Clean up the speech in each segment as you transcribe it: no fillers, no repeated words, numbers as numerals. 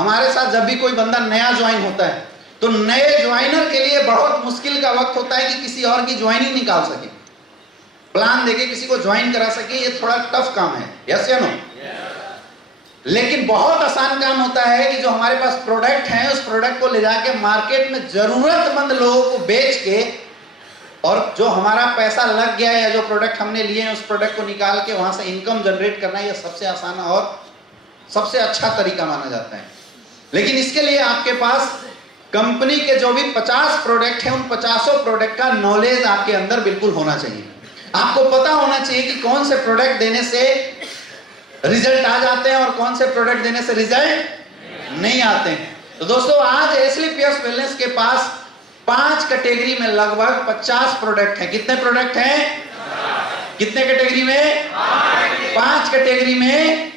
हमारे साथ जब भी कोई बंदा नया ज्वाइन होता है तो नए ज्वाइनर के लिए बहुत मुश्किल का वक्त होता है कि किसी और की ज्वाइनिंग निकाल सके, प्लान देके किसी को ज्वाइन करा सके। ये थोड़ा टफ काम है, यस या नो? लेकिन बहुत आसान काम होता है कि जो हमारे पास प्रोडक्ट है उस प्रोडक्ट को ले जाके मार्केट में जरूरतमंद लोगों को बेच के, और जो हमारा पैसा लग गया है या जो प्रोडक्ट हमने लिए हैं उस प्रोडक्ट को निकाल के वहां से इनकम जनरेट करना, यह सबसे आसान और सबसे अच्छा तरीका माना जाता है। लेकिन इसके लिए आपके पास कंपनी के जो भी 50 प्रोडक्ट हैं उन 50 प्रोडक्ट का नॉलेज आपके अंदर बिल्कुल होना चाहिए। आपको पता होना चाहिए कि कौन से प्रोडक्ट देने से रिजल्ट आ जाते हैं और कौन से प्रोडक्ट देने से रिजल्ट नहीं आते हैं। तो दोस्तों आज एसलीपीएस वेलनेस के पास 5 कैटेगरी में लगभग 50 प्रोडक्ट हैं। कितने प्रोडक्ट हैं? कितने कैटेगरी में? 5 कैटेगरी में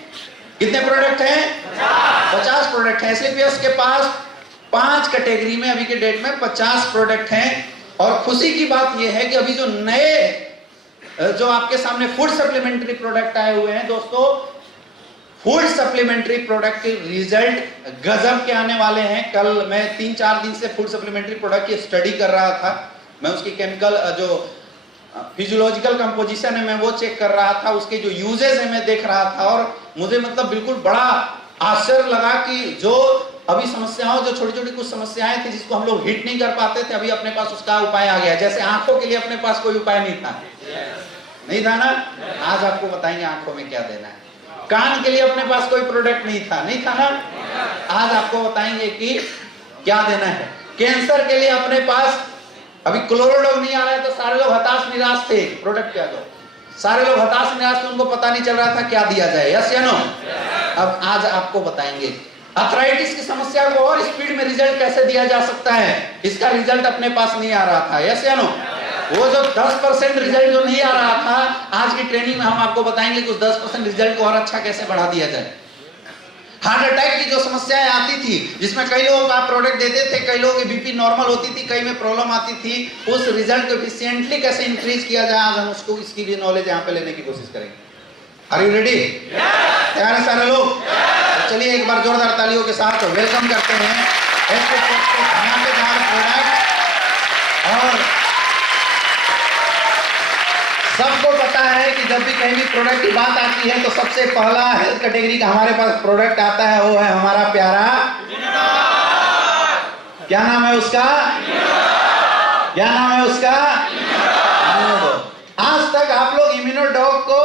कितने प्रोडक्ट हैं? 50 प्रोडक्ट हैं। एसलीपीएस के पास 5 कैटेगरी में अभी के डेट में 50 प्रोडक्ट हैं। और खुशी की बात यह है कि अभी जो नए जो आपके सामने फूड सप्लीमेंट्री प्रोडक्ट आए हुए हैं दोस्तों, फूड सप्लीमेंट्री प्रोडक्ट के रिजल्ट गजब के आने वाले हैं। कल मैं 3-4 दिन से फूड सप्लीमेंट्री प्रोडक्ट की स्टडी कर रहा था। मैं उसकी केमिकल जो फिजियोलॉजिकल कंपोजिशन है मैं वो चेक कर रहा था, उसके जो यूजेस है मैं देख रहा था, और मुझे मतलब बिल्कुल बड़ा आश्चर्य लगा कि जो अभी समस्याओं, जो छोटी छोटी कुछ समस्याएं थी जिसको हम लोग हिट नहीं कर पाते थे, अभी अपने पास उसका उपाय आ गया। जैसे आंखों के लिए अपने पास कोई उपाय नहीं था, नहीं था ना? आज आपको बताएंगे आंखों में क्या देना है। कान के लिए अपने पास कोई प्रोडक्ट नहीं था ना? आज आपको बताएंगे कि क्या देना है। कैंसर के लिए अपने पास अभी क्लोरोडॉग नहीं आ रहा है तो सारे लोग हताश निराश थे। प्रोडक्ट क्या दो, सारे लोग हताश निराश थे, उनको पता नहीं चल रहा था क्या दिया जाए, यस या नो? अब आज आपको बताएंगे अर्थराइटिस की समस्या को और स्पीड में रिजल्ट कैसे दिया जा सकता है। इसका रिजल्ट अपने पास नहीं आ रहा था, यस या नो? वो जो 10% रिजल्ट जो नहीं आ रहा था, आज की ट्रेनिंग में हम आपको बताएंगे कि उस 10% रिजल्ट को और अच्छा कैसे बढ़ा दिया जाए। हार्ट अटैक की जो समस्याएं आती थी, जिसमें कई लोगों का प्रोडक्ट देते थे, कई लोगों की बीपी नॉर्मल होती थी, कई में प्रॉब्लम आती थी, उस रिजल्ट को एफिशिएंटली कैसे इंक्रीज किया जाए, आज हम उसको इसकी भी नॉलेज यहाँ पे लेने की कोशिश करेंगे। Are you ready? तैयार है सारे लोग? तो चलिए एक बार जोरदार तालियों के साथ वेलकम करते हैं प्रोडक्ट। और सबको पता है कि जब भी कहीं भी प्रोडक्ट की बात आती है तो सबसे पहला हेल्थ कैटेगरी का हमारे पास प्रोडक्ट आता है, वो है हमारा प्यारा, क्या नाम है उसका? क्या नाम है उसका? आज तक आप लोग इम्यूनोडॉग को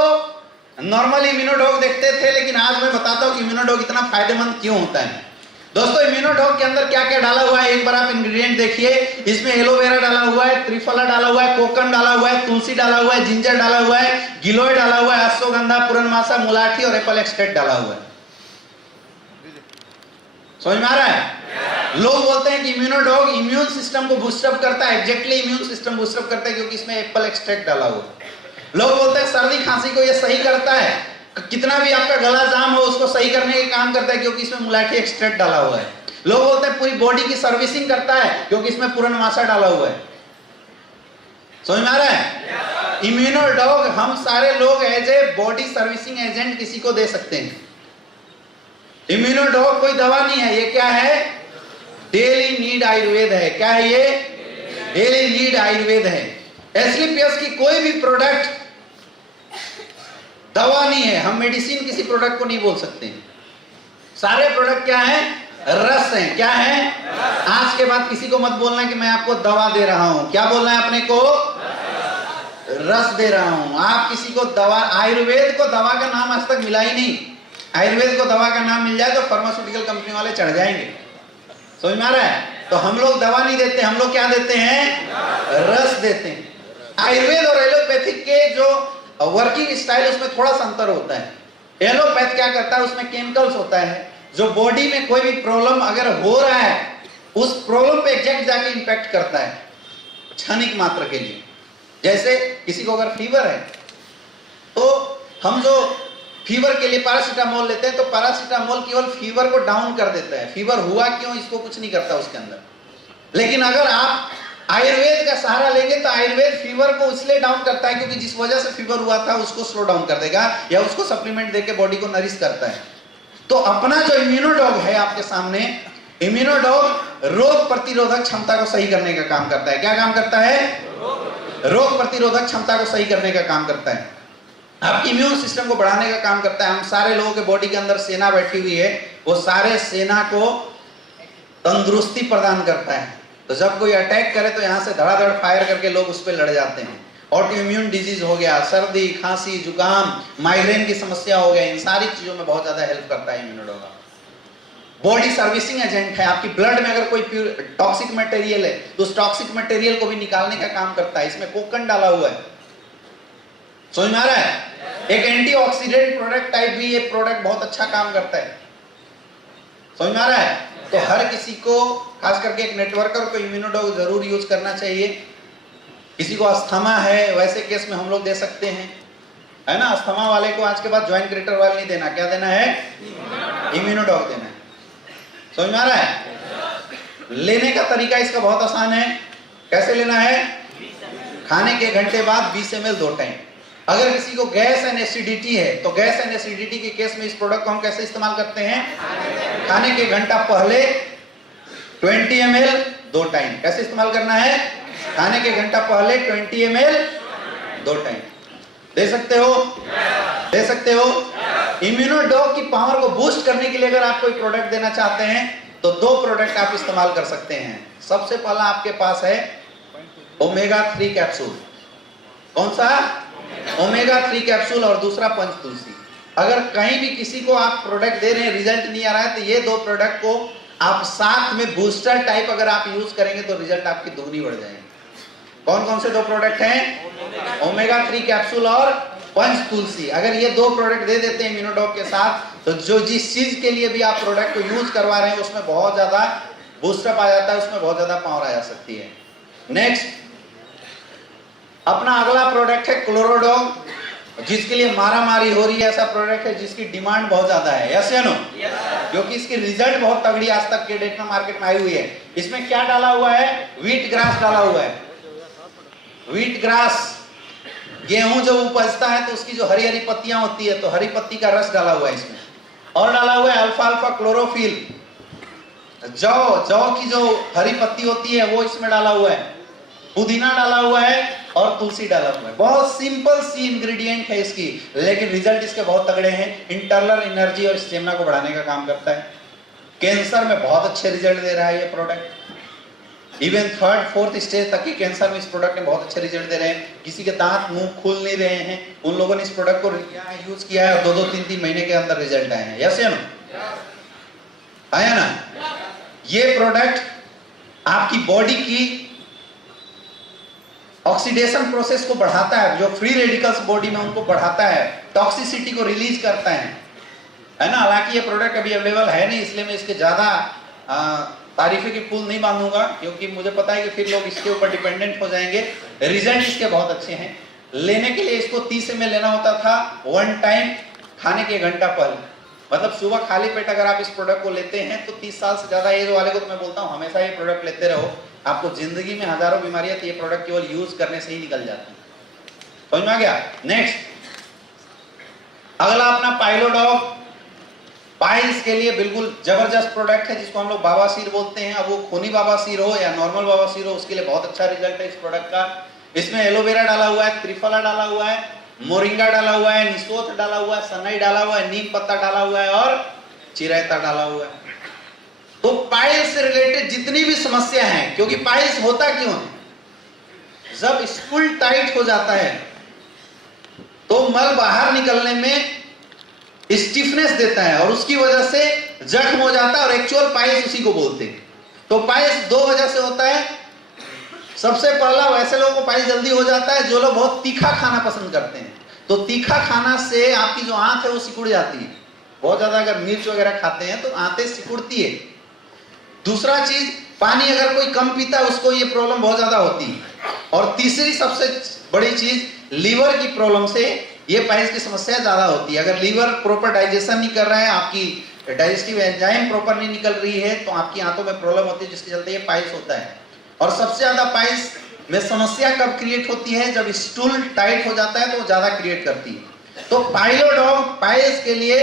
नॉर्मली इम्यूनोडॉग देखते थे, लेकिन आज मैं बताता हूं कि इम्यूनोडॉग इतना फायदेमंद क्यों होता है। दोस्तों इम्यूनोडॉग के अंदर क्या क्या डाला हुआ है, एक बार आप इंग्रेडिएंट देखिए। इसमें एलोवेरा डाला हुआ है, त्रिफला डाला हुआ है, कोकम डाला हुआ है, तुलसी डाला हुआ है, जिंजर डाला हुआ है, गिलोय डाला हुआ है, अश्वगंधा, पुरनमासा, मुलाठी और एप्पल एक्सट्रैक्ट डाला हुआ है। समझ में आ रहा है? लोग बोलते हैं कि इम्यूनोडॉग इम्यून सिस्टम को बूस्टअप करता है। एग्जैक्टली इम्यून सिस्टम बूस्टअप करता है क्योंकि इसमें एप्पल एक्सट्रैक्ट डाला हुआ है। लोग बोलते हैं सर्दी खांसी को ये सही करता है, कितना भी आपका गला जाम हो उसको सही करने के काम करता है क्योंकि इसमें मुलाठी एक्सट्रैक्ट डाला हुआ है। लोग बोलते हैं पूरी बॉडी की सर्विसिंग करता है क्योंकि इसमें पुरनमासा डाला हुआ है। समझ में आ रहा है? इम्यूनोडॉग हम सारे लोग as a body servicing agent किसी को दे सकते हैं। इम्यूनोडॉग कोई दवा नहीं है, ये क्या है? डेली नीड आयुर्वेद है। क्या है ये? डेली नीड आयुर्वेद है। एसलीपीएस की कोई भी प्रोडक्ट दवा नहीं है, हम मेडिसिन किसी प्रोडक्ट को नहीं बोल सकते। सारे प्रोडक्ट क्या है? रस है। क्या है? आज के बाद किसी को मत बोलना कि मैं आपको दवा दे रहा हूं। क्या बोलना है अपने को? रस दे रहा हूं। आप किसी को दवा, आयुर्वेद को दवा का नाम आज तक मिला ही नहीं। आयुर्वेद को दवा का नाम मिल जाए तो फार्मास्यूटिकल कंपनी वाले चढ़ जाएंगे। समझ में आ रहा है? तो हम लोग दवा नहीं देते, हम लोग क्या देते हैं? रस देते हैं। आयुर्वेद और एलोपैथिक के जो वर्किंग स्टाइल उसमें थोड़ा सा अंतर होता है। एलोपैथ क्या करता है, उसमें केमिकल्स होता है जो बॉडी में कोई भी प्रॉब्लम अगर हो रहा है उस प्रॉब्लम पे एग्जैक्ट जाके इंपैक्ट करता है क्षणिक मात्र के लिए। जैसे किसी को अगर फीवर है तो हम जो फीवर के लिए पैरासीटामोल लेते हैं तो पैरासीटामोल केवल फीवर को डाउन कर देता है, फीवर हुआ क्यों इसको कुछ नहीं करता उसके अंदर। लेकिन अगर आप आयुर्वेद का सहारा लेंगे तो आयुर्वेद फीवर को इसलिए डाउन करता है क्योंकि जिस वजह से फीवर हुआ था उसको स्लो डाउन कर देगा या उसको सप्लीमेंट देके बॉडी को नरिश करता है। तो अपना जो इम्यूनोडॉग है आपके सामने, इम्यूनोडॉग रोग प्रतिरोधक क्षमता को सही करने का काम करता है। क्या काम करता है? रोग प्रतिरोधक क्षमता को सही करने का काम करता है, आपकी इम्यून सिस्टम को बढ़ाने का काम करता है। हम सारे लोगों के बॉडी के अंदर सेना बैठी हुई है, वो सारे सेना को तंदुरुस्ती प्रदान करता है। तो जब कोई अटैक करे तो यहाँ से धड़ाधड़ फायर करके लोग उस पर लड़ जाते हैं। ऑटो इम्यून डिजीज हो गया, सर्दी, खांसी, जुकाम, माइग्रेन की समस्या हो गया, इन सारी चीजों में बहुत ज्यादा हेल्प करता है इम्यूनोडॉग। बॉडी सर्विसिंग एजेंट है। आपकी ब्लड में अगर कोई टॉक्सिक मटेरियल है तो उस टॉक्सिक मटेरियल को भी निकालने का काम करता है। इसमें कोकन डाला हुआ है, समझ में आ रहा है? एक एंटीऑक्सीडेंट प्रोडक्ट टाइप भी ये प्रोडक्ट बहुत अच्छा काम करता है, समझ में आ रहा है? तो हर किसी को, खास करके एक नेटवर्कर को इम्यूनोडॉग जरूर यूज करना चाहिए। किसी को अस्थमा है, वैसे केस में हम लोग दे सकते हैं, है ना? अस्थमा वाले को आज के बाद ज्वाइन क्रिएटर वाले नहीं देना, क्या देना है? इम्यूनोडॉग देना है, समझ में आ रहा है? लेने का तरीका इसका बहुत आसान है। कैसे लेना है? खाने के घंटे बाद 20 ml 2 टाइम। अगर किसी को गैस एंड एसिडिटी है तो गैस एंड एसिडिटी के केस में इस प्रोडक्ट को हम कैसे इस्तेमाल करते हैं? खाने के घंटा पहले 20 ml 2 टाइम। कैसे इस्तेमाल करना है? खाने के घंटा पहले 20 ml 2 टाइम। दे सकते हो? दे सकते हो? इम्यूनोडॉग की पावर को बूस्ट करने के लिए अगर आप कोई प्रोडक्ट देना चाहते हैं तो 2 प्रोडक्ट आप इस्तेमाल कर सकते हैं। सबसे पहला आपके पास है ओमेगा 3 कैप्सूल। कौन सा? Omega 3 capsule. और दूसरा पंच तुलसी। अगर कहीं भी किसी को आप प्रोडक्ट दे रहे हैं, रिजल्ट नहीं आ रहा है, तो ये 2 प्रोडक्ट को आप साथ में बूस्टर टाइप अगर आप यूज करेंगे तो रिजल्ट आपकी दुगनी बढ़ जाएगी। कौन कौन से 2 प्रोडक्ट हैं? ओमेगा 3 कैप्सूल और पंच तुलसी। अगर ये 2 प्रोडक्ट दे देते हैं इम्यूनोडॉग के साथ, तो जो जिस चीज के लिए भी आप प्रोडक्ट को यूज करवा रहे हैं उसमें बहुत ज्यादा बूस्टअप आ जाता है, उसमें बहुत ज्यादा पावर आ जा सकती है। नेक्स्ट, अपना अगला प्रोडक्ट है क्लोरोडॉग, जिसके लिए मारामारी हो रही है। ऐसा प्रोडक्ट है जिसकी डिमांड बहुत ज्यादा है, यस या नो? क्योंकि इसकी रिजल्ट बहुत तगड़ी आज तक के डेट में मार्केट में आई हुई है। इसमें क्या डाला हुआ है? व्हीट ग्रास डाला हुआ है। व्हीट ग्रास, गेहूं जब उपजता है तो उसकी जो हरी हरी पत्तियां होती है, तो हरी पत्ती का रस डाला हुआ है इसमें। और डाला हुआ है अल्फा अल्फा क्लोरोफिल, जौ की जो हरी पत्ती होती है वो इसमें डाला हुआ है। पुदीना डाला हुआ है और तुलसी डाला हुआ है। बहुत सिंपल सी इंग्रेडिएंट है इसकी, लेकिन रिजल्ट इसके बहुत तगड़े हैं। इंटरनल एनर्जी और स्टेमिना को बढ़ाने का काम करता है। कैंसर में बहुत अच्छे रिजल्ट दे रहा है ये product. Even 3rd 4th stage तक की कैंसर में इस प्रोडक्ट ने बहुत अच्छे रिजल्ट दे रहे हैं। किसी के दांत मुंह खुल नहीं रहे हैं, उन लोगों ने इस प्रोडक्ट को यूज किया है और 2-2 3-3 महीने के अंदर रिजल्ट आए हैं, यस या नो? आया ना? ये प्रोडक्ट आपकी बॉडी की ऑक्सीडेशन प्रोसेस को बढ़ाता है, जो फ्री रेडिकल्स बॉडी में उनको बढ़ाता है, टॉक्सिसिटी को रिलीज करता है ना? हालांकि ये प्रोडक्ट अभी अवेलेबल है नहीं, इसलिए मैं इसके ज्यादा तारीफे की पुल नहीं बांधूंगा, क्योंकि मुझे पता है कि फिर लोग इसके ऊपर डिपेंडेंट हो जाएंगे। रिजल्ट इसके बहुत अच्छे हैं। लेने के लिए इसको 30 ml लेना होता था 1 टाइम खाने के घंटा पहले। मतलब सुबह खाली पेट अगर आप इस प्रोडक्ट को लेते हैं तो 30 साल से ज्यादा एज वाले को तो मैं बोलता हूँ हमेशा ये प्रोडक्ट लेते रहो। आपको जिंदगी में हजारों बीमारियां तो ये प्रोडक्ट केवल यूज करने से ही निकल जाती है। समझ में आ गया? नेक्स्ट, अगला अपना पाइलोडॉग। पाइल्स के लिए बिल्कुल जबरदस्त प्रोडक्ट है, जिसको हम लोग बाबासीर बोलते हैं। अब वो खूनी बाबासीर हो या नॉर्मल बाबासीर हो, उसके लिए बहुत अच्छा रिजल्ट है इस प्रोडक्ट का। इसमें एलोवेरा डाला हुआ है, त्रिफला डाला हुआ है, मोरिंगा डाला हुआ है, निसोथ डाला हुआ है, सनई डाला हुआ है, नीम पत्ता डाला हुआ है और चिरैता डाला हुआ है। तो पाइल्स से रिलेटेड जितनी भी समस्या है, क्योंकि पाइल्स होता क्यों है? जब स्टूल टाइट हो जाता है तो मल बाहर निकलने में स्टिफनेस देता है और उसकी वजह से जख्म हो जाता है, और एक्चुअल पाइल्स उसी को बोलते हैं। तो पाइल्स 2 वजह से होता है। सबसे पहला, वैसे लोगों को पाइल्स जल्दी हो जाता है जो लोग बहुत तीखा खाना पसंद करते हैं। तो तीखा खाना से आपकी जो आंत है वो सिकुड़ जाती है। बहुत ज्यादा अगर मिर्च वगैरह खाते हैं तो आंतें सिकुड़ती है। दूसरा चीज, पानी अगर कोई कम पीता है उसको ये प्रॉब्लम बहुत ज्यादा होती है। और तीसरी सबसे बड़ी चीज, लीवर की प्रॉब्लम से ये पाइल्स की समस्या ज्यादा होती है। अगर लीवर प्रॉपर डाइजेशन नहीं कर रहा है, आपकी डाइजेस्टिव एंजाइम प्रॉपर नहीं निकल रही है, तो आपकी आंतों में प्रॉब्लम होती है, जिसके चलते ये पाइल्स होता है। और सबसे ज्यादा पाइल्स में समस्या कब क्रिएट होती है? जब स्टूल टाइट हो जाता है तो वो ज्यादा क्रिएट करती है। तो पाइलोडॉग पाइल्स के लिए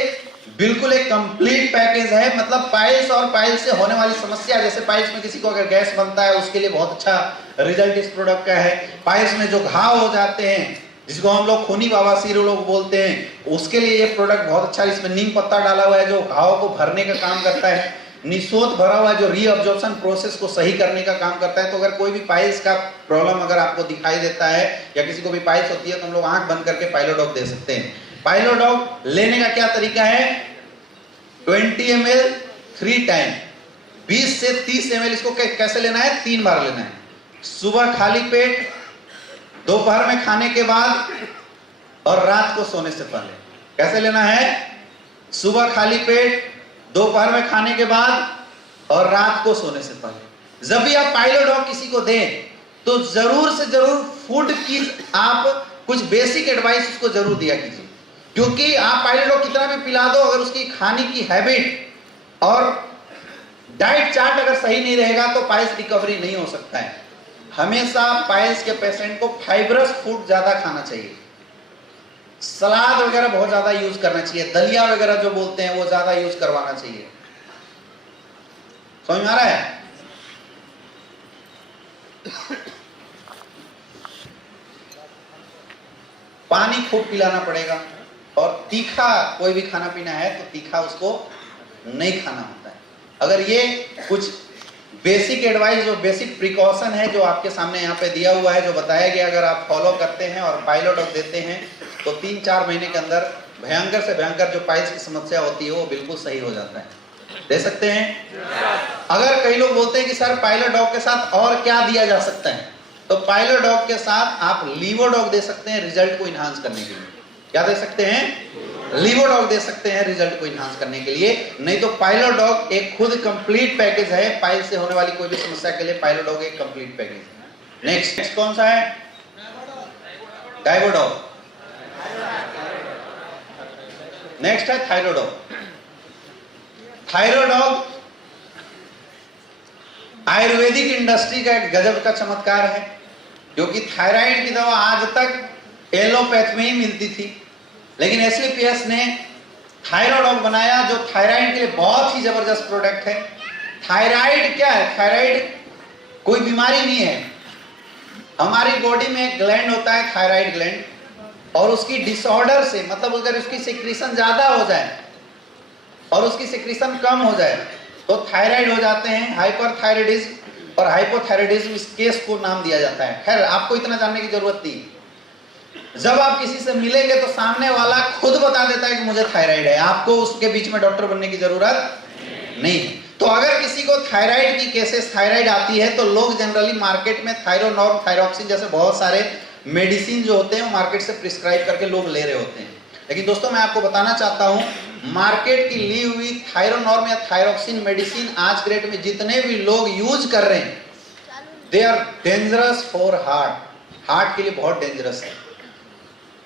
बिल्कुल एक कंप्लीट पैकेज है। मतलब पाइल्स और पाइल्स से होने वाली समस्या, जैसे पाइल्स में किसी को अगर गैस बनता है उसके लिए बहुत अच्छा रिजल्ट इस प्रोडक्ट का है। पाइल्स में जो घाव हो जाते हैं जिसको हम लोग खूनी बवासीर लोग बोलते हैं, उसके लिए ये प्रोडक्ट बहुत अच्छा है। इसमें नीम पत्ता डाला हुआ है जो घाव को भरने का काम करता है। निसोत भरा हुआ जो रीअब्जॉर्प्शन प्रोसेस को सही करने का काम करता है। तो अगर कोई भी पाइल्स का प्रॉब्लम अगर आपको दिखाई देता है या किसी को भी पाइल्स होती है तो हम लोग आंख बंद करके पाइलोडॉग दे सकते हैं। पाइलोडॉग लेने का क्या तरीका है? 20 ml 3 टाइम, 20 से 30 ml इसको कैसे लेना है? 3 बार लेना है। सुबह खाली पेट, दोपहर में खाने के बाद और रात को सोने से पहले। कैसे लेना है? सुबह खाली पेट, दोपहर में खाने के बाद और रात को सोने से पहले। जब भी आप पाइलोडॉग किसी को दें तो जरूर से जरूर फूड की आप कुछ बेसिक एडवाइस उसको जरूर दिया कीजिए, क्योंकि आप पाइलोडॉग कितना भी पिला दो, अगर उसकी खाने की हैबिट और डाइट चार्ट अगर सही नहीं रहेगा तो पाइल्स रिकवरी नहीं हो सकता है। हमेशा पाइल्स के पेशेंट को फाइब्रस फूड ज्यादा खाना चाहिए, सलाद वगैरह बहुत ज्यादा यूज करना चाहिए, दलिया वगैरह जो बोलते हैं वो ज्यादा यूज करवाना चाहिए। समझ में आ रहा है? पानी खूब पिलाना पड़ेगा, और तीखा कोई भी खाना पीना है तो तीखा उसको नहीं खाना होता है। अगर ये कुछ बेसिक एडवाइस, जो बेसिक प्रिकॉशन है जो आपके सामने यहाँ पे दिया हुआ है, जो बताया गया, अगर आप फॉलो करते हैं और पाइलोडॉग देते हैं तो 3-4 महीने के अंदर भयंकर से भयंकर जो पाइल्स की समस्या होती है वो बिल्कुल सही हो जाता है। दे सकते हैं। अगर कई लोग बोलते हैं कि सर पाइलोडॉग के साथ और क्या दिया जा सकता है, तो पाइलोडॉग के साथ आप लीवोडॉग दे सकते हैं रिजल्ट को इनहांस करने के लिए। क्या दे सकते हैं? लीवोडॉग दे सकते हैं रिजल्ट को इनहांस करने के लिए। नहीं तो पाइलोडॉग एक खुद कंप्लीट पैकेज है। पाइल से होने वाली कोई भी समस्या के लिए पाइलोडॉग एक कंप्लीट पैकेज है। नेक्स्ट कौन सा है? डाइवोडॉग। नेक्स्ट है थायरोडॉग। थायरोडॉग आयुर्वेदिक इंडस्ट्री का एक गजब का चमत्कार है, क्योंकि थायराइड की दवा आज तक एलोपैथ में ही मिलती थी, लेकिन एसलीपीएस ने थायरोडॉग बनाया जो थायराइड के लिए बहुत ही जबरदस्त प्रोडक्ट है। थायराइड क्या है? थायराइड कोई बीमारी नहीं है। हमारी बॉडी में एक ग्लैंड होता है थायराइड ग्लैंड, और उसकी डिसऑर्डर से, मतलब अगर उसकी सिक्रीशन ज्यादा हो जाए और उसकी सिक्रीशन कम हो जाए तो थायराइड हो जाते हैं। हाइपरथायराइडिज्म और हाइपोथायराइडिज्म इस केस को नाम दिया जाता है। खैर आपको इतना जानने की जरूरत नहीं। जब आप किसी से मिलेंगे तो सामने वाला खुद बता देता है कि मुझे थायराइड है, आपको उसके बीच में डॉक्टर बनने की जरूरत नहीं है। तो अगर किसी को थायराइड की केसेस, थायराइड आती है, तो लोग जनरली मार्केट में थायरोनॉर्म, थायरोक्सिन जैसे बहुत सारे मेडिसिन जो होते हैं वो मार्केट से प्रिस्क्राइब करके लोग ले रहे होते हैं। लेकिन दोस्तों मैं आपको बताना चाहता हूं, मार्केट की ली हुई थायरोनॉर्म या थायरोक्सिन मेडिसिन आज के डेट में जितने भी लोग यूज कर रहे हैं, they are dangerous for heart के लिए बहुत डेंजरस है।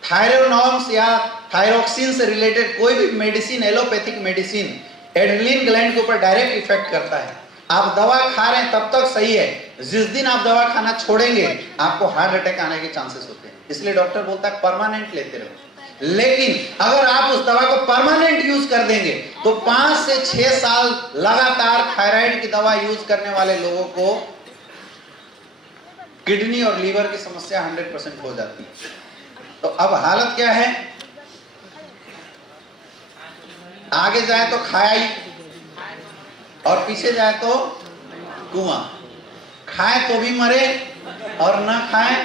थायरोनॉर्म्स या थायरोक्सिन से रिलेटेड कोई भी medicine, allopathic medicine, adrenaline gland के ऊपर डायरेक्ट इफेक्ट करता है। आप दवा खा रहे हैं तब तक सही है, जिस दिन आप दवा खाना छोड़ेंगे आपको हार्ट अटैक आने के चांसेस होते हैं। इसलिए डॉक्टर बोलता है परमानेंट लेते रहो। लेकिन अगर आप उस दवा को परमानेंट यूज कर देंगे तो 5 से 6 साल लगातार थायराइड की दवा यूज करने वाले लोगों को किडनी और लीवर की समस्या 100% हो जाती है। तो अब हालत क्या है? आगे जाए तो खाई और पीछे जाए तो कुआं। खाए तो भी मरे और ना खाए।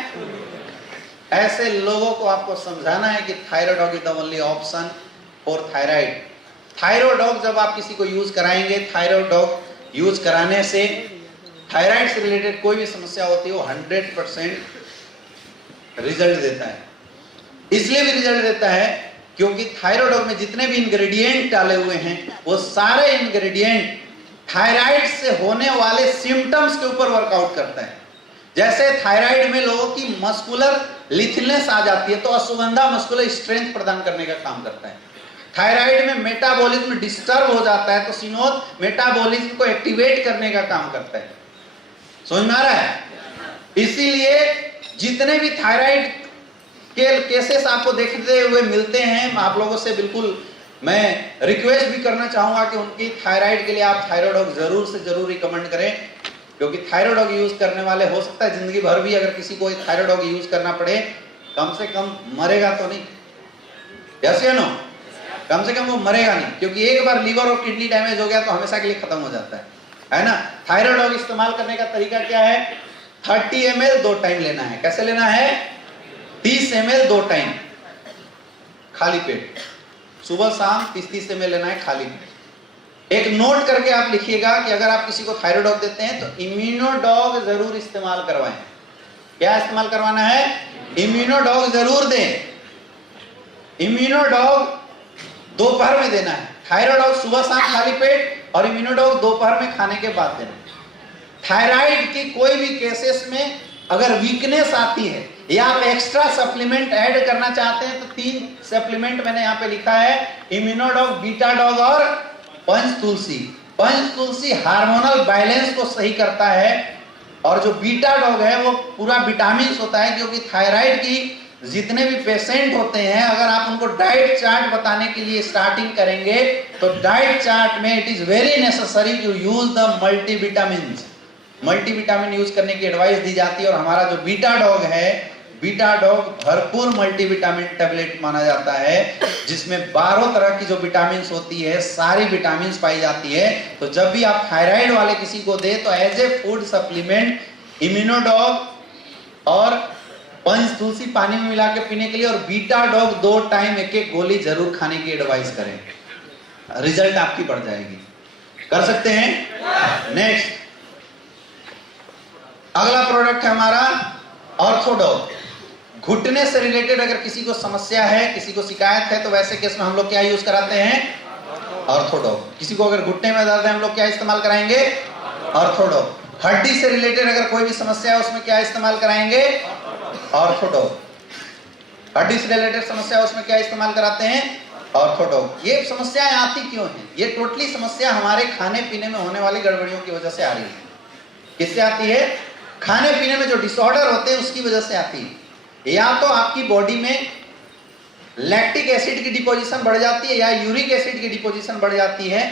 ऐसे लोगों को आपको समझाना है कि Thyrodog is the only option for thyroid. Thyrodog जब आप किसी को यूज कराएंगे, थायरोडॉग यूज कराने से थायराइड से रिलेटेड कोई भी समस्या होती है वो 100% रिजल्ट देता है। इसलिए भी रिजल्ट देता है क्योंकि थायरोडॉग में जितने भी इंग्रेडिएंट डाले हुए हैं वो सारे इंग्रेडिएंट थायराइड से होने वाले सिम्टम्स के ऊपर वर्कआउट करता है। जैसे थायराइड में लोगों की मस्कुलर लिथनेस आ जाती है तो अश्वगंधा मस्कुलर स्ट्रेंथ प्रदान करने का काम करता है। थायराइड में मेटाबॉलिज्म डिस्टर्ब हो जाता है तो सिनोद मेटाबॉलिज्म को एक्टिवेट करने का काम करता है। समझ में आ रहा है? इसीलिए जितने भी थायराइड के केसेस आपको देखते हुए मिलते हैं, आप लोगों से बिल्कुल मैं रिक्वेस्ट भी करना चाहूंगा कि उनकी थायराइड के लिए आप थायराइड जरूर से जरूर रिकमेंड करें, क्योंकि थायराइड यूज करने वाले हो सकता है जिंदगी भर भी अगर किसी को थायराइड यूज करना पड़े, कम से कम मरेगा तो नहीं, यस या नो, कम से कम वो मरेगा नहीं, क्योंकि एक बार लीवर और किडनी डैमेज हो गया तो हमेशा के लिए खत्म हो जाता है ना। थायराइड इस्तेमाल करने का तरीका क्या है? 30 ml 2 टाइम लेना है। कैसे लेना है? 30 ml 2 टाइम खाली पेट, सुबह शाम 30 ml लेना है खाली पेट। एक नोट करके आप लिखिएगा कि अगर आप किसी को थायराइड देते हैं तो इम्यूनोडॉग जरूर इस्तेमाल करवाएं। क्या इस्तेमाल करवाना है? इम्यूनोडॉग जरूर दें। इम्यूनोडॉग दोपहर में देना है। थायराइड सुबह शाम खाली पेट और इम्यूनोडॉग दोपहर में खाने के बाद देना है। थायराइड की कोई भी केसेस में अगर वीकनेस आती है या आप एक्स्ट्रा सप्लीमेंट ऐड करना चाहते हैं तो 3 सप्लीमेंट मैंने यहाँ पे लिखा है, इम्यूनोडॉग, बीटाडॉग और पंचतुलसी। पंचतुलसी हार्मोनल बैलेंस को सही करता है और जो बीटाडॉग है वो पूरा विटामिन होता है, क्योंकि थायराइड की जितने भी पेशेंट होते हैं अगर आप उनको डाइट चार्ट बताने के लिए स्टार्टिंग करेंगे तो डाइट चार्ट में it is very necessary to use the multivitamin. Multivitamin use करने की एडवाइस दी जाती है और हमारा जो बीटाडॉग है, बीटाडॉग भरपूर मल्टीविटामिन टैबलेट माना जाता है, जिसमें 12 तरह की जो विटामिन होती है, सारी विटामिन पाई जाती है। तो जब भी आप थायराइड वाले किसी को दे तो as a food supplement Immunodog और पंचतुलसी पानी में मिला के पीने के लिए और बीटाडॉग 2 टाइम 1-1 गोली जरूर खाने की एडवाइस करें, रिजल्ट आपकी बढ़ जाएगी। कर सकते हैं? नेक्स्ट अगला प्रोडक्ट है हमारा ऑर्थोडॉग। घुटने से रिलेटेड अगर किसी को समस्या है, किसी को शिकायत है, तो वैसे केस में हम लोग क्या यूज कराते हैं? ऑर्थोडॉग। किसी को अगर घुटने में दर्द है हम लोग क्या इस्तेमाल कराएंगे? ऑर्थोडॉग। हड्डी से रिलेटेड अगर कोई भी समस्या है उसमें क्या इस्तेमाल कराएंगे? ऑर्थोडॉग। हड्डी से रिलेटेड समस्या है उसमें क्या इस्तेमाल कराते हैं? ऑर्थोडॉग। ये समस्याएं आती क्यों हैं? ये टोटली समस्या हमारे खाने पीने में होने वाली गड़बड़ियों की वजह से आ रही है। किससे आती है? खाने पीने में जो डिसऑर्डर होते हैं उसकी वजह से आती है। या तो आपकी बॉडी में लैक्टिक एसिड की डिपोजिशन बढ़ जाती है या यूरिक एसिड की डिपोजिशन बढ़ जाती है,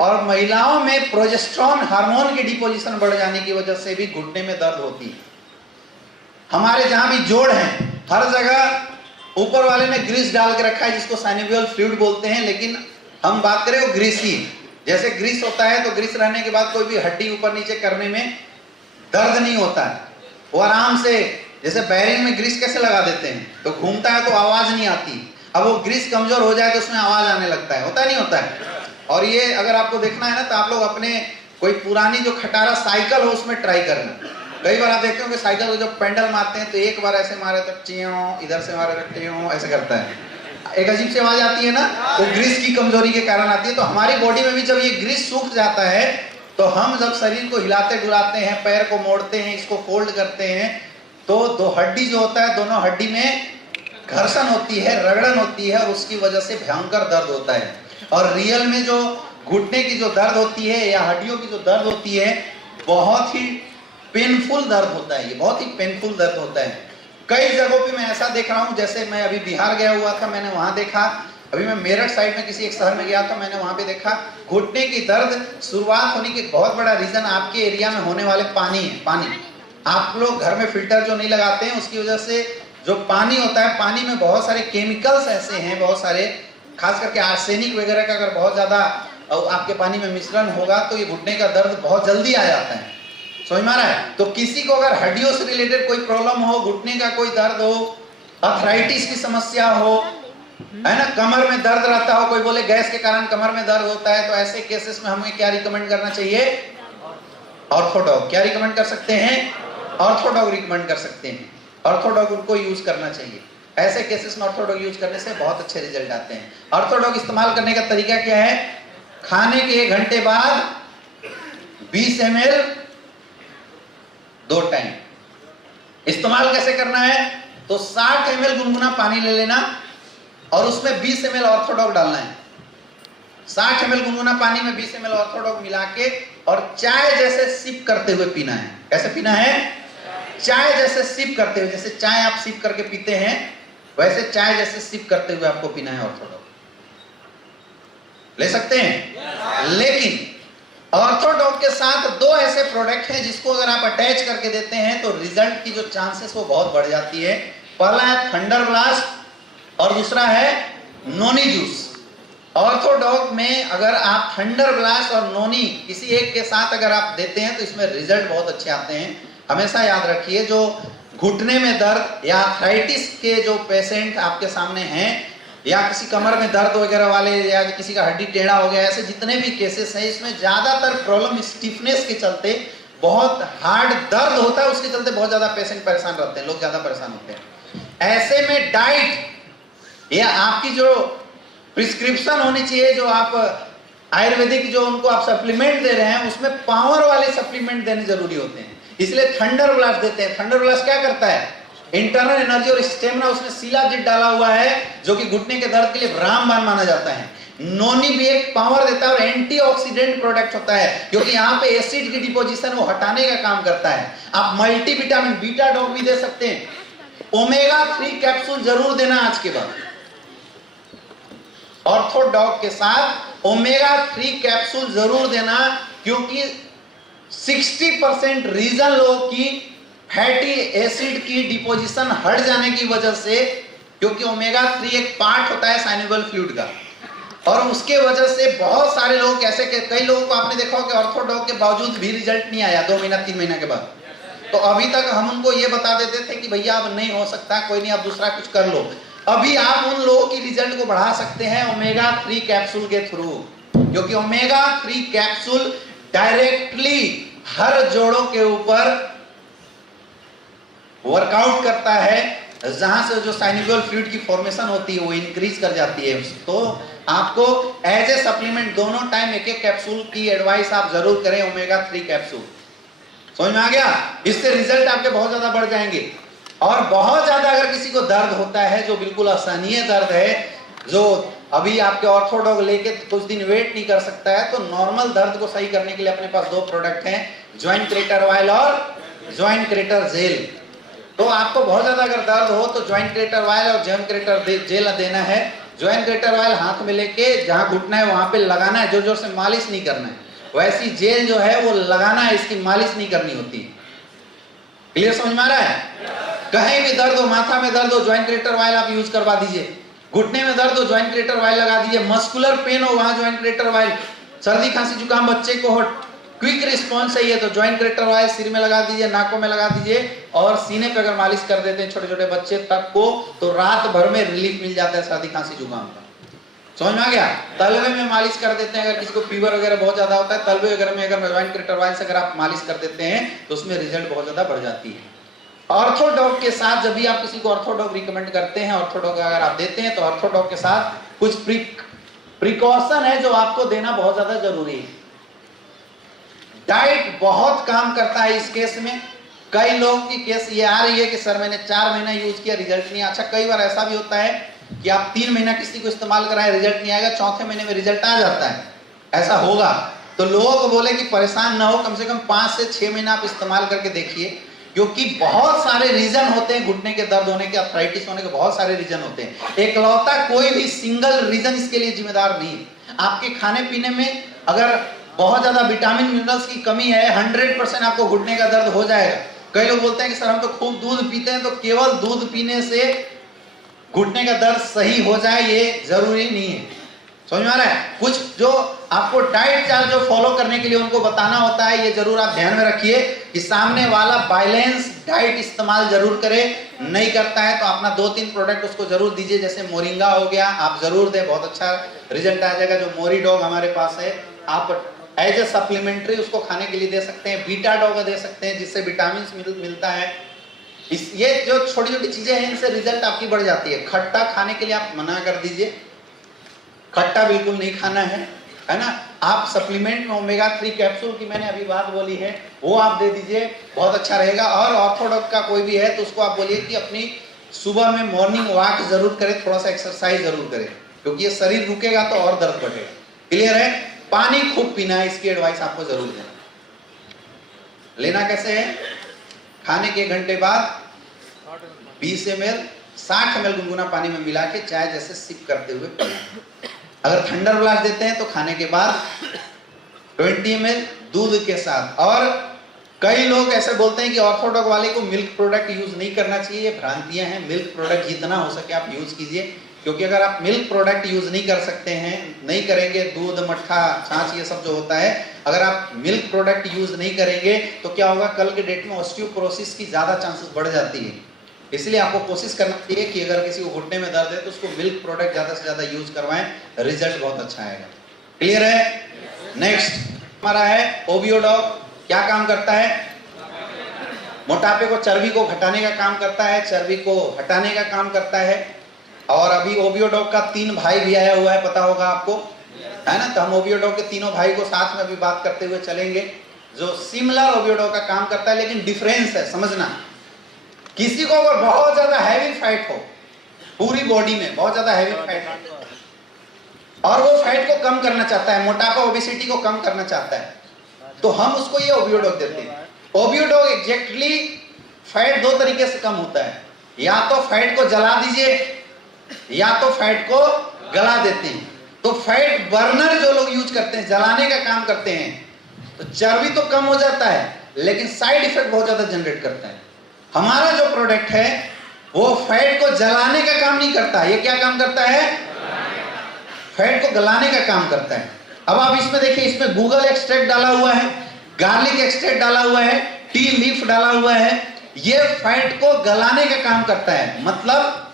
और महिलाओं में प्रोजेस्टेरोन हार्मोन की डिपोजिशन बढ़ जाने की वजह से भी घुटने में दर्द होती है। हमारे जहां भी जोड़ हैं हर जगह ऊपर वाले ने ग्रीस डाल के रखा है जिसको साइनोवियल फ्लूइड बोलते हैं, लेकिन हम बात करें वो ग्रीस ही, जैसे ग्रीस होता है तो ग्रीस रहने के बाद कोई भी हड्डी ऊपर नीचे करने में दर्द नहीं होता है, वो आराम से, जैसे बैरिंग में ग्रीस कैसे लगा देते हैं तो घूमता है तो आवाज नहीं आती। अब वो ग्रीस कमजोर हो जाए तो उसमें आवाज आने लगता है, होता नहीं होता है। और ये अगर आपको देखना है ना तो आप लोग अपने कोई पुरानी जो खटारा साइकिल हो उसमें ट्राई करना। कई बार आप देखते हो कि साइकिल को जब पेंडल मारते हैं तो एक बार ऐसे मारे तो टियों, इधर से मारे तो टियों, ऐसे करता है, एक अजीब सी आवाज आती है ना, वो ग्रीस की कमजोरी के कारण आती है। तो हमारी बॉडी में भी जब ये ग्रीस सूख जाता है तो हम जब शरीर को हिलाते डुलाते हैं, पैर को मोड़ते हैं, इसको फोल्ड करते हैं, तो दो हड्डी जो होता है दोनों हड्डी में घर्षण होती है, रगड़न होती है और उसकी वजह से भयंकर दर्द होता है। और रियल में जो घुटने की जो दर्द होती है या हड्डियों की जो दर्द होती है बहुत ही पेनफुल दर्द होता है, ये बहुत ही पेनफुल दर्द होता है। कई जगहों पे मैं ऐसा देख रहा हूँ, जैसे मैं अभी बिहार गया हुआ था, मैंने वहां देखा, अभी मैं मेरठ साइड में किसी एक शहर में गया था, मैंने वहां पे देखा घुटने की दर्द शुरुआत होने की बहुत बड़ा रीजन आपके एरिया में होने वाले पानी है। पानी, आप लोग घर में फिल्टर जो नहीं लगाते हैं उसकी वजह से जो पानी होता है, पानी में बहुत सारे केमिकल्स ऐसे हैं, बहुत सारे, खास करके आर्सेनिक वगैरह का अगर बहुत ज्यादा आपके पानी में मिश्रण होगा तो ये घुटने का दर्द बहुत जल्दी आ जाता है। समझ में आ रहा है? तो किसी को अगर हड्डियों से रिलेटेड कोई प्रॉब्लम हो, घुटने का कोई दर्द हो, अर्थराइटिस की समस्या हो, है ना, कमर में दर्द रहता हो, कोई बोले गैस के कारण कमर में दर्द होता है, तो ऐसे केसेस में हमें क्या रिकमेंड करना चाहिए? ऑर्थोडॉग। क्या रिकमेंड कर सकते हैं? ऑर्थोडॉग रिकमेंड कर सकते हैं। ऑर्थोडॉग उनको यूज करना चाहिए। ऐसे केसेस में ऑर्थोडॉग यूज करने से बहुत अच्छे रिजल्ट आते हैं। ऑर्थोडॉग इस्तेमाल करने का तरीका क्या है? खाने के 1 घंटे बाद 20 ml 2 टाइम। इस्तेमाल कैसे करना है? तो 60 ml गुनगुना पानी ले लेना और उसमें 20 ml ऑर्थोडॉग डालना है। 60 ml गुनगुना पानी में 20 ml ऑर्थोडॉग मिला के और चाय जैसे सिप करते हुए पीना है। कैसे पीना है? चाय जैसे सिप करते हुए, जैसे चाय आप सिप करके पीते हैं वैसे चाय जैसे सिप करते हुए आपको पीना है ऑर्थोडॉग। ले सकते हैं। लेकिन ऑर्थोडॉक के साथ दो ऐसे प्रोडक्ट हैं जिसको अगर आप अटैच करके देते हैं तो रिजल्ट की जो चांसेस वो बहुत बढ़ जाती है। पहला है थंडर ब्लास्ट और दूसरा है नोनी जूस। ऑर्थोडॉक में अगर आप थंडर ब्लास्ट और नोनी किसी एक के साथ अगर आप देते हैं तो इसमें रिजल्ट बहुत अच्छे आते हैं। हमेशा याद रखिए, जो घुटने में दर्द या आर्थराइटिस के जो पेशेंट आपके सामने हैं या किसी कमर में दर्द वगैरह वाले या किसी का हड्डी टेढ़ा हो गया, ऐसे जितने भी केसेस हैं इसमें ज्यादातर प्रॉब्लम स्टिफनेस के चलते, बहुत हार्ड दर्द होता है उसके चलते बहुत ज्यादा पेशेंट परेशान रहते हैं, लोग ज्यादा परेशान होते हैं। ऐसे में डाइट या आपकी जो प्रिस्क्रिप्शन होनी चाहिए, जो आप आयुर्वेदिक जो उनको आप सप्लीमेंट दे रहे हैं उसमें पावर वाले सप्लीमेंट देने जरूरी होते हैं, इसलिए थंडर ब्लास्ट देते हैं। थंडर ब्लास्ट क्या करता है, इंटरनल एनर्जी और स्टेमिना, उसमें शिलाजीत डाला हुआ है जो कि घुटने के दर्द के लिए रामबाण माना जाता है। नोनी भी एक पावर देता है और एंटीऑक्सीडेंट प्रोडक्ट होता है क्योंकि यहाँ पे एसिड की डिपोजिशन वो हटाने का काम करता है। आप मल्टीविटामिन बीटा डॉग भी दे सकते हैं। ओमेगा 3 कैप्सूल जरूर देना आज के बाद। ऑर्थोडॉक के साथ ओमेगा 3 कैप्सूल जरूर देना क्योंकि 60% रीजन लोगों की फैटी एसिड की डिपोजिशन हट जाने की वजह से, क्योंकि ओमेगा 3 एक पार्ट होता है साइनेबल फ्लूइड का, और उसके वजह से बहुत सारे लोग ऐसे कई लोगों को आपने देखा हो कि ऑर्थोडॉक के बावजूद भी रिजल्ट नहीं आया 2 महीना 3 महीना के बाद, तो अभी तक हम उनको ये बता देते थे कि भैया अब नहीं हो सकता, कोई नहीं, आप दूसरा कुछ कर लो। अभी आप उन लोगों की रिजल्ट को बढ़ा सकते हैं ओमेगा 3 कैप्सूल के थ्रू, क्योंकि ओमेगा 3 कैप्सूल डायरेक्टली हर जोड़ों के ऊपर वर्कआउट करता है, जहां से जो साइनेबल फ्लूइड की फॉर्मेशन होती है वो इंक्रीज कर जाती है। तो आपको एज ए सप्लीमेंट दोनों टाइम एक एक कैप्सूल की एडवाइस आप जरूर करें, ओमेगा 3 कैप्सूल। समझ में आ गया? इससे रिजल्ट आपके बहुत ज्यादा बढ़ जाएंगे। और बहुत ज्यादा अगर किसी को दर्द होता है जो बिल्कुल असहनीय दर्द है, जो अभी आपके ऑर्थोडॉक लेके कुछ दिन वेट नहीं कर सकता है, तो नॉर्मल दर्द को सही करने के लिए अपने पास 2 प्रोडक्ट हैं, जॉइंट क्रेटर ऑयल और जॉइंट क्रेटर जेल। तो आपको बहुत ज्यादा अगर दर्द हो तो जॉइंट क्रेटर ऑयल और जॉइंट क्रेटर जेल देना है। जॉइंट क्रेटर ऑयल हाथ में लेके जहां घुटना है वहां पे लगाना है, जोर जोर से मालिश नहीं करना है। वैसी जेल जो है वो लगाना है, इसकी मालिश नहीं करनी होती। क्लियर समझ में आ रहा है? कहीं भी दर्द हो, माथा में दर्द हो, जॉइंट क्रेटर ऑयल आप यूज करवा दीजिए। घुटने में दर्द हो, जॉइंट क्रेटर ऑयल लगा दीजिए। मस्कुलर पेन हो, वहां जॉइंट क्रेटर ऑयल। सर्दी खांसी जुकाम बच्चे को हो, क्विक रिस्पॉन्स चाहिए तो जॉइंट क्रेटर ऑयल सिर में लगा दीजिए, नाकों में लगा दीजिए, और सीने पे अगर मालिश कर देते हैं छोटे छोटे बच्चे तक को, तो रात भर में रिलीफ मिल जाता है सर्दी खांसी जुकाम का। समझ में आ गया? तलवे में मालिश कर देते हैं, अगर किसी को फीवर वगैरह बहुत ज्यादा होता है, तलवे वगैरह में अगर जॉइंट क्रेटर ऑयल से अगर आप मालिश कर देते हैं तो उसमें रिजल्ट बहुत ज्यादा बढ़ जाती है। ऑर्थोडॉक के साथ जब भी आप किसी को ऑर्थोडॉक रिकमेंड करते हैं, ऑर्थोडॉक अगर आप देते हैं तो ऑर्थोडॉक के साथ कुछ प्रिकॉशन है जो आपको देना बहुत ज्यादा जरूरी है। डाइट बहुत काम करता है इस केस में। कई लोगों की केस ये आ रही है कि सर मैंने 4 महीना यूज किया, रिजल्ट नहीं। अच्छा, कई बार ऐसा भी होता है कि आप 3 महीना किसी को इस्तेमाल कराएं, रिजल्ट नहीं आएगा, चौथे महीने में रिजल्ट आ जाता है। ऐसा होगा तो लोगों को बोले कि परेशान ना हो, कम से कम 5 से 6 महीना आप इस्तेमाल करके देखिए, क्योंकि बहुत सारे रीजन होते हैं घुटने के दर्द होने के, अर्थराइटिस होने के बहुत सारे रीजन होते हैं। एकलौता कोई भी सिंगल रीजन इसके लिए जिम्मेदार नहीं है। आपके खाने पीने में अगर बहुत ज्यादा विटामिन मिनरल्स की कमी है, 100% आपको घुटने का दर्द हो जाएगा। कई लोग बोलते हैं कि सर हम तो खूब दूध पीते हैं, तो केवल दूध पीने से घुटने का दर्द सही हो जाए ये जरूरी नहीं है। समझ में आ रहा है? कुछ जो आपको डाइट चार्ट जो फॉलो करने के लिए उनको बताना होता है, ये जरूर आप ध्यान में रखिए कि सामने वाला बैलेंस डाइट इस्तेमाल जरूर करे। नहीं करता है तो अपना 2-3 प्रोडक्ट उसको जरूर दीजिए, जैसे मोरिंगा हो गया, आप जरूर दें, बहुत अच्छा रिजल्ट आ जाएगा। जो मोरी डॉग हमारे पास है, आप एज ए सप्लीमेंट्री उसको खाने के लिए दे सकते हैं। बीटा डॉग दे सकते हैं जिससे विटामिन मिलता है। ये जो छोटी छोटी चीजें हैं इनसे रिजल्ट आपकी बढ़ जाती है। खट्टा खाने के लिए आप मना कर दीजिए, खट्टा बिल्कुल नहीं खाना है ना। आप सप्लीमेंट में ओमेगा 3 कैप्सूल की मैंने अभी बात बोली है, वो आप दे दीजिए, बहुत अच्छा रहेगा। और ऑर्थोडॉक का कोई भी है तो उसको आप बोलिए कि अपनी सुबह में मॉर्निंग वॉक जरूर करे, थोड़ा सा एक्सरसाइज जरूर करे, क्योंकि ये शरीर रुकेगा तो और दर्द बढ़ेगा। क्लियर है? पानी खूब पीना है, इसकी एडवाइस आपको जरूर देना। लेना कैसे है? खाने के 1 घंटे बाद 20 ml 60 ml गुनगुना पानी में मिला के चाय जैसे सिप करते हुए पीना। अगर थंडर ब्लास्ट देते हैं तो खाने के बाद 20 ml दूध के साथ। और कई लोग ऐसे बोलते हैं कि ऑर्थोडॉग वाले को मिल्क प्रोडक्ट यूज नहीं करना चाहिए, ये भ्रांतियां हैं। मिल्क प्रोडक्ट जितना हो सके आप यूज कीजिए, क्योंकि अगर आप मिल्क प्रोडक्ट यूज नहीं कर सकते हैं, नहीं करेंगे, दूध, मट्ठा, छाछ ये सब जो होता है, अगर आप मिल्क प्रोडक्ट यूज नहीं करेंगे तो क्या होगा, कल के डेट में ऑस्टियोपोरोसिस की ज्यादा चांसेस बढ़ जाती है। इसलिए आपको कोशिश करना चाहिए कि अगर किसी को घुटने में दर्द है तो उसको मिल्क प्रोडक्ट ज्यादा से ज्यादा यूज करवाएं, रिजल्ट बहुत अच्छा आएगा। क्लियर है? नेक्स्ट हमारा है ओबियोडॉग। क्या काम करता है? मोटापे को, चर्बी को घटाने का काम करता है, चर्बी को हटाने का काम करता है। और अभी ओबियोडॉग का 3 भाई भी आया हुआ है, पता होगा आपको, है ना? तो हम ओबियोडॉग के तीनों भाई को साथ में भी बात करते हुए चलेंगे, जो सिमिलर ओबियोडॉग का काम करता है, लेकिन डिफरेंस है, समझना। किसी को अगर बहुत ज्यादा हैवी फैट हो, पूरी बॉडी में बहुत ज्यादा हैवी फैट हो और वो फैट को कम करना चाहता है, मोटापा, ओबेसिटी को कम करना चाहता है, तो हम उसको ये ओबियोडॉग देते हैं। ओबियोडॉग एग्जैक्टली फैट 2 तरीके से कम होता है, या तो फैट को जला दीजिए या तो फैट को गला देते हैं। तो फैट बर्नर जो लोग यूज करते हैं, जलाने का काम करते हैं, तो चर्बी तो कम हो जाता है लेकिन साइड इफेक्ट बहुत ज्यादा जनरेट करता है। हमारा जो प्रोडक्ट है वो फैट को जलाने का काम नहीं करता, ये क्या काम करता है? फैट को गलाने का काम करता है। अब आप इसमें देखिए, इसमें गूगल एक्सट्रैक्ट डाला हुआ है, गार्लिक एक्सट्रैक्ट डाला हुआ है, टी लीफ डाला हुआ है। ये फैट को गलाने का काम करता है, मतलब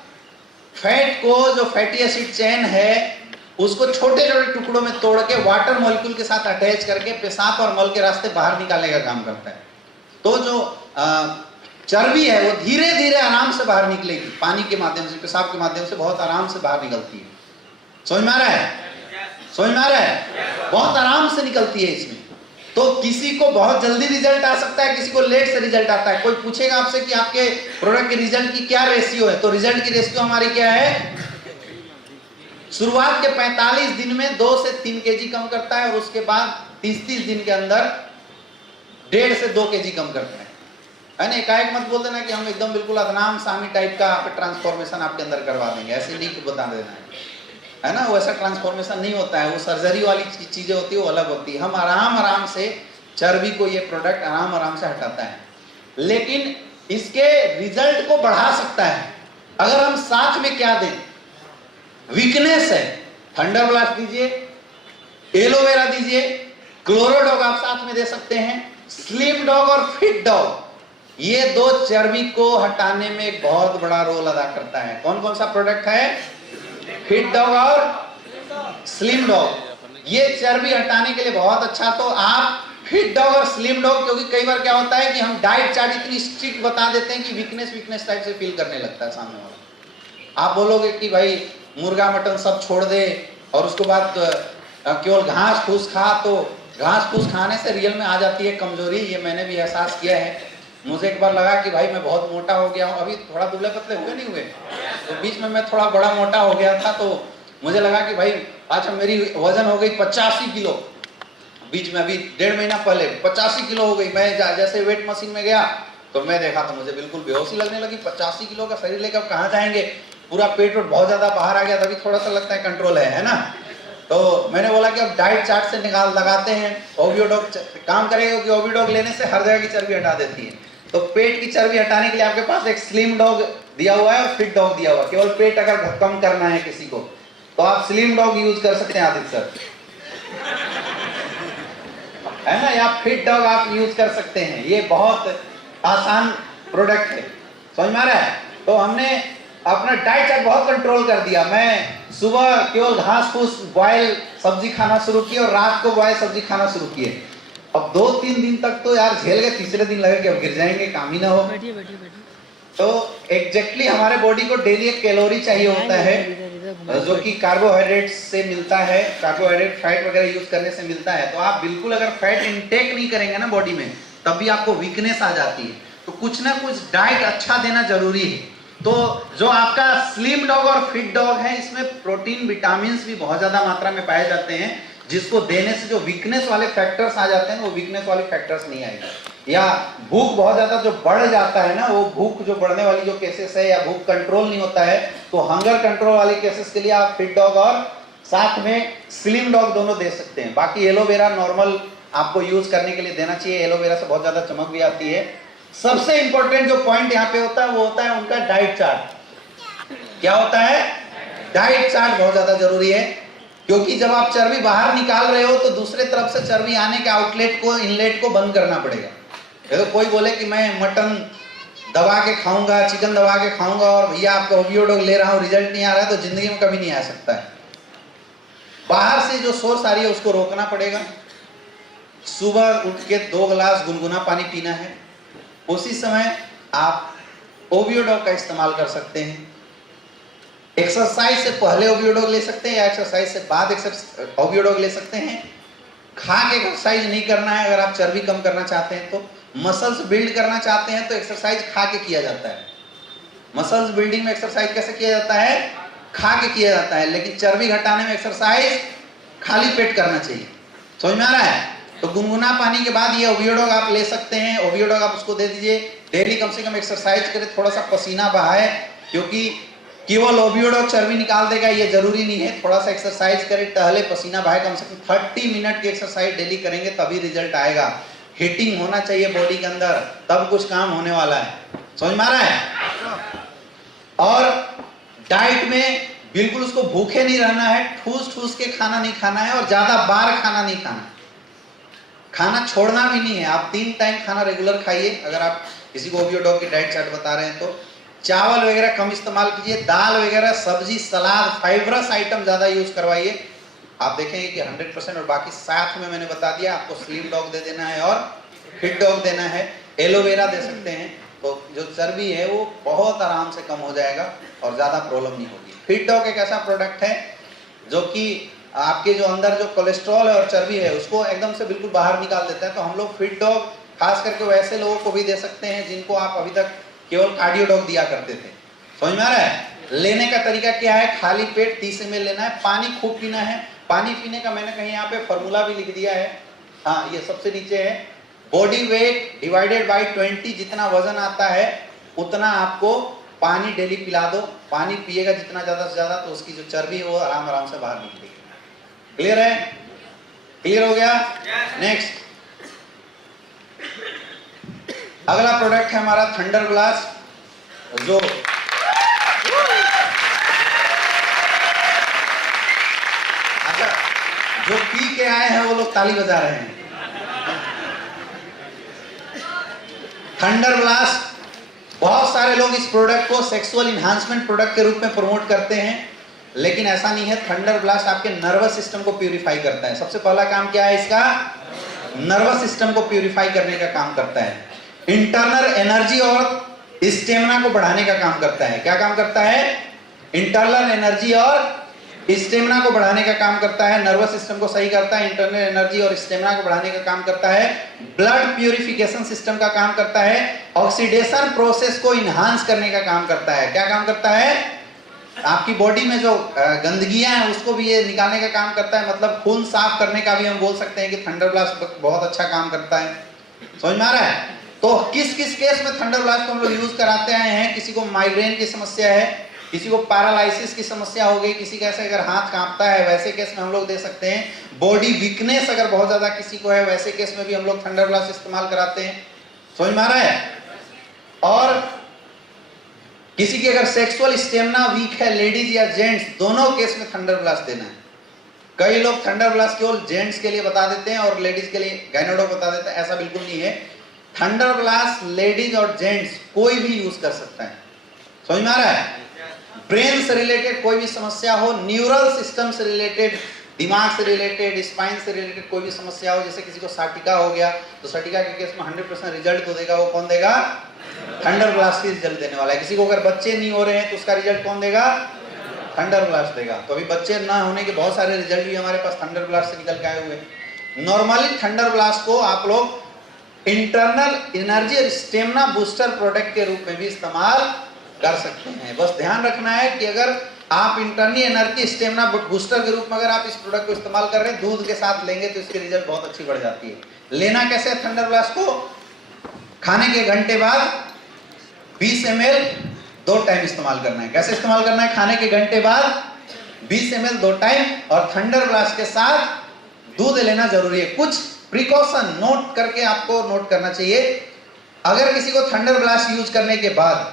फैट को, जो फैटी एसिड चेन है, उसको छोटे छोटे टुकड़ों में तोड़ के वाटर मॉलिक्यूल के साथ अटैच करके पेशाब और मल के रास्ते बाहर निकालने का काम करता है। तो जो चर्बी है वो धीरे धीरे आराम से बाहर निकलेगी, पानी के माध्यम से, पेशाब के माध्यम से बहुत आराम से बाहर निकलती है। समझ में आ रहा है? समझ में आ रहा है? बहुत आराम से निकलती है इसमें। तो किसी को बहुत जल्दी रिजल्ट आ सकता है, किसी को लेट से रिजल्ट आता है। कोई पूछेगा आपसे कि आपके प्रोडक्ट के रिजल्ट की क्या रेशियो है, तो रिजल्ट की रेशियो हमारी क्या है? शुरुआत के 45 दिन में 2 से 3 केजी कम करता है और उसके बाद 30 दिन के अंदर 1.5 से 2 केजी कम करता है ना? एकाएक मत बोल देना कि हम एकदम बिल्कुल अदनाम सामी टाइप का ट्रांसफॉर्मेशन आपके अंदर करवा देंगे, ऐसे नहीं बता देना है ना? वैसा ट्रांसफॉर्मेशन नहीं होता है, वो सर्जरी वाली चीजें होती है, वो अलग होती है। हम आराम आराम से चर्बी को ये प्रोडक्ट आराम आराम से हटाता है, लेकिन इसके रिजल्ट को बढ़ा सकता है अगर हम साथ में क्या दें। वीकनेस है, थंडर ब्लास्ट दीजिए, एलोवेरा दीजिए, क्लोरोडॉग आप साथ में दे सकते हैं, स्लिम डॉग और फिट डॉग, ये 2 चर्बी को हटाने में एक बहुत बड़ा रोल अदा करता है। कौन कौन सा प्रोडक्ट है? फिट डॉग और स्लिम डॉग। ये चर्बी हटाने के लिए बहुत अच्छा। तो आप फिट डॉग और स्लिम डॉग, क्योंकि कई बार क्या होता है कि हम डाइट चार्ट इतनी स्ट्रिक्ट बता देते हैं कि वीकनेस टाइप से फील करने लगता है सामने वाला। आप बोलोगे कि भाई मुर्गा मटन सब छोड़ दे और उसके बाद केवल घास फूस खा, तो घास फूस खाने से रियल में आ जाती है कमजोरी। ये मैंने भी एहसास किया है। मुझे एक बार लगा कि भाई मैं बहुत मोटा हो गया हूँ, अभी थोड़ा दुबले पतले हुए नहीं हुए, तो बीच में मैं थोड़ा बड़ा मोटा हो गया था, तो मुझे लगा कि भाई अच्छा मेरी वजन हो गई 85 किलो। बीच में अभी 1.5 महीना पहले 85 किलो हो गई। मैं जैसे वेट मशीन में गया तो मैं देखा तो मुझे बिल्कुल बेहोशी लगने लगी। 85 किलो का शरीर लेकर कहाँ जाएंगे? पूरा पेट बहुत ज्यादा बाहर आ गया, तभी थोड़ा सा लगता है कंट्रोल है ना? तो मैंने बोला कि अब डाइट चार्ट से लगाते हैं, ओबियोडॉग काम करेगा, क्योंकि ओबियोडॉग लेने से हर जगह की चर्बी हटा देती है। तो पेट की चर्बी हटाने के लिए आपके पास एक स्लिम डॉग दिया हुआ है और फिट डॉग दिया हुआ है। केवल पेट अगर कम करना है किसी को तो आप स्लिम डॉग यूज कर सकते हैं आदित्य सर, है ना? या फिट डॉग आप यूज कर सकते हैं। ये बहुत आसान प्रोडक्ट है, समझ में आ रहा है? तो हमने अपना डाइट चार्ट बहुत कंट्रोल कर दिया। मैं सुबह केवल घास फूस बॉयल सब्जी खाना शुरू की और रात को बॉयल सब्जी खाना शुरू किए। अब 2-3 दिन तक तो यार झेल गए, तीसरे दिन लगे कि अब गिर जाएंगे, काम ही ना हो। तो एग्जैक्टली हमारे बॉडी को डेली एक कैलोरी चाहिए होता है जो कि कार्बोहाइड्रेट से मिलता है, कार्बोहाइड्रेट फैट वगैरह यूज करने से मिलता है। तो आप बिल्कुल अगर फैट इनटेक नहीं करेंगे ना बॉडी में, तभी आपको वीकनेस आ जाती है। तो कुछ ना कुछ डाइट अच्छा देना जरूरी है। तो जो आपका स्लिम डॉग और फिट डॉग है, इसमें प्रोटीन विटामिन भी बहुत ज्यादा मात्रा में पाए जाते हैं, जिसको देने से जो वीकनेस वाले फैक्टर्स आ जाते हैं वो वीकनेस वाले फैक्टर्स नहीं आएंगे। या भूख बहुत ज्यादा जो बढ़ जाता है ना, वो भूख जो बढ़ने वाली जो केसेस है, या भूख कंट्रोल नहीं होता है, तो हंगर कंट्रोल वाले केसेस के लिए आप फिट डॉग और साथ में स्लिम डॉग दोनों दे सकते हैं। बाकी एलोवेरा नॉर्मल आपको यूज करने के लिए देना चाहिए, एलोवेरा से बहुत ज्यादा चमक भी आती है। सबसे इंपॉर्टेंट जो पॉइंट यहाँ पे होता है वो होता है उनका डाइट चार्ट। क्या होता है? डाइट चार्ट बहुत ज्यादा जरूरी है, क्योंकि जब आप चर्बी बाहर निकाल रहे हो तो दूसरे तरफ से चर्बी आने के आउटलेट को, इनलेट को बंद करना पड़ेगा। तो कोई बोले कि मैं मटन दबा के खाऊंगा, चिकन दबा के खाऊंगा और भैया आपका ओवियोडॉग ले रहा हूं, रिजल्ट नहीं आ रहा है, तो जिंदगी में कभी नहीं आ सकता है। बाहर से जो सोर्स आ रही है उसको रोकना पड़ेगा। सुबह उठ के 2 गिलास गुनगुना पानी पीना है। उसी समय आप ओवियोडॉग का इस्तेमाल कर सकते हैं। एक्सरसाइज से पहले ओवियोडॉग ले सकते हैं या एक्सरसाइज से बाद ओवियोडॉग ले सकते हैं। खा के एक्सरसाइज नहीं करना है। अगर आप चर्बी कम करना चाहते हैं, तो मसल्स बिल्ड करना चाहते हैं, तो एक्सरसाइज खा के किया जाता है। मसल्स बिल्डिंग में एक्सरसाइज कैसे किया जाता है? खा के किया जाता है। लेकिन चर्बी घटाने में एक्सरसाइज खाली पेट करना चाहिए। समझ में आ रहा है? तो गुनगुना पानी के बाद ये ओवियोडॉग आप ले सकते हैं। ओवियोडॉग आप उसको दे दीजिए। डेली कम से कम एक्सरसाइज करें, थोड़ा सा पसीना बहाए, क्योंकि केवल ओवियोडॉग चर्बी निकाल देगा ये जरूरी नहीं है। थोड़ा सा एक्सरसाइज करें, टहले, पसीना बहाए। कम से कम 30 मिनट की एक्सरसाइज डेली करेंगे तभी रिजल्ट आएगा। हीटिंग होना चाहिए बॉडी के अंदर, तब कुछ काम होने वाला है। समझ में आ रहा है? और डाइट में बिल्कुल उसको भूखे नहीं रहना है, ठूस ठूस के खाना नहीं खाना है और ज्यादा बार खाना नहीं खाना। खाना छोड़ना भी नहीं है। आप 3 टाइम खाना रेगुलर खाइए। अगर आप किसी को ओवियोडॉग की डाइट चार्ट बता रहे हैं तो चावल वगैरह कम इस्तेमाल कीजिए। दाल वगैरह, सब्जी, सलाद, फाइबरस आइटम ज्यादा यूज करवाइए। आप देखेंगे कि 100%। और बाकी साथ में मैंने बता दिया, आपको स्लिम डॉग दे देना है और फिट डॉग देना है। एलोवेरा दे सकते हैं, तो जो चर्बी है वो बहुत आराम से कम हो जाएगा और ज्यादा प्रॉब्लम नहीं होगी। फिट डॉग एक ऐसा प्रोडक्ट है जो कि आपके जो अंदर जो कोलेस्ट्रॉल है और चर्बी है उसको एकदम से बिल्कुल बाहर निकाल देता है। तो हम लोग फिट डॉग खास करके वैसे लोगों को भी दे सकते हैं जिनको आप अभी तक केवल कार्डियो डॉग दिया करते थे। समझ में आ रहा है? लेने का तरीका क्या है? खाली पेट 30 ml लेना है। पानी खूब पीना है। पानी पीने का मैंने कहीं यहाँ पे फॉर्मूला भी लिख दिया है। हाँ, ये सबसे नीचे है। बॉडी वेट डिवाइडेड बाई 20, जितना वजन आता है उतना आपको पानी डेली पिला दो। पानी पिएगा जितना ज्यादा से ज्यादा, तो उसकी जो चर्बी है वो आराम आराम से बाहर निकलेगी। क्लियर है? क्लियर हो गया? नेक्स्ट, अगला प्रोडक्ट है हमारा थंडर ब्लास्ट। जो अच्छा, जो पी के आए हैं वो लोग ताली बजा रहे हैं। थंडर ब्लास्ट, बहुत सारे लोग इस प्रोडक्ट को सेक्सुअल इन्हांसमेंट प्रोडक्ट के रूप में प्रमोट करते हैं, लेकिन ऐसा नहीं है। थंडर ब्लास्ट आपके नर्वस सिस्टम को प्यूरिफाई करता है। सबसे पहला काम क्या है इसका? नर्वस सिस्टम को प्यूरिफाई करने का काम करता है। इंटरनल एनर्जी और स्टेमिना को बढ़ाने का काम करता है। क्या काम करता है? इंटरनल एनर्जी और स्टेमिना को बढ़ाने का काम करता है। नर्वस सिस्टम को सही करता है, इंटरनल एनर्जी और स्टेमिना को बढ़ाने का काम करता है। ब्लड प्यूरिफिकेशन सिस्टम का काम करता है। ऑक्सीडेशन प्रोसेस को इनहांस करने का काम करता है। क्या काम करता है? आपकी बॉडी में जो गंदगियां हैं उसको भी ये निकालने का काम करता है। मतलब खून साफ करने का भी हम बोल सकते हैं कि थंडर ब्लास्ट बहुत अच्छा काम करता है। समझ में आ रहा है? तो किस किस केस में थंडर ब्लास्ट को हम लोग यूज कराते आए हैं? किसी को माइग्रेन की समस्या है, किसी को पैरालिसिस की समस्या हो गई, किसी का ऐसे अगर हाथ कांपता है वैसे केस में हम लोग दे सकते हैं। बॉडी वीकनेस अगर बहुत ज्यादा किसी को है वैसे केस में भी हम लोग थंडर ब्लास्ट इस्तेमाल कराते हैं। समझ में आ रहा है? और किसी की अगर सेक्सुअल स्टेमिना वीक है, लेडीज या जेंट्स, दोनों केस में थंडर ब्लास्ट देना है। कई लोग थंडर ब्लास्ट केवल जेंट्स के लिए बता देते हैं और लेडीज के लिए गायनेडो बता देते हैं। ऐसा बिल्कुल नहीं है। थंडर ब्लास्ट लेडीज और जेंट्स कोई भी यूज कर सकता है। समझ में आ रहा है? ब्रेन से रिलेटेड कोई भी समस्या हो, न्यूरल सिस्टम से रिलेटेड, दिमाग से रिलेटेड, स्पाइन से रिलेटेड कोई भी समस्या हो, जैसे किसी को साटिका हो गया तो साटिका के केस में 100% रिजल्ट तो देगा वो कौन देगा? थंडर ब्लास्ट ही रिजल्ट देने वाला है। किसी को अगर बच्चे नहीं हो रहे हैं तो उसका रिजल्ट कौन देगा? थंडर ब्लास्ट देगा। तो अभी बच्चे ना होने के बहुत सारे रिजल्ट भी हमारे पास थंडर ब्लास्ट से निकल के आए हुए। नॉर्मली थंडर ब्लास्ट को आप लोग इंटरनल एनर्जी और स्टेमिना बूस्टर प्रोडक्ट के रूप में भी इस्तेमाल कर सकते हैं। बस ध्यान रखना है कि अगर आप इंटरनल एनर्जी स्टेमिना बूस्टर के रूप में अगर आप इस प्रोडक्ट को इस्तेमाल कर रहे हैं, दूध के साथ लेंगे तो इसकी रिजल्ट बहुत अच्छी बढ़ जाती है। लेना कैसे है थंडर ब्लास्ट को? खाने के घंटे बाद 20 ml 2 टाइम इस्तेमाल करना है। कैसे इस्तेमाल करना है? खाने के घंटे बाद 20 ml 2 टाइम और थंडर ब्लास्ट के साथ दूध लेना जरूरी है। कुछ प्रिकॉशन नोट करके आपको नोट करना चाहिए। अगर किसी को थंडर ब्लास्ट यूज करने के बाद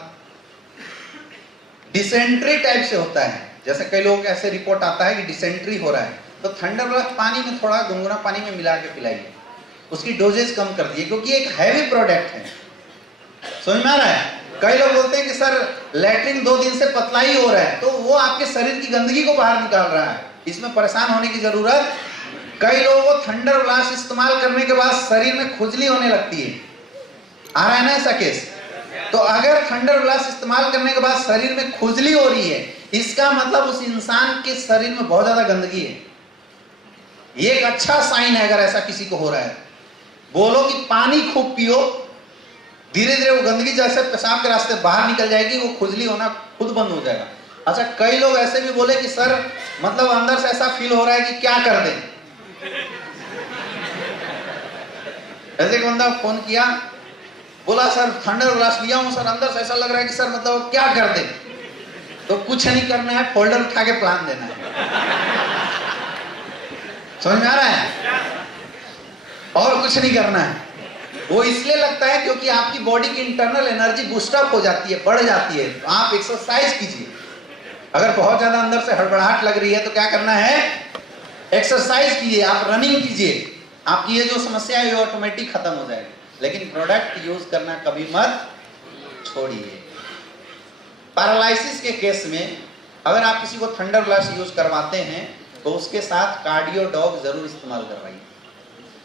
डिसेंट्री टाइप से होता है, जैसे कई लोग ऐसे रिपोर्ट आता है कि डिसेंट्री हो रहा है, तो थंडर ब्लास्ट पानी में थोड़ा गुनगुना पानी में मिला के पिलाइए, उसकी डोजेज कम कर दिए, क्योंकि एक हैवी प्रोडक्ट है। समझ में आ रहा है? कई लोग बोलते हैं कि सर लैट्रिन 2 दिन से पतला ही हो रहा है, तो वो आपके शरीर की गंदगी को बाहर निकाल रहा है, इसमें परेशान होने की जरूरत। कई लोगों को थंडर ब्लास्ट इस्तेमाल करने के बाद शरीर में खुजली होने लगती है, आ रहा है ना ऐसा केस? तो अगर थंडर ब्लास्ट इस्तेमाल करने के बाद शरीर में खुजली हो रही है, इसका मतलब उस इंसान के शरीर में बहुत ज्यादा गंदगी है। ये एक अच्छा साइन है अगर ऐसा किसी को हो रहा है। बोलो कि पानी खूब पियो, धीरे धीरे वो गंदगी जैसे पेशाब के रास्ते बाहर निकल जाएगी, वो खुजली होना खुद बंद हो जाएगा। अच्छा, कई लोग ऐसे भी बोले कि सर मतलब अंदर से ऐसा फील हो रहा है कि क्या कर दें। ऐसे एक बंदा फोन किया, बोला सर थंडर ब्लास्ट लिया हूं सर, अंदर से ऐसा लग रहा है कि सर मतलब क्या कर दें। तो कुछ नहीं करना है, फोल्डर उठा के प्लान देना है। समझ में आ रहा है? और कुछ नहीं करना है। वो इसलिए लगता है क्योंकि आपकी बॉडी की इंटरनल एनर्जी बूस्टअप हो जाती है, बढ़ जाती है। तो आप एक्सरसाइज कीजिए। अगर बहुत ज्यादा अंदर से हड़बड़ाहट लग रही है तो क्या करना है? एक्सरसाइज कीजिए, आप रनिंग कीजिए, आपकी ये जो समस्या है ये ऑटोमेटिक खत्म हो जाएगी। लेकिन प्रोडक्ट यूज करना कभी मत छोड़िए। पैरालिसिस के केस में अगर आप किसी को थंडर ब्लास्ट यूज करवाते हैं तो उसके साथ कार्डियो डॉग जरूर इस्तेमाल करवाइए।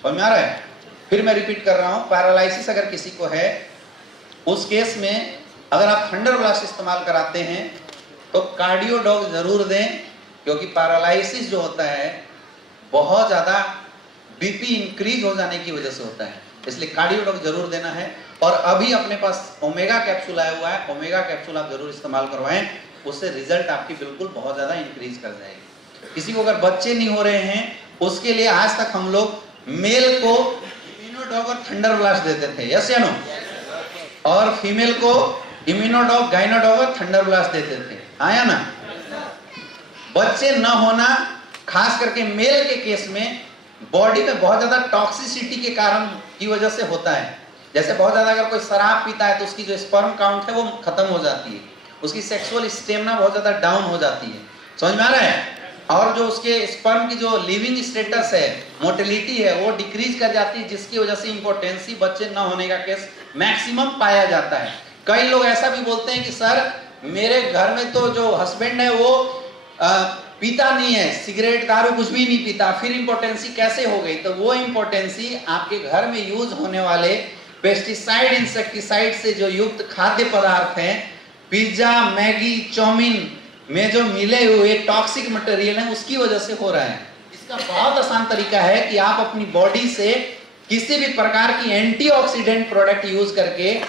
समझ में आ रहा है? फिर मैं रिपीट कर रहा हूं, पैरालिसिस अगर किसी को है उस केस में अगर आप थंडर ब्लास्ट इस्तेमाल कराते हैं तो कार्डियो डॉग जरूर दें, क्योंकि पैरालिसिस जो होता है बहुत ज्यादा बीपी इंक्रीज हो जाने की वजह से होता है, इसलिए कार्डियो डॉग जरूर देना है। और अभी अपने पास ओमेगा कैप्सूल आया हुआ है, ओमेगा कैप्सूल आप जरूर इस्तेमाल करवाएं, उससे रिजल्ट आपकी बिल्कुल बहुत ज्यादा इंक्रीज कर जाएगी। किसी को अगर बच्चे नहीं हो रहे हैं उसके लिए आज तक हम लोग मेल को इम्यूनोडॉग और थंडर ब्लास्ट देते थे, यस या नो, और फीमेल को इम्यूनोडॉग, गाइनोडॉग और थंडर ब्लास्ट देते थे, आया ना? बच्चे न होना खास करके मेल के केस में बॉडी में बहुत ज्यादा टॉक्सिसिटी के कारण की वजह से होता है। जैसे बहुत ज्यादा अगर कोई शराब पीता है तो उसकी जो स्पर्म काउंट है वो खत्म हो जाती है, उसकी सेक्सुअल स्टेमिना बहुत ज्यादा डाउन हो जाती है। समझ में आ रहा है? और जो उसके स्पर्म की जो लिविंग स्टेटस है, मोटिलिटी है, वो डिक्रीज कर जाती है, जिसकी वजह से इंपोर्टेंसी, बच्चे न होने का केस मैक्सिमम पाया जाता है। कई लोग ऐसा भी बोलते हैं कि सर मेरे घर में तो जो हस्बैंड है वो पीता नहीं है, सिगरेट दारू कुछ भी नहीं पीता, फिर इंपोर्टेंसी कैसे हो गई? तो वो इंपोर्टेंसी आपके घर में यूज होने वाले पेस्टिसाइड, इंसेक्टिसाइड से जो युक्त खाद्य पदार्थ हैं, पिज्जा, मैगी, चाउमीन में जो मिले हुए टॉक्सिक मटेरियल है, उसकी वजह से हो रहा है। इसका बहुत आसान तरीका है कि आप अपनी बॉडी से किसी भी प्रकार की एंटीऑक्सीडेंट प्रोडक्ट यूज करके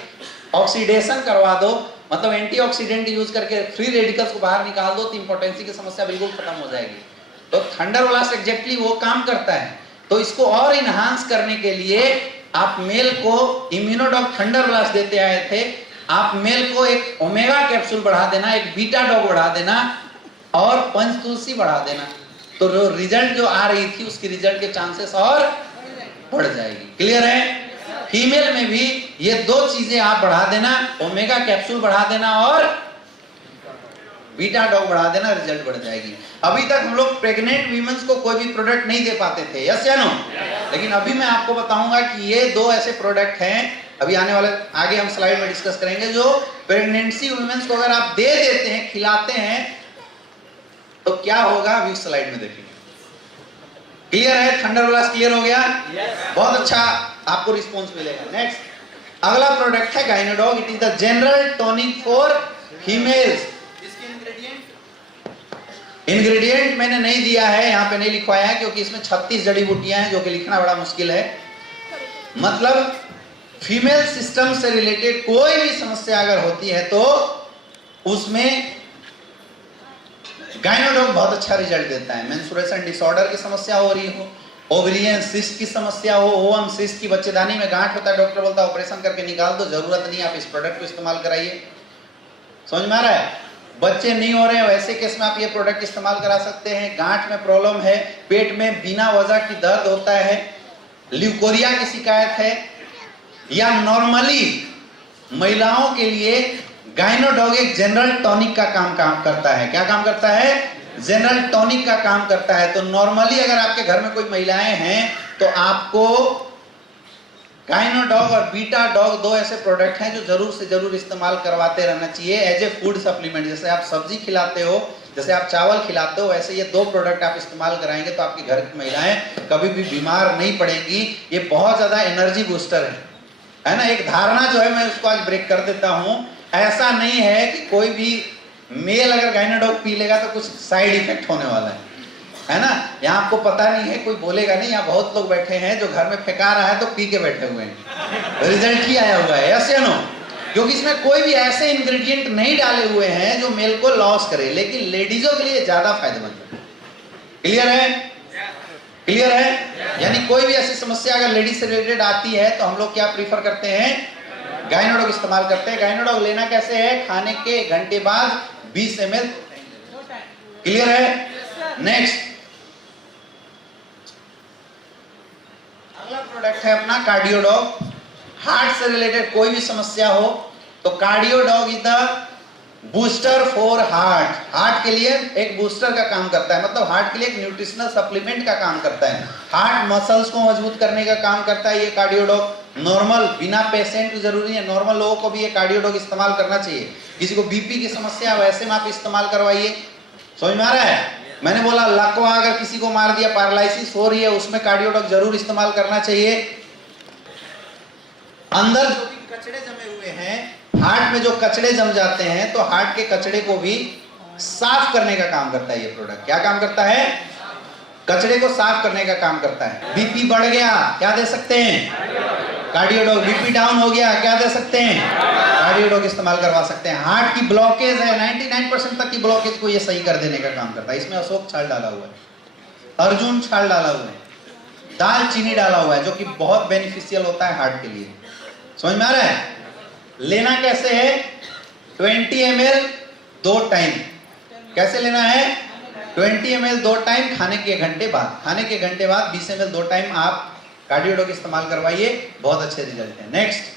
ऑक्सीडेशन करवा दो, मतलब एंटीऑक्सीडेंट यूज करके फ्री रेडिकल्स को बाहर निकाल दो, तो इंपोर्टेंसी की समस्या बिल्कुल खत्म हो जाएगी। तो थंडर ब्लास्ट एग्जैक्टली वो काम करता है। तो इसको और इनहांस करने के लिए आप मेल को इम्यूनोडॉग थंडर ब्लास्ट देते आए थे, आप मेल को एक ओमेगा कैप्सूल बढ़ा देना, एक बीटा डॉग बढ़ा देना और पंचतुलसी बढ़ा देना, तो जो रिजल्ट जो आ रही थी उसकी रिजल्ट के चांसेस और बढ़ जाएगी। क्लियर है? फीमेल में भी ये 2 चीजें आप बढ़ा देना, ओमेगा कैप्सूल बढ़ा देना और बीटा डॉग बढ़ा देना, रिजल्ट बढ़ जाएगी। अभी तक हम लोग प्रेग्नेंट वीमेंस को कोई भी प्रोडक्ट नहीं दे पाते थे, यस या नो? लेकिन अभी मैं आपको बताऊंगा कि ये 2 ऐसे प्रोडक्ट हैं, अभी आने वाले आगे हम स्लाइड में डिस्कस करेंगे, जो प्रेगनेंसी वुमेन्स को अगर आप दे देते हैं, खिलाते हैं, तो क्या होगा अभी स्लाइड में देखेंगे। क्लियर है? थंडर ब्लास्ट क्लियर हो गया? बहुत अच्छा आपको रिस्पॉन्स मिलेगा। नेक्स्ट अगला प्रोडक्ट है Gynodog. It is the general tonic for females. Ingredient मैंने नहीं दिया है, यहाँ पे नहीं लिखवाया है, क्योंकि इसमें 36 जड़ी बूटियां हैं जो कि लिखना बड़ा मुश्किल है। मतलब फीमेल सिस्टम से रिलेटेड कोई भी समस्या अगर होती है तो उसमें गाइनोडॉग बहुत अच्छा रिजल्ट देता है। मेंस्ट्रुएशन डिसऑर्डर की समस्या हो रही हो, ओवरियन सिस्ट की समस्या हो, ओवम सिस्ट की बच्चेदानी में गांठ होता है, डॉक्टर बोलता है ऑपरेशन करके निकाल दो, जरूरत नहीं, आप इस प्रोडक्ट को इस्तेमाल कराइए। समझ में आ रहा है? बच्चे नहीं हो रहे हैं, वैसे केस में आप ये प्रोडक्ट इस्तेमाल करा सकते हैं। गांठ में प्रॉब्लम है, पेट में बिना वजह की दर्द होता है, ल्यूकोरिया की शिकायत है, या नॉर्मली महिलाओं के लिए गाइनोडॉग एक जनरल टॉनिक का काम करता है। क्या काम करता है? जनरल टॉनिक का काम करता है। तो नॉर्मली अगर आपके घर में कोई महिलाएं हैं तो आपको गाइनोडॉग और बीटा डॉग, दो ऐसे प्रोडक्ट हैं जो जरूर से जरूर इस्तेमाल करवाते रहना चाहिए एज ए फूड सप्लीमेंट। जैसे आप सब्जी खिलाते हो, जैसे आप चावल खिलाते हो, वैसे ये दो प्रोडक्ट आप इस्तेमाल कराएंगे तो आपके घर की महिलाएं कभी भी बीमार नहीं पड़ेंगी। ये बहुत ज्यादा एनर्जी बूस्टर है ना। एक धारणा जो है मैं उसको आज ब्रेक कर देता हूं। ऐसा नहीं है कि कोई भी मेल अगर गाइनोडॉग पी लेगा तो कुछ साइड इफेक्ट होने वाला है ना। यहाँ आपको पता नहीं है, कोई बोलेगा नहीं। यहाँ बहुत लोग बैठे हैं जो घर में फेंका रहा है तो पी के बैठे हुए हैं, रिजल्ट ही आया हुआ है, यस या नो? क्योंकि इसमें कोई भी ऐसे इंग्रेडिएंट नहीं डाले हुए हैं जो मेल को लॉस करे, लेकिन लेडीजों के लिए ज्यादा फायदेमंद है। क्लियर है? क्लियर है? यानी कोई भी ऐसी समस्या अगर लेडीज से रिलेटेड आती है तो हम लोग क्या प्रीफर करते हैं? गाइनोडॉग इस्तेमाल करते हैं। गाइनोडॉग लेना कैसे है? खाने के घंटे बाद 20 ml। क्लियर है? नेक्स्ट अगला प्रोडक्ट है अपना कार्डियोडॉग। हार्ट से रिलेटेड कोई भी समस्या हो तो Cardiodog is the booster for heart. Heart के लिए एक बूस्टर का काम करता है, मतलब हार्ट के लिए एक न्यूट्रिशनल सप्लीमेंट का काम करता है। हार्ट मसल्स को मजबूत करने का काम करता है ये कार्डियोडॉग। नॉर्मल बिना पेशेंट की जरूरी है, नॉर्मल लोगों को भी ये कार्डियोडॉग इस्तेमाल करना चाहिए। किसी को बीपी की समस्या है वैसे में आप इस्तेमाल करवाइए। समझ में आ रहा है? मैंने बोला लकवा अगर किसी को मार दिया, पैरालिसिस हो रही है, उसमें कार्डियोडॉग जरूर इस्तेमाल करना चाहिए। अंदर जो भी कचड़े जमे हुए हैं, हार्ट में जो कचड़े जम जाते हैं तो हार्ट के कचड़े को भी साफ करने का काम करता है ये प्रोडक्ट। क्या काम करता है? कचड़े को साफ करने का काम करता है। बीपी बढ़ गया, क्या दे सकते हैं? कार्डियोडॉग। बीपी डाउन हो गया, क्या दे सकते हैं? कार्डियोडॉग इस्तेमाल करवा सकते हैं। हार्ट की ब्लॉकेज है, 99% तक की ब्लॉकेज को ये सही कर देने का काम करता है। इसमें अशोक छाल डाला हुआ है, अर्जुन छाल डाला हुआ है, दालचीनी डाला हुआ है, जो कि बहुत बेनिफिशियल होता है हार्ट के लिए। समझ में आ रहा है? लेना कैसे है? 20 ml 2 टाइम। कैसे लेना है? 20 ml 2 टाइम खाने के घंटे बाद। खाने के घंटे बाद 20 ml 2 टाइम आप कार्डियोडॉग इस्तेमाल करवाइए, बहुत अच्छे रिजल्ट है। नेक्स्ट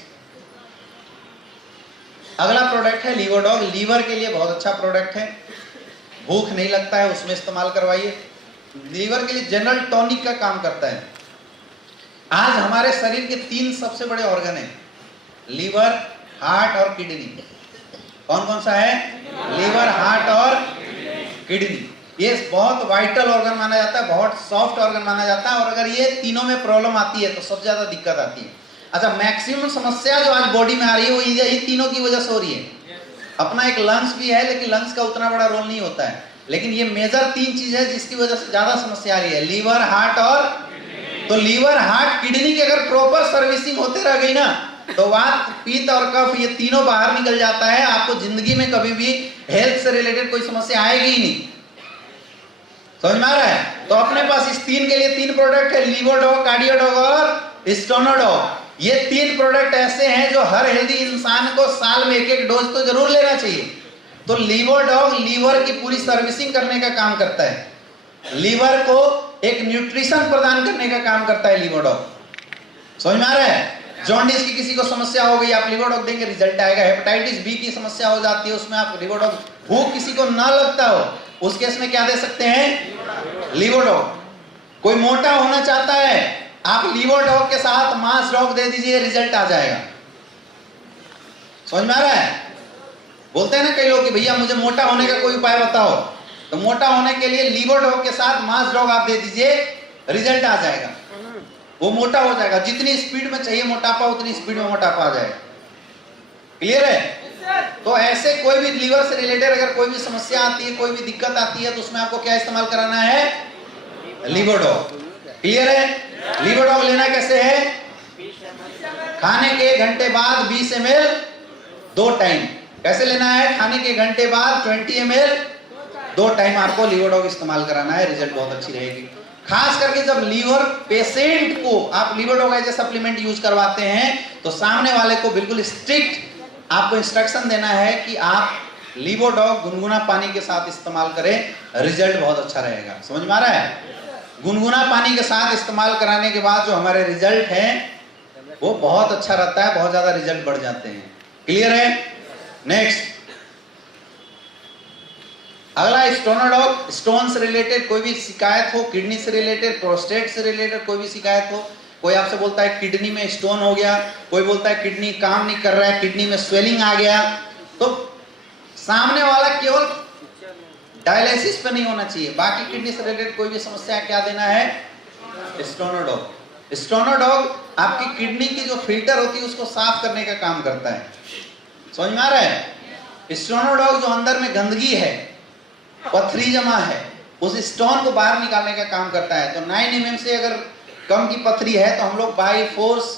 अगला प्रोडक्ट है लीवोडॉग। लीवर के लिए बहुत अच्छा प्रोडक्ट है, भूख नहीं लगता है उसमें इस्तेमाल करवाइए। लीवर के लिए जनरल टॉनिक का काम करता है। आज हमारे शरीर के 3 सबसे बड़े ऑर्गन हैं, लीवर, हार्ट और किडनी। कौन कौन सा है? लीवर, हार्ट और किडनी। ये बहुत वाइटल ऑर्गन माना जाता है, बहुत सॉफ्ट ऑर्गन माना जाता है। और अगर ये तीनों में प्रॉब्लम आती है तो सबसे ज्यादा दिक्कत आती है। अच्छा, मैक्सिमम समस्या जो आज बॉडी में आ रही है वो ये तीनों की वजह से हो रही है। अपना एक लंग्स भी है, लेकिन लंग्स का उतना बड़ा रोल नहीं होता है, लेकिन ये मेजर 3 चीज है जिसकी वजह से ज्यादा समस्या आ रही है, लीवर, हार्ट और। तो लीवर, हार्ट, किडनी की अगर प्रॉपर सर्विसिंग होते रह गई ना तो वात, पित्त और कफ ये तीनों बाहर निकल जाता है। आपको जिंदगी में कभी भी हेल्थ से रिलेटेड कोई समस्या आएगी ही नहीं। समझ में आ रहा है? तो अपने पास इस 3 के लिए 3 प्रोडक्ट है, लीवोडॉग, कार्डियोडॉग और स्टोनोडॉग। ये 3 प्रोडक्ट ऐसे हैं जो हर हेल्दी इंसान को साल में 1-1 डोज तो जरूर लेना चाहिए। तो लीवोडॉग लीवर की पूरी सर्विसिंग करने का काम करता है, लीवर को एक न्यूट्रिशन प्रदान करने का काम करता है लीवोडॉग। समझ में आ रहा है? जॉन्डिस की किसी को समस्या हो गई, आप लीवोडॉग देंगे, रिजल्ट आएगा। हेपेटाइटिस बी की समस्या हो जाती है, उसमें आप लीवोडॉग। भूख किसी को ना लगता हो उस केस में क्या दे सकते हैं? लीवोडॉग। कोई मोटा होना चाहता है, आप लीवोडॉग के साथ मास डॉग दे दीजिए, रिजल्ट आ जाएगा। समझ में आ रहा है? बोलते हैं ना कई लोग कि भैया मुझे मोटा होने का कोई उपाय बताओ, तो मोटा होने के लिए लीवोडॉग के साथ मास डॉग आप दे दीजिए, रिजल्ट आ जाएगा, वो मोटा हो जाएगा। जितनी स्पीड में चाहिए मोटापा उतनी स्पीड में मोटापा आ जाएगा। क्लियर है? तो ऐसे कोई भी लीवर से रिलेटेड अगर कोई भी समस्या आती है, कोई भी दिक्कत आती है, तो उसमें आपको क्या इस्तेमाल कराना है? लीवोडॉग। क्लियर है? लीवोडॉग लेना कैसे है? खाने के घंटे बाद 20 ml 2 टाइम। कैसे लेना है? खाने के घंटे बाद 20 ml 2 टाइम आपको लीवोडॉग इस्तेमाल कराना है, रिजल्ट बहुत अच्छी रहेगी। खास करके जब लीवर पेशेंट को आप लीवोडॉग एज ए सप्लीमेंट यूज करवाते हैं तो सामने वाले को बिल्कुल स्ट्रिक्ट आपको इंस्ट्रक्शन देना है कि आप लीवोडॉग गुनगुना पानी के साथ इस्तेमाल करें, रिजल्ट बहुत अच्छा रहेगा। समझ में आ रहा है? गुनगुना पानी के साथ इस्तेमाल कराने के बाद जो हमारे रिजल्ट हैं वो बहुत अच्छा रहता है, बहुत ज्यादा रिजल्ट बढ़ जाते हैं। क्लियर है? नेक्स्ट, अगला स्टोनोडॉग, स्टोन से रिलेटेड कोई भी शिकायत हो, किडनी से रिलेटेड, प्रोस्टेट से रिलेटेड कोई भी शिकायत हो, कोई आपसे बोलता है किडनी में स्टोन हो गया, कोई बोलता है किडनी काम नहीं कर रहा है, किडनी में स्वेलिंग आ गया, तो सामने वाला केवल डायलिसिस पे नहीं होना चाहिए, बाकी किडनी से रिलेटेड कोई भी समस्या क्या देना है? स्टोनोडॉग। स्टोनोडॉग आपकी किडनी की जो फिल्टर होती है उसको साफ करने का काम करता है। समझ में आ रहा है? स्टोनोडॉग जो अंदर में गंदगी है, पथरी जमा है, उस स्टोन को बाहर निकालने का काम करता है। तो 9 mm से अगर कम की पथरी है तो हम लोग बाई फोर्स,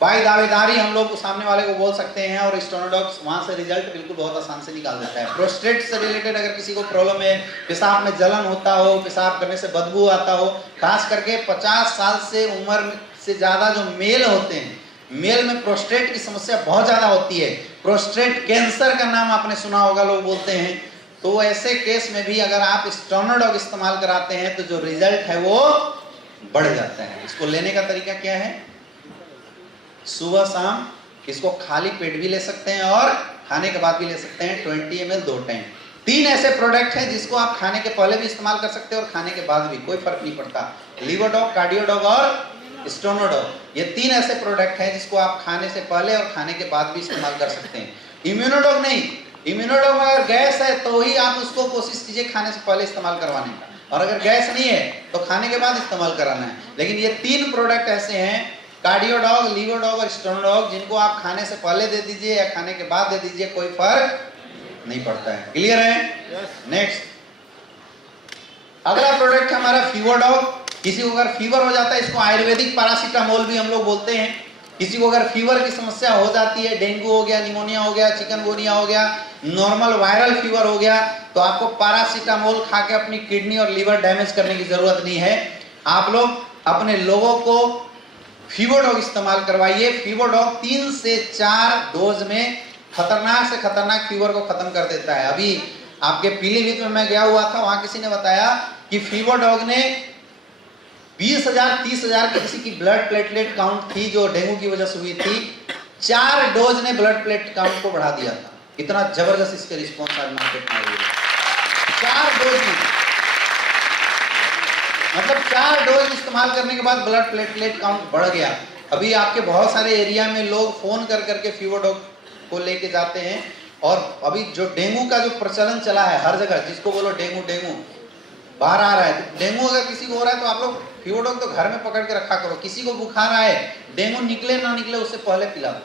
बाई दावेदारी हम लोग सामने वाले को बोल सकते हैं और स्टोनोडॉग वहां से रिजल्ट बिल्कुल बहुत आसान से निकाल देता है। प्रोस्टेट से रिलेटेड अगर किसी को प्रॉब्लम है, पेशाब में जलन होता हो, पेशाब करने से बदबू आता हो, खास करके 50 साल से उम्र से ज्यादा जो मेल होते हैं, मेल में प्रोस्टेट की समस्या बहुत ज्यादा होती है। प्रोस्टेट कैंसर का नाम आपने सुना होगा, लोग बोलते हैं। तो ऐसे केस में भी अगर आप स्टोनोडॉग इस्तेमाल कराते हैं तो जो रिजल्ट है वो बढ़ जाता है। इसको लेने का तरीका क्या है? सुबह शाम इसको खाली पेट भी ले सकते हैं और खाने के बाद भी ले सकते हैं, 20 ml 2 टाइम। 3 ऐसे प्रोडक्ट हैं जिसको आप खाने के पहले भी इस्तेमाल कर सकते हैं और खाने के बाद भी, कोई फर्क नहीं पड़ता। लीवोडॉग, कार्डियोडॉग और स्टोनोडॉग, ये 3 ऐसे प्रोडक्ट हैं जिसको आप खाने से पहले और खाने के बाद भी इस्तेमाल कर सकते हैं। इम्यूनोडॉग नहीं, इम्यूनोडॉग में अगर गैस है तो ही आप उसको कोशिश कीजिए खाने से पहले इस्तेमाल करवाने का, और अगर गैस नहीं है तो खाने के बाद इस्तेमाल कराना है। लेकिन ये 3 प्रोडक्ट ऐसे हैं, कार्डियोडॉग, लीवोडॉग और स्टोनोडॉग, जिनको आप खाने से पहले दे दीजिए या खाने के बाद दे दीजिए, कोई फर्क नहीं पड़ता है। क्लियर है? नेक्स्ट, अगला प्रोडक्ट है हमारा फीवरडॉग। किसी को अगर फीवर हो जाता है, इसको आयुर्वेदिक पैरासीटामोल भी हम लोग बोलते हैं। किसी को अगर फीवर की समस्या हो जाती है, डेंगू हो गया, निमोनिया हो गया, चिकनगुनिया हो गया, नॉर्मल वायरल फीवर हो गया, तो आपको पैरासीटामोल खा के अपनी किडनी और लीवर डैमेज करने की जरूरत नहीं है। आप लोग अपने लोगों को फीवरडॉग इस्तेमाल करवाइए। फीवरडॉग 3 से 4 डोज में खतरनाक से खतरनाक फीवर को खत्म कर देता है। अभी आपके पीलीभीत में मैं गया हुआ था, वहां किसी ने बताया कि फीवरडॉग ने 20,000 30,000 की किसी की ब्लड प्लेटलेट काउंट थी जो डेंगू की वजह से हुई थी, 4 डोज ने ब्लड प्लेट काउंट को बढ़ा दिया था। इतना जबरदस्त इसके रिस्पॉन्स आज मार्केट में आई है। 4 डोज में, मतलब 4 डोज इस्तेमाल करने के बाद ब्लड प्लेटलेट काउंट बढ़ गया। अभी आपके बहुत सारे एरिया में लोग फोन कर करके फीवरडॉग को लेके जाते हैं, और अभी जो डेंगू का जो प्रचलन चला है हर जगह, जिसको बोलो डेंगू डेंगू बाहर आ रहा है, तो डेंगू अगर किसी को हो रहा है तो आप लोग फीवरडॉग तो घर में पकड़ के रखा करो। किसी को बुखार आए, डेंगू निकले ना निकले, उससे पहले पिला दो।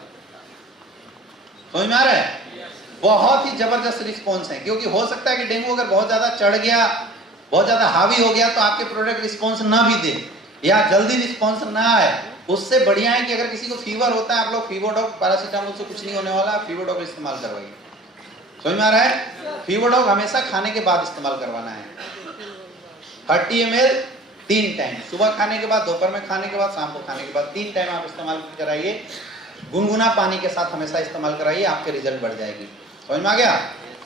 समझ में आ रहा है? बहुत ही जबरदस्त रिस्पॉन्स है, क्योंकि हो सकता है कि डेंगू अगर बहुत ज्यादा चढ़ गया, बहुत ज्यादा हावी हो गया, तो आपके प्रोडक्ट रिस्पॉन्स ना भी दे या जल्दी रिस्पॉन्स ना आए। उससे बढ़िया है कि अगर किसी को फीवर होता है, आप लोग फीवरडॉग, पैरासीटामोल से कुछ नहीं होने वाला, फीवरडॉग इस्तेमाल करवाइए। समझ में आ रहा है? फीवरडॉग हमेशा खाने के बाद इस्तेमाल करवाना है। 30 ml 3 टाइम, सुबह खाने के बाद, दोपहर में खाने के बाद, शाम को खाने के बाद, 3 टाइम आप इस्तेमाल कराइए। गुनगुना पानी के साथ हमेशा इस्तेमाल कराइए, आपके रिजल्ट बढ़ जाएगी। समझ में आ गया?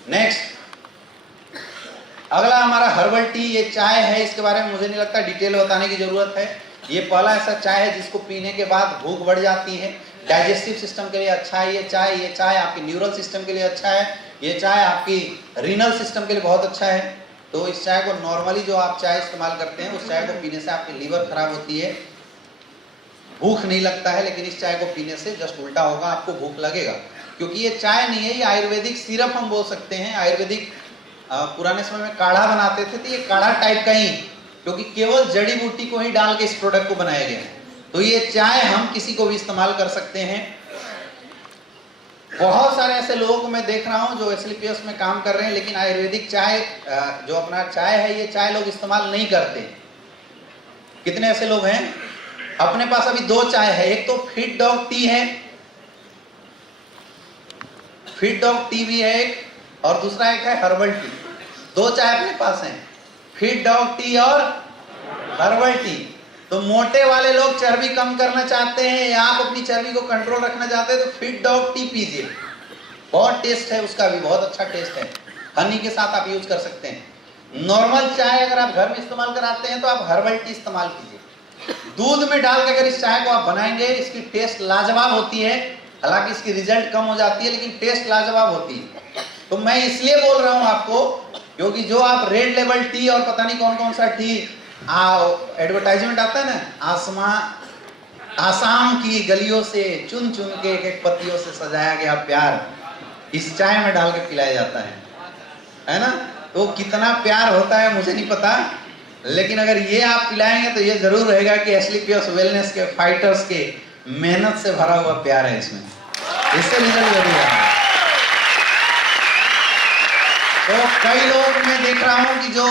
नेक्स्ट, अगला हमारा हर्बल टी। ये चाय है, इसके बारे में मुझे नहीं लगता डिटेल बताने की जरूरत है। ये पहला ऐसा चाय है जिसको पीने के बाद भूख बढ़ जाती है। डाइजेस्टिव सिस्टम के लिए अच्छा है ये चाय। ये चाय आपके न्यूरल सिस्टम के लिए अच्छा है। ये चाय आपकी रीनल सिस्टम के लिए बहुत अच्छा है। तो इस चाय को नॉर्मली जो आप चाय इस्तेमाल करते हैं, उस चाय को पीने से आपकी लीवर खराब होती है, भूख नहीं लगता है। लेकिन इस चाय को पीने से जस्ट उल्टा होगा, आपको भूख लगेगा, क्योंकि ये चाय नहीं है, ये आयुर्वेदिक सिरप हम बोल सकते हैं। आयुर्वेदिक पुराने समय में काढ़ा बनाते थे, तो ये काढ़ा टाइप का ही, क्योंकि केवल जड़ी बूटी को ही डाल के इस प्रोडक्ट को बनाया गया है। तो ये चाय हम किसी को भी इस्तेमाल कर सकते हैं। बहुत सारे ऐसे लोगों को मैं देख रहा हूं जो एसलीपीएस में काम कर रहे हैं, लेकिन आयुर्वेदिक चाय जो अपना चाय है, ये चाय लोग इस्तेमाल नहीं करते। कितने ऐसे लोग हैं? अपने पास अभी 2 चाय है। एक तो फिट डॉग टी है, फिट डॉग टी भी है एक, और दूसरा एक है हर्बल टी। 2 चाय अपने पास हैं, फिट डॉग टी और हर्बल टी। तो मोटे वाले लोग चर्बी कम करना चाहते हैं या आप अपनी चर्बी को कंट्रोल रखना चाहते हैं, तो फिट डॉग टी पीजिए। बहुत टेस्ट है उसका भी, बहुत अच्छा टेस्ट है। हनी के साथ आप यूज कर सकते हैं। नॉर्मल चाय अगर आप घर में इस्तेमाल कराते हैं तो आप हर्बल टी इस्तेमाल कीजिए। दूध में डाल के अगर इस चाय को आप बनाएंगे, इसकी टेस्ट लाजवाब होती है। हालांकि इसकी रिजल्ट कम हो जाती है, लेकिन टेस्ट लाजवाब होती है। तो मैं इसलिए बोल रहा हूं आपको, क्योंकि जो आप रेड लेबल टी और पता नहीं कौन कौन सा टी एडवर्टाइजमेंट आता है ना, आसाम की गलियों से चुन चुन के एक एक पत्तियों से सजाया गया प्यार इस चाय में डाल के पिलाया जाता है ना। तो कितना प्यार होता है मुझे नहीं पता, लेकिन अगर ये आप पिलाएंगे तो ये जरूर रहेगा कि एस्क्लेपियस वेलनेस के फाइटर्स के मेहनत से भरा हुआ प्यार है इसमें, इससे रिजल्ट जरूर है। तो कई लोग मैं देख रहा हूं कि जो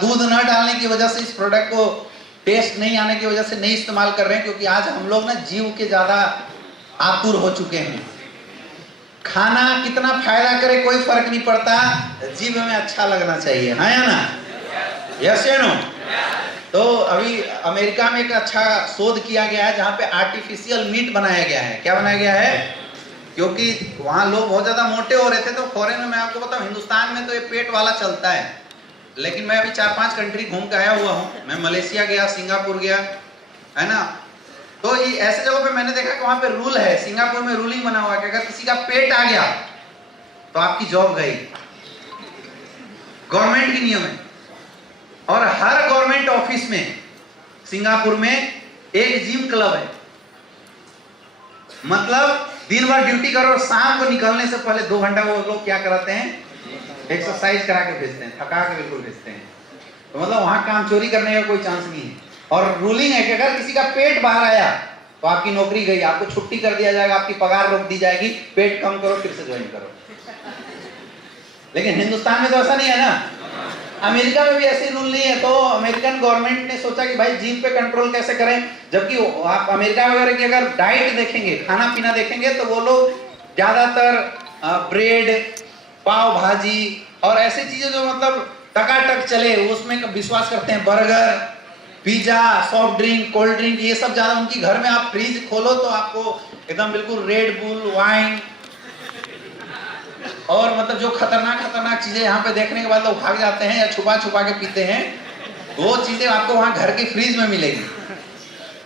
दूध न डालने की वजह से इस प्रोडक्ट को टेस्ट नहीं आने की वजह से नहीं इस्तेमाल कर रहे हैं, क्योंकि आज हम लोग ना जीव के ज्यादा आतुर हो चुके हैं। खाना कितना फायदा करे कोई फर्क नहीं पड़ता, जीव में अच्छा लगना चाहिए, हाँ या ना? यस या नो? तो अभी अमेरिका में एक अच्छा शोध किया गया है जहां पे आर्टिफिशियल मीट बनाया गया है। क्या बनाया गया है? क्योंकि वहां लोग बहुत ज्यादा मोटे हो रहे थे, तो फॉरेन में मैं आपको बताऊं, हिंदुस्तान में तो ये पेट वाला चलता है, लेकिन मैं अभी 4-5 कंट्री घूम के आया हुआ हूँ। मैं मलेशिया गया, सिंगापुर गया, है ना। तो ये ऐसे जगहों पे मैंने देखा कि वहां पे रूल है, सिंगापुर में रूलिंग बना हुआ है कि अगर किसी का पेट आ गया तो आपकी जॉब गई, गवर्नमेंट की नियम है। और हर गवर्नमेंट ऑफिस में सिंगापुर में एक जिम क्लब है। मतलब दिन भर ड्यूटी करो और शाम को निकलने से पहले 2 घंटा वो लोग क्या कराते हैं? एक्सरसाइज करा के भेजते हैं, थका के बिल्कुल भेजते हैं। तो मतलब वहां काम चोरी करने का कोई चांस नहीं है। और रूलिंग है कि अगर किसी का पेट बाहर आया तो आपकी नौकरी गई, आपको छुट्टी कर दिया जाएगा, आपकी पगार रोक दी जाएगी, पेट कम करो फिर से ज्वाइन करो। लेकिन हिंदुस्तान में तो ऐसा नहीं है ना, अमेरिका में भी ऐसे रूल नहीं है। तो अमेरिकन गवर्नमेंट ने सोचा कि भाई जीभ पे कंट्रोल कैसे करें, जबकि आप अमेरिका वगैरह की अगर डाइट देखेंगे, खाना पीना देखेंगे, तो वो लोग ज्यादातर ब्रेड, पाव भाजी और ऐसी चीजें जो मतलब टकाटक चले उसमें विश्वास करते हैं। Burger, pizza, soft drink, cold drink, ये सब ज्यादा उनकी घर में आप फ्रिज खोलो तो आपको एकदम बिल्कुल रेड बुल, वाइन और मतलब जो खतरनाक चीजें यहाँ पे देखने के बाद लोग भाग जाते हैं या छुपा छुपा के पीते हैं, वो चीजें आपको वहां घर की फ्रिज में मिलेगी,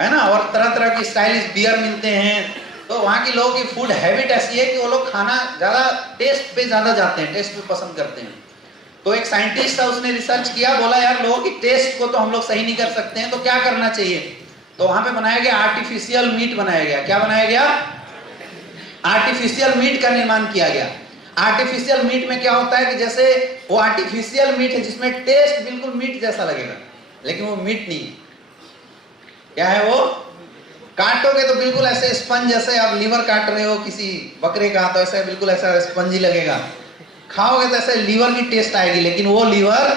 है ना। और तरह तरह की स्टाइलिश बियर मिलते हैं। तो वहाँ के लोगों की फूड हैबिट ऐसी है कि वो लोग खाना ज्यादा टेस्ट पे ज्यादा जाते हैं, टेस्ट पे पसंद करते हैं। तो एक साइंटिस्ट था, उसने रिसर्च किया, बोला यार लोगों की टेस्ट को तो हम लोग सही नहीं कर सकते हैं, तो क्या करना चाहिए? तो वहां पे बनाया गया आर्टिफिशियल मीट बनाया गया। क्या बनाया गया? आर्टिफिशियल मीट का निर्माण किया गया। आर्टिफिशियल मीट में क्या होता है कि जैसे वो आर्टिफिशियल मीट है जिसमें टेस्ट बिल्कुल मीट जैसा लगेगा, लेकिन वो मीट नहीं है। क्या है वो? काटोगे तो बिल्कुल ऐसे स्पंज, जैसे आप लीवर काट रहे हो किसी बकरे का, तो ऐसा बिल्कुल ऐसा स्पंजी लगेगा। खाओगे तो ऐसे लीवर की टेस्ट आएगी, लेकिन वो लीवर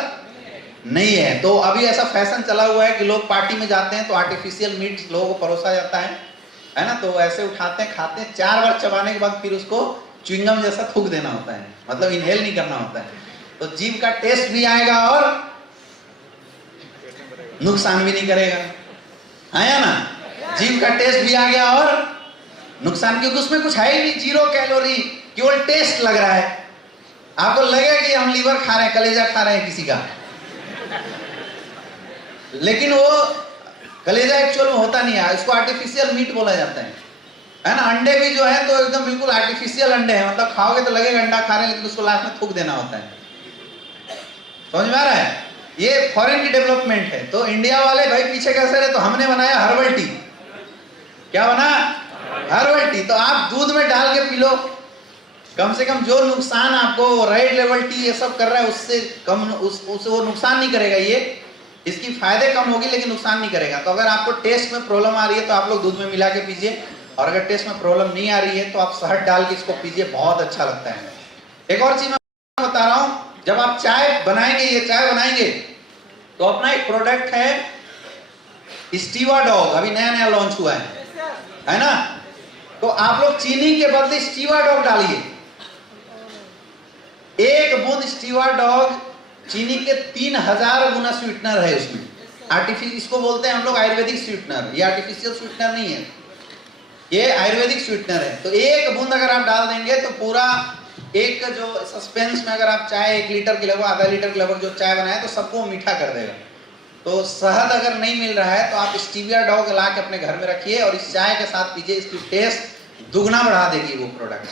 नहीं है। तो अभी ऐसा फैशन चला हुआ है कि लोग पार्टी में जाते हैं तो आर्टिफिशियल मीट लोगों को परोसा जाता है ना। तो ऐसे उठाते हैं, खाते हैं, 4 बार चबाने के बाद फिर उसको च्युइंगम जैसा थूक देना होता है, मतलब इनहेल नहीं करना होता है। तो जीभ का टेस्ट भी आएगा और नुकसान भी नहीं करेगा, है या ना। जीभ का टेस्ट भी आ गया और नुकसान, क्योंकि उसमें कुछ है ही नहीं, 0 कैलोरी, केवल टेस्ट लग रहा है। आपको लगेगा कि हम लीवर खा रहे हैं, कलेजा खा रहे हैं किसी का, लेकिन वो कलेजा एक्चुअल में होता नहीं है। इसको आर्टिफिशियल मीट बोला जाता है ना। अंडे भी जो है तो एकदम बिल्कुल आर्टिफिशियल अंडे हैं, मतलब खाओगे तो लगेगा अंडा खा रहे हैं, लेकिन उसको लास्ट में थूक देना होता है। समझ में आ रहा है? ये फॉरेन की डेवलपमेंट है। तो इंडिया वाले भाई पीछे कैसे रहे? तो हमने बनाया हर्बल टी। क्या बना? Herbal tea. तो आप दूध में डाल के पी लो, कम से कम जो नुकसान आपको रेड लेवल टी ये सब कर रहा है उससे कम, उससे वो नुकसान नहीं करेगा। ये इसकी फायदे कम होगी लेकिन नुकसान नहीं करेगा। तो अगर आपको टेस्ट में प्रॉब्लम आ रही है तो आप लोग दूध में मिला के पीजिए, और अगर टेस्ट में प्रॉब्लम नहीं आ रही है तो आप शहद डाल के इसको पीजिए, बहुत अच्छा लगता है। एक और चीज मैं बता रहा हूं, जब आप चाय बनाएंगे, ये चाय बनाएंगे तो अपना एक प्रोडक्ट है स्टीवा डॉग, अभी नया नया लॉन्च हुआ है ना। तो आप लोग चीनी के बदले स्टीवा डॉग डालिए। 1 बूंद स्टीवा डॉग चीनी के 3000 गुना स्वीटनर है उसमें। आर्टिफिशियल, इसको बोलते हैं हम लोग आयुर्वेदिक स्वीटनर। ये आर्टिफिशियल स्वीटनर नहीं है, ये आयुर्वेदिक स्वीटनर है। तो 1 बूंद अगर आप डाल देंगे तो पूरा एक जो सस्पेंस में अगर आप चाय 1 लीटर के लगभग, आधा लीटर के लगभग जो चाय बनाए तो सबको मीठा कर देगा। तो शहद अगर नहीं मिल रहा है तो आप स्टीविया डॉग ला के अपने घर में रखिए और इस चाय के साथ पीजिए, इसकी टेस्ट दुगना बढ़ा देगी वो प्रोडक्ट।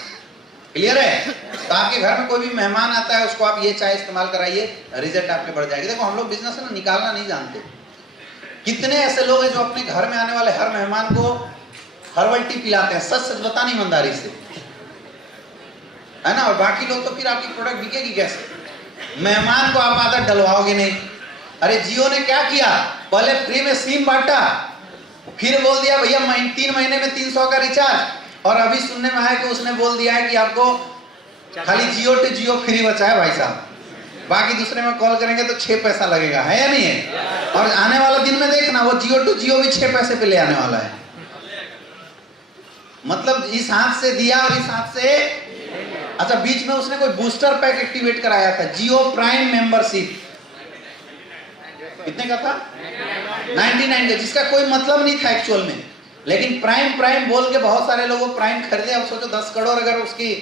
क्लियर है? तो आपके घर में कोई भी मेहमान आता है उसको आप ये चाय इस्तेमाल कराइए, रिजल्ट आपके बढ़ जाएगी। देखो हम लोग बिजनेस है ना निकालना नहीं जानते। कितने ऐसे लोग हैं जो अपने घर में आने वाले हर मेहमान को हर्बल टी पिलाते हैं, सच सच बताना ईमानदारी से, है ना? और बाकी लोग तो फिर आपकी प्रोडक्ट बिकेगी कैसे? मेहमान को आप आदत डलवाओगे नहीं। अरे जियो ने क्या किया, पहले फ्री में सिम बांटा, फिर बोल दिया भैया 3 महीने में 300 का रिचार्ज, और अभी सुनने में आया कि उसने बोल दिया है कि आपको खाली जियो टू जियो फ्री बचा है भाई साहब, बाकी दूसरे में कॉल करेंगे तो 6 पैसा लगेगा, है या नहीं है? और आने वाला दिन में देखना वो जियो टू जियो भी 6 पैसे पे ले आने वाला है। मतलब इस हाथ से दिया और इस हाथ से। अच्छा, बीच में उसने कोई बूस्टर पैक एक्टिवेट कराया था, जियो प्राइम मेंबरशिप, कितने का था? 99 का, जिसका कोई मतलब नहीं था एक्चुअल में, लेकिन प्राइम बोल के बहुत सारे लोगों प्राइम खरीदे। अब सोचो 10 करोड़ अगर उसकी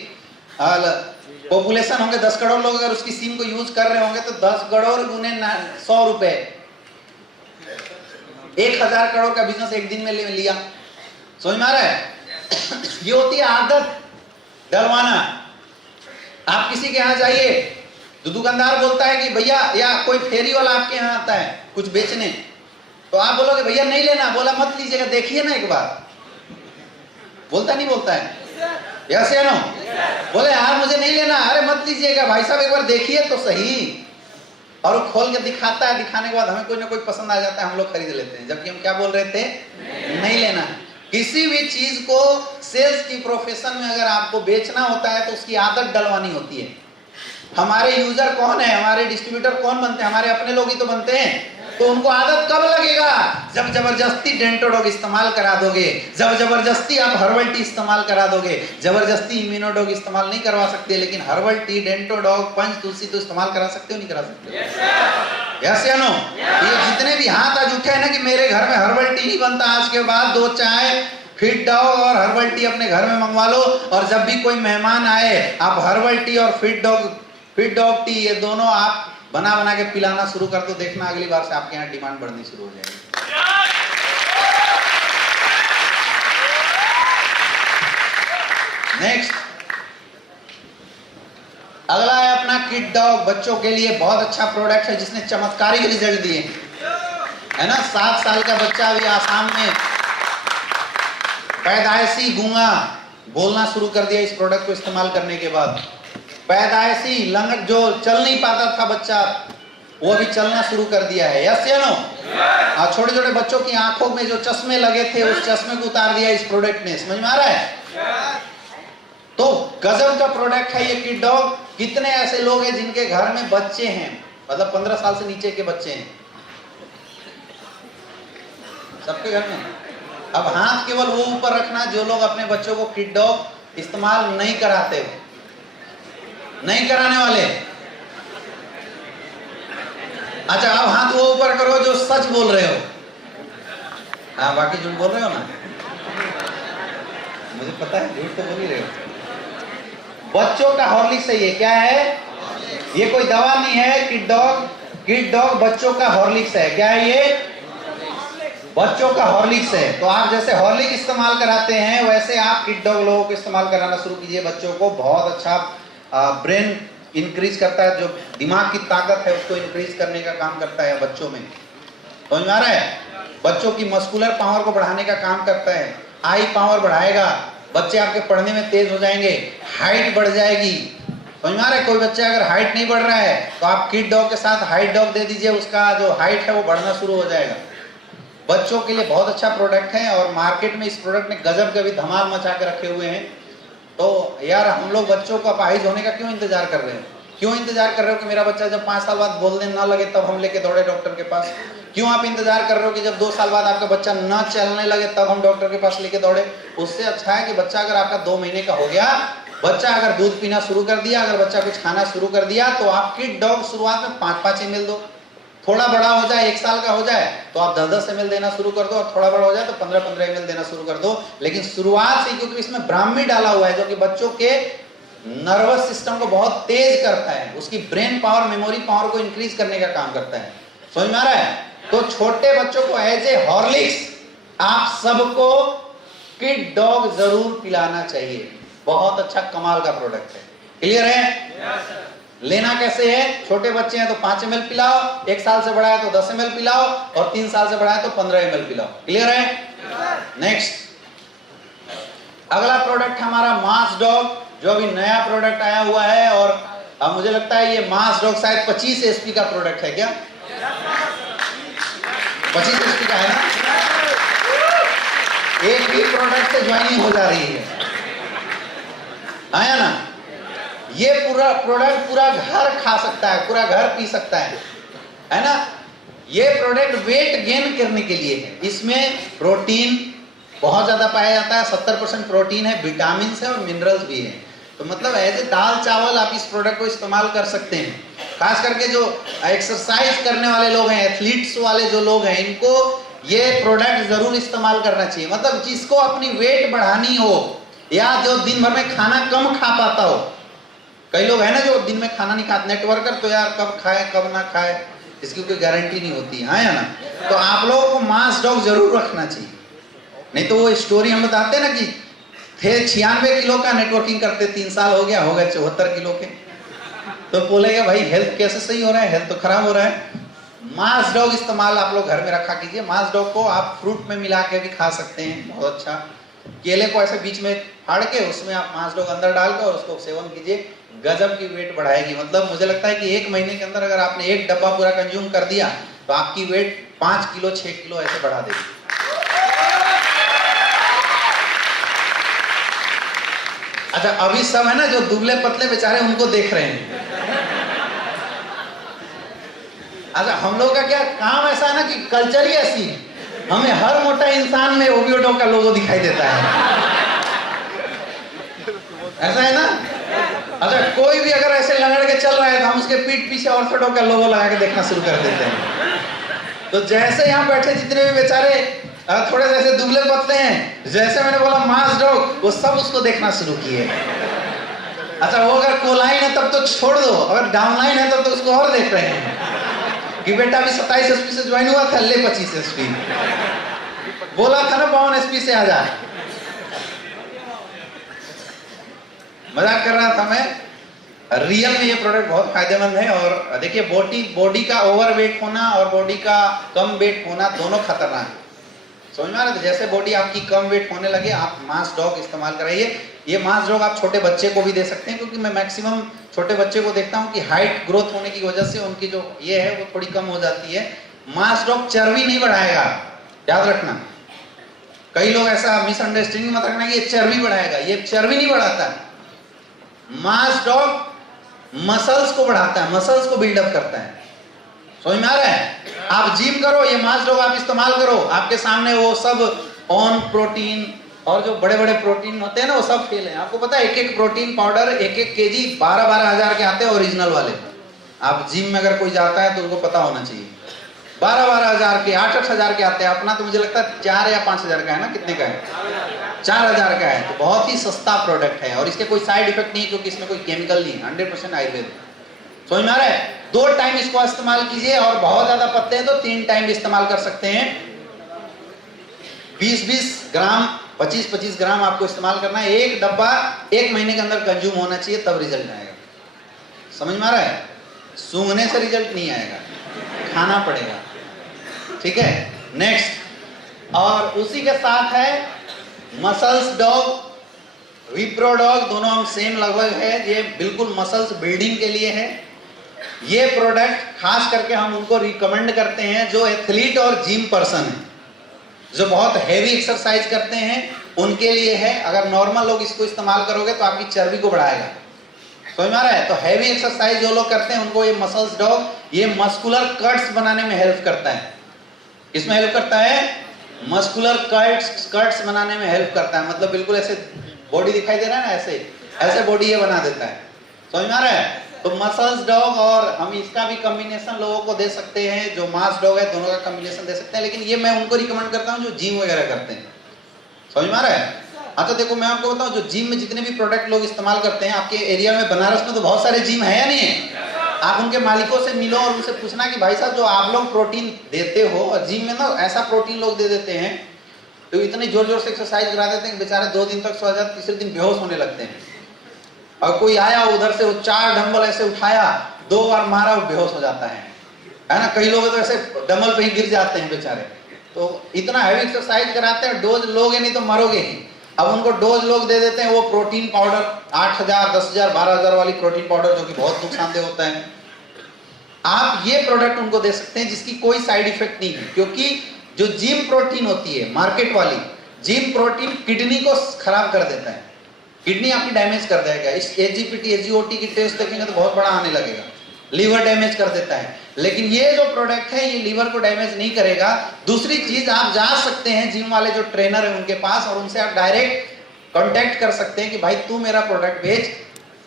पॉपुलेशन होंगे, 10 करोड़ लोग अगर उसकी सिम को यूज कर रहे होंगे तो 10 करोड़ गुने 100 रुपए, 1000 करोड़ का बिजनेस एक दिन में लिया। समझ में आ रहा है? ये होती है आदत डलवाना। आप किसी के यहाँ जाइए तो दुकानदार बोलता है कि भैया, या कोई फेरी वाला आपके यहाँ आता है कुछ बेचने, तो आप बोलोगे भैया नहीं लेना, बोला मत लीजिएगा, देखिए ना एक बार, बोलता नहीं बोलता है? यस या नो? बोले यार मुझे नहीं लेना, अरे मत लीजिएगा भाई साहब, एक बार देखिए तो सही। और वो खोल के दिखाता है, दिखाने के बाद हमें कोई ना कोई पसंद आ जाता है, हम लोग खरीद लेते हैं, जबकि हम क्या बोल रहे थे? नहीं लेना। किसी भी चीज को सेल्स की प्रोफेशन में अगर आपको बेचना होता है तो उसकी आदत डलवानी होती है। हमारे यूजर कौन है, हमारे डिस्ट्रीब्यूटर कौन बनते हैं? हमारे अपने लोग ही तो बनते हैं। तो उनको आदत कब लगेगा? जब जबरदस्ती डेंटोडॉग इस्तेमाल करा दोगे, जब जबरदस्ती आप हर्बल टी इस्तेमाल करा दोगे। जबरदस्ती इम्यूनोडॉग इस्तेमाल नहीं करवा सकते, लेकिन हर्बल टी, डेंटोडॉग, पंच तुलसी तो इस्तेमाल करा सकते हो, नहीं करा सकते? यस या नो? ये जितने भी हाथ आज उठे हैं ना कि मेरे घर में हर्बल टी नहीं बनता, आज के बाद 2 चाय फिट डॉग और हर्बल टी अपने घर में मंगवा लो, और जब भी कोई मेहमान आए आप हर्बल टी और फिट डॉग टी ये दोनों आप बना के पिलाना शुरू कर दो, देखना अगली बार से आपके यहाँ डिमांड बढ़नी शुरू हो जाएगी। नेक्स्ट, अगला है अपना किड डॉग, बच्चों के लिए बहुत अच्छा प्रोडक्ट है जिसने चमत्कारिक रिजल्ट दिए, है ना? 7 साल का बच्चा अभी आसाम में पैदाइशी गूंगा बोलना शुरू कर दिया इस प्रोडक्ट को इस्तेमाल करने के बाद। पैदाइशी लंगट जो चल नहीं पाता था बच्चा, वो भी चलना शुरू कर दिया है। यस या नो? और छोटे छोटे बच्चों की आंखों में जो चश्मे लगे थे उस चश्मे को उतार दिया इस प्रोडक्ट ने। समझ में आ रहा है? तो गजब का प्रोडक्ट है ये किड डॉग। कितने ऐसे लोग हैं जिनके घर में बच्चे हैं, मतलब 15 साल से नीचे के बच्चे हैं? सबके घर में। अब हाथ केवल वो ऊपर रखना जो लोग अपने बच्चों को किड डॉग इस्तेमाल नहीं कराते, नहीं कराने वाले। अच्छा, अब हाथ वो ऊपर करो जो सच बोल रहे हो। हाँ, बाकी झूठ बोल रहे हो ना? मुझे पता है झूठ तो बोल ही रहे हो। बच्चों का हॉर्लिक्स है ये। क्या है ये? कोई दवा नहीं है। किड डॉग बच्चों का हॉर्लिक्स है। क्या है ये? बच्चों का हॉर्लिक्स है। तो आप जैसे हॉर्लिक्स इस्तेमाल कराते हैं वैसे आप किड डॉग लोगों को इस्तेमाल कराना शुरू कीजिए। बच्चों को बहुत अच्छा ब्रेन इंक्रीज करता है, जो दिमाग की ताकत है उसको इंक्रीज करने का काम करता है बच्चों में। समझ में आ रहा है? बच्चों की मस्कुलर पावर को बढ़ाने का काम करता है। आई पावर बढ़ाएगा, बच्चे आपके पढ़ने में तेज हो जाएंगे, हाइट बढ़ जाएगी। समझ में आ रहा है? कोई बच्चा अगर हाइट नहीं बढ़ रहा है तो आप किड डॉग के साथ हाइट डॉग दे दीजिए, उसका जो हाइट है वो बढ़ना शुरू हो जाएगा। बच्चों के लिए बहुत अच्छा प्रोडक्ट है और मार्केट में इस प्रोडक्ट ने गजब का भी धमाल मचा के रखे हुए हैं। तो यार हम लोग बच्चों को अपाहिज होने का क्यों इंतजार कर रहे हैं? क्यों इंतजार कर रहे हो कि मेरा बच्चा जब 5 साल बाद बोलने ना लगे तब हम लेके दौड़े डॉक्टर के पास? क्यों आप इंतजार कर रहे हो कि जब 2 साल बाद आपका बच्चा ना चलने लगे तब हम डॉक्टर के पास लेके दौड़े? उससे अच्छा है कि बच्चा अगर आपका 2 महीने का हो गया, बच्चा अगर दूध पीना शुरू कर दिया, अगर बच्चा कुछ खाना शुरू कर दिया, तो आप किड डॉग शुरुआत में 5-5 ml दो। थोड़ा बड़ा हो जाए, 1 साल का हो जाए तो आप 10-10 ml देना शुरू कर दो, और थोड़ा बड़ा हो जाए तो 15-15 ml देना शुरू कर दो। लेकिन शुरुआत से, क्योंकि इसमें ब्राह्मी डाला हुआ है जो कि बच्चों के नर्वस सिस्टम को बहुत तेज करता है, उसकी ब्रेन पावर, मेमोरी पावर को इंक्रीज करने का काम करता है। समझ में आ रहा है? तो छोटे बच्चों को एज ए हॉर्लिक्स आप सबको किड डॉग जरूर पिलाना चाहिए। बहुत अच्छा कमाल का प्रोडक्ट है। क्लियर है? लेना कैसे है? छोटे बच्चे हैं तो 5 ml पिलाओ, 1 साल से बड़ा है तो 10 ml पिलाओ, और 3 साल से बड़ा है तो 15 ml पिलाओ। क्लियर है? नेक्स्ट, अगला प्रोडक्ट हमारा मास डॉग, जो अभी नया प्रोडक्ट आया हुआ है, और अब मुझे लगता है ये मास डॉग शायद 25 SP का प्रोडक्ट है। क्या 25 SP का है ना? एक ही प्रोडक्ट से ज्वाइनिंग हो जा रही है, आया ना? ये पूरा प्रोडक्ट पूरा घर खा सकता है, पूरा घर पी सकता है ना? ये प्रोडक्ट वेट गेन करने के लिए है। इसमें प्रोटीन बहुत ज्यादा पाया जाता है, 70% प्रोटीन है, विटामिन है और मिनरल्स भी है। तो मतलब ऐसे दाल चावल आप इस प्रोडक्ट को इस्तेमाल कर सकते हैं। खास करके जो एक्सरसाइज करने वाले लोग हैं, एथलीट्स वाले जो लोग हैं, इनको ये प्रोडक्ट जरूर इस्तेमाल करना चाहिए। मतलब जिसको अपनी वेट बढ़ानी हो, या जो दिन भर में खाना कम खा पाता हो, कई लोग है ना जो दिन में खाना नहीं खाते, नेटवर्कर, तो यार कब खाए कब ना खाए इसकी कोई गारंटी नहीं होती है, या ना? तो आप लोगों को मास डॉग जरूर रखना चाहिए। नहीं तो वो स्टोरी हम बताते ना कि थे 96 किलो का, नेटवर्किंग करते 3 साल हो गया, हो गए 74 किलो के, तो बोलेगा भाई हेल्थ कैसे सही हो रहा है, हेल्थ तो खराब हो रहा है। मास डॉग इस्तेमाल आप लोग घर में रखा कीजिए। मास डॉग को आप फ्रूट में मिला के भी खा सकते हैं, बहुत अच्छा। केले को ऐसे बीच में फाड़ के उसमें आप मास डॉग अंदर डाल के और उसको सेवन कीजिए, गजब की वेट बढ़ाएगी। मतलब मुझे लगता है कि 1 महीने के अंदर अगर आपने 1 डब्बा पूरा कंज्यूम कर दिया तो आपकी वेट 5 किलो 6 किलो ऐसे बढ़ा देगी। अच्छा, अभी सब है ना जो दुबले पतले बेचारे, उनको देख रहे हैं। अच्छा, हम लोग का क्या काम ऐसा है ना कि कल्चर ही ऐसी है, हमें हर मोटा इंसान में ओवियोडो का लोगो दिखाई देता है, ऐसा है ना? अच्छा, कोई भी अगर ऐसे लंगड़ के चल रहा है तो हम उसके पीठ पीछे ऑर्थोडो का लोगो लगा के देखना शुरू कर देते हैं। तो जैसे यहाँ बैठे जितने भी बेचारे थोड़े जैसे दुबले पतले हैं, जैसे मैंने बोला मास डॉग, वो सब उसको देखना शुरू किए। अच्छा, वो अगर कोलाइन है तब तो छोड़ दो, अगर डाउनलाइन है तब तो उसको और देख रहे हैं कि बेटा अभी 27 SP से ज्वाइन हुआ था, ले 25 SP, बोला था ना 52 SP से आ जा। मजाक कर रहा था मैं। रियल में ये प्रोडक्ट बहुत फायदेमंद है। और देखिए, बॉडी का ओवरवेट होना और बॉडी का कम वेट होना दोनों खतरनाक है। समझ में आ रहा है? जैसे बॉडी आपकी कम वेट होने लगे, आप मास डॉग इस्तेमाल कराइए। ये मास डॉग आप छोटे बच्चे को भी दे सकते हैं, क्योंकि मैं मैक्सिमम छोटे बच्चे को देखता हूँ कि हाइट ग्रोथ होने की वजह से उनकी जो ये है वो थोड़ी कम हो जाती है। मास डॉग चर्बी नहीं बढ़ाएगा, याद रखना। कई लोग ऐसा मिसअंडरस्टैंडिंग मत रखना कि ये चर्बी बढ़ाएगा, ये चर्बी नहीं बढ़ाता। मास डॉग मसल्स को बढ़ाता है, मसल्स को बिल्डअप करता है। समझ में आ रहा है? आप जिम करो, ये मास डॉग आप इस्तेमाल करो, आपके सामने वो सब ऑन प्रोटीन और जो बड़े बड़े प्रोटीन होते हैं ना, वो सब फेल है। आपको पता है, एक प्रोटीन पाउडर 1 kg 12-12 हजार के आते हैं, ओरिजिनल वाले। आप जिम में अगर कोई जाता है तो उसको पता होना चाहिए, 12-12 हजार के, 8-8 हजार के आते हैं। अपना तो मुझे लगता है 4 या 5 हजार का है ना? कितने का है? 4 हजार का है। तो बहुत ही सस्ता प्रोडक्ट है और इसके कोई साइड इफेक्ट नहीं है, क्योंकि इसमें कोई केमिकल नहीं, 100% आयुर्वेद। समझ में आ रहा है? 2 टाइम इसको इस्तेमाल कीजिए, और बहुत ज्यादा पतले हैं तो 3 टाइम भी इस्तेमाल कर सकते हैं। 20-20 ग्राम 25-25 ग्राम आपको इस्तेमाल करना है। 1 डब्बा 1 महीने के अंदर कंज्यूम होना चाहिए, तब रिजल्ट आएगा। समझ में आ रहा है? सूंघने से रिजल्ट नहीं आएगा, खाना पड़ेगा। ठीक है, नेक्स्ट। और उसी के साथ है मसल्स डॉग, विप्रो डॉग, दोनों हम सेम लगभग है। ये बिल्कुल मसल्स बिल्डिंग के लिए है। ये प्रोडक्ट खास करके हम उनको रिकमेंड करते हैं जो एथलीट और जिम पर्सन है, जो बहुत हैवी एक्सरसाइज करते हैं, उनके लिए है। अगर नॉर्मल लोग इसको इस्तेमाल करोगे तो आपकी चर्बी को बढ़ाएगा। समझ में आ रहा है? तो हैवी एक्सरसाइज जो लोग करते हैं उनको ये मसल्स डॉग, ये मस्कुलर कट्स बनाने में हेल्प करता है। इसमें हेल्प करता है, मस्कुलर कट्स बनाने में हेल्प करता है। मतलब बिल्कुल ऐसे बॉडी दिखाई दे रहा है ना, ऐसे बॉडी ये बना देता है। समझ में आ रहा है? तो मसल्स डॉग, और हम इसका भी कॉम्बिनेशन लोगों को दे सकते हैं, जो मास डॉग है, दोनों का कॉम्बिनेशन दे सकते हैं। लेकिन ये मैं उनको रिकमेंड करता हूँ जो जिम वगैरह करते हैं। समझ में आ रहा है? अच्छा देखो मैं आपको बताऊं, जो जिम में जितने भी प्रोडक्ट लोग इस्तेमाल करते हैं, आपके एरिया में बनारस में तो बहुत सारे जिम है या नहीं है? आप उनके मालिकों से मिलो और उनसे पूछना कि भाई साहब जो आप लोग प्रोटीन देते हो, और जिम में ना ऐसा प्रोटीन लोग दे देते हैं तो इतनी जोर जोर से एक्सरसाइज करा देते हैं कि बेचारे 2 दिन तक सो जाते, तीसरे दिन बेहोश होने लगते हैं। और कोई आया उधर से, वो 4 डंबल ऐसे उठाया, 2 बार मारा, वो बेहोश हो जाता है ना। कई लोग तो ऐसे डंबल पे ही गिर जाते हैं बेचारे। तो इतना हैवी एक्सरसाइज कराते हैं, डोज लोगे नहीं तो मरोगे ही। अब उनको डोज लोग दे देते हैं वो प्रोटीन पाउडर, 8,000, 10,000, 12,000 वाली प्रोटीन पाउडर, जो कि बहुत नुकसानदेह होता है। आप ये प्रोडक्ट उनको दे सकते हैं जिसकी कोई साइड इफेक्ट नहीं है, क्योंकि जो जिम प्रोटीन होती है मार्केट वाली, जिम प्रोटीन किडनी को खराब कर देता है, किडनी आपकी डैमेज कर देगा। इस एजीपीटी एजीओटी की टेस्ट देखेंगे तो बहुत बड़ा आने लगेगा, लीवर डैमेज कर देता है। लेकिन ये जो प्रोडक्ट है ये लीवर को डैमेज नहीं करेगा। दूसरी चीज, आप जा सकते हैं जिम वाले जो ट्रेनर है उनके पास, और उनसे आप डायरेक्ट कांटेक्ट कर सकते हैं कि भाई तू मेरा प्रोडक्ट बेच।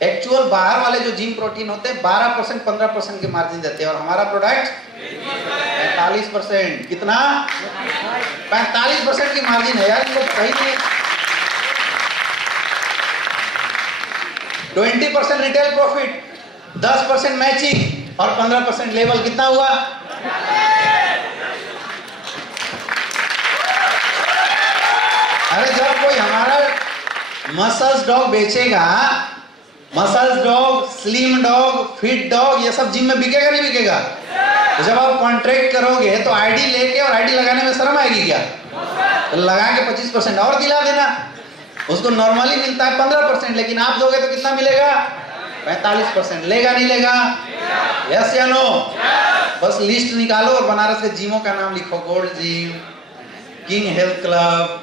एक्चुअल बाहर वाले जो जिम प्रोटीन होते हैं 12% 15% के मार्जिन देते हैं, और हमारा प्रोडक्ट 45%। कितना? 45% की मार्जिन है यार, इनको सही नहीं। 20% रिटेल प्रॉफिट, 10% मैचिंग और 15% लेवल। कितना हुआ? अरे जब कोई हमारा मसल्स डॉग बेचेगा, muscles dog, slim dog, fit dog, ये सब जिम में बिकेगा नहीं बिकेगा? तो जब आप कॉन्ट्रैक्ट करोगे तो आईडी लेके, और आईडी लगाने में शर्म आएगी क्या? तो लगा के 25% और दिला देना। उसको नॉर्मली मिलता है 15%, लेकिन आप दोगे तो कितना मिलेगा? 45%। लेगा नहीं लेगा? यस या नो? बस लिस्ट निकालो और बनारस के जिमों का नाम लिखो, gold gym, king health club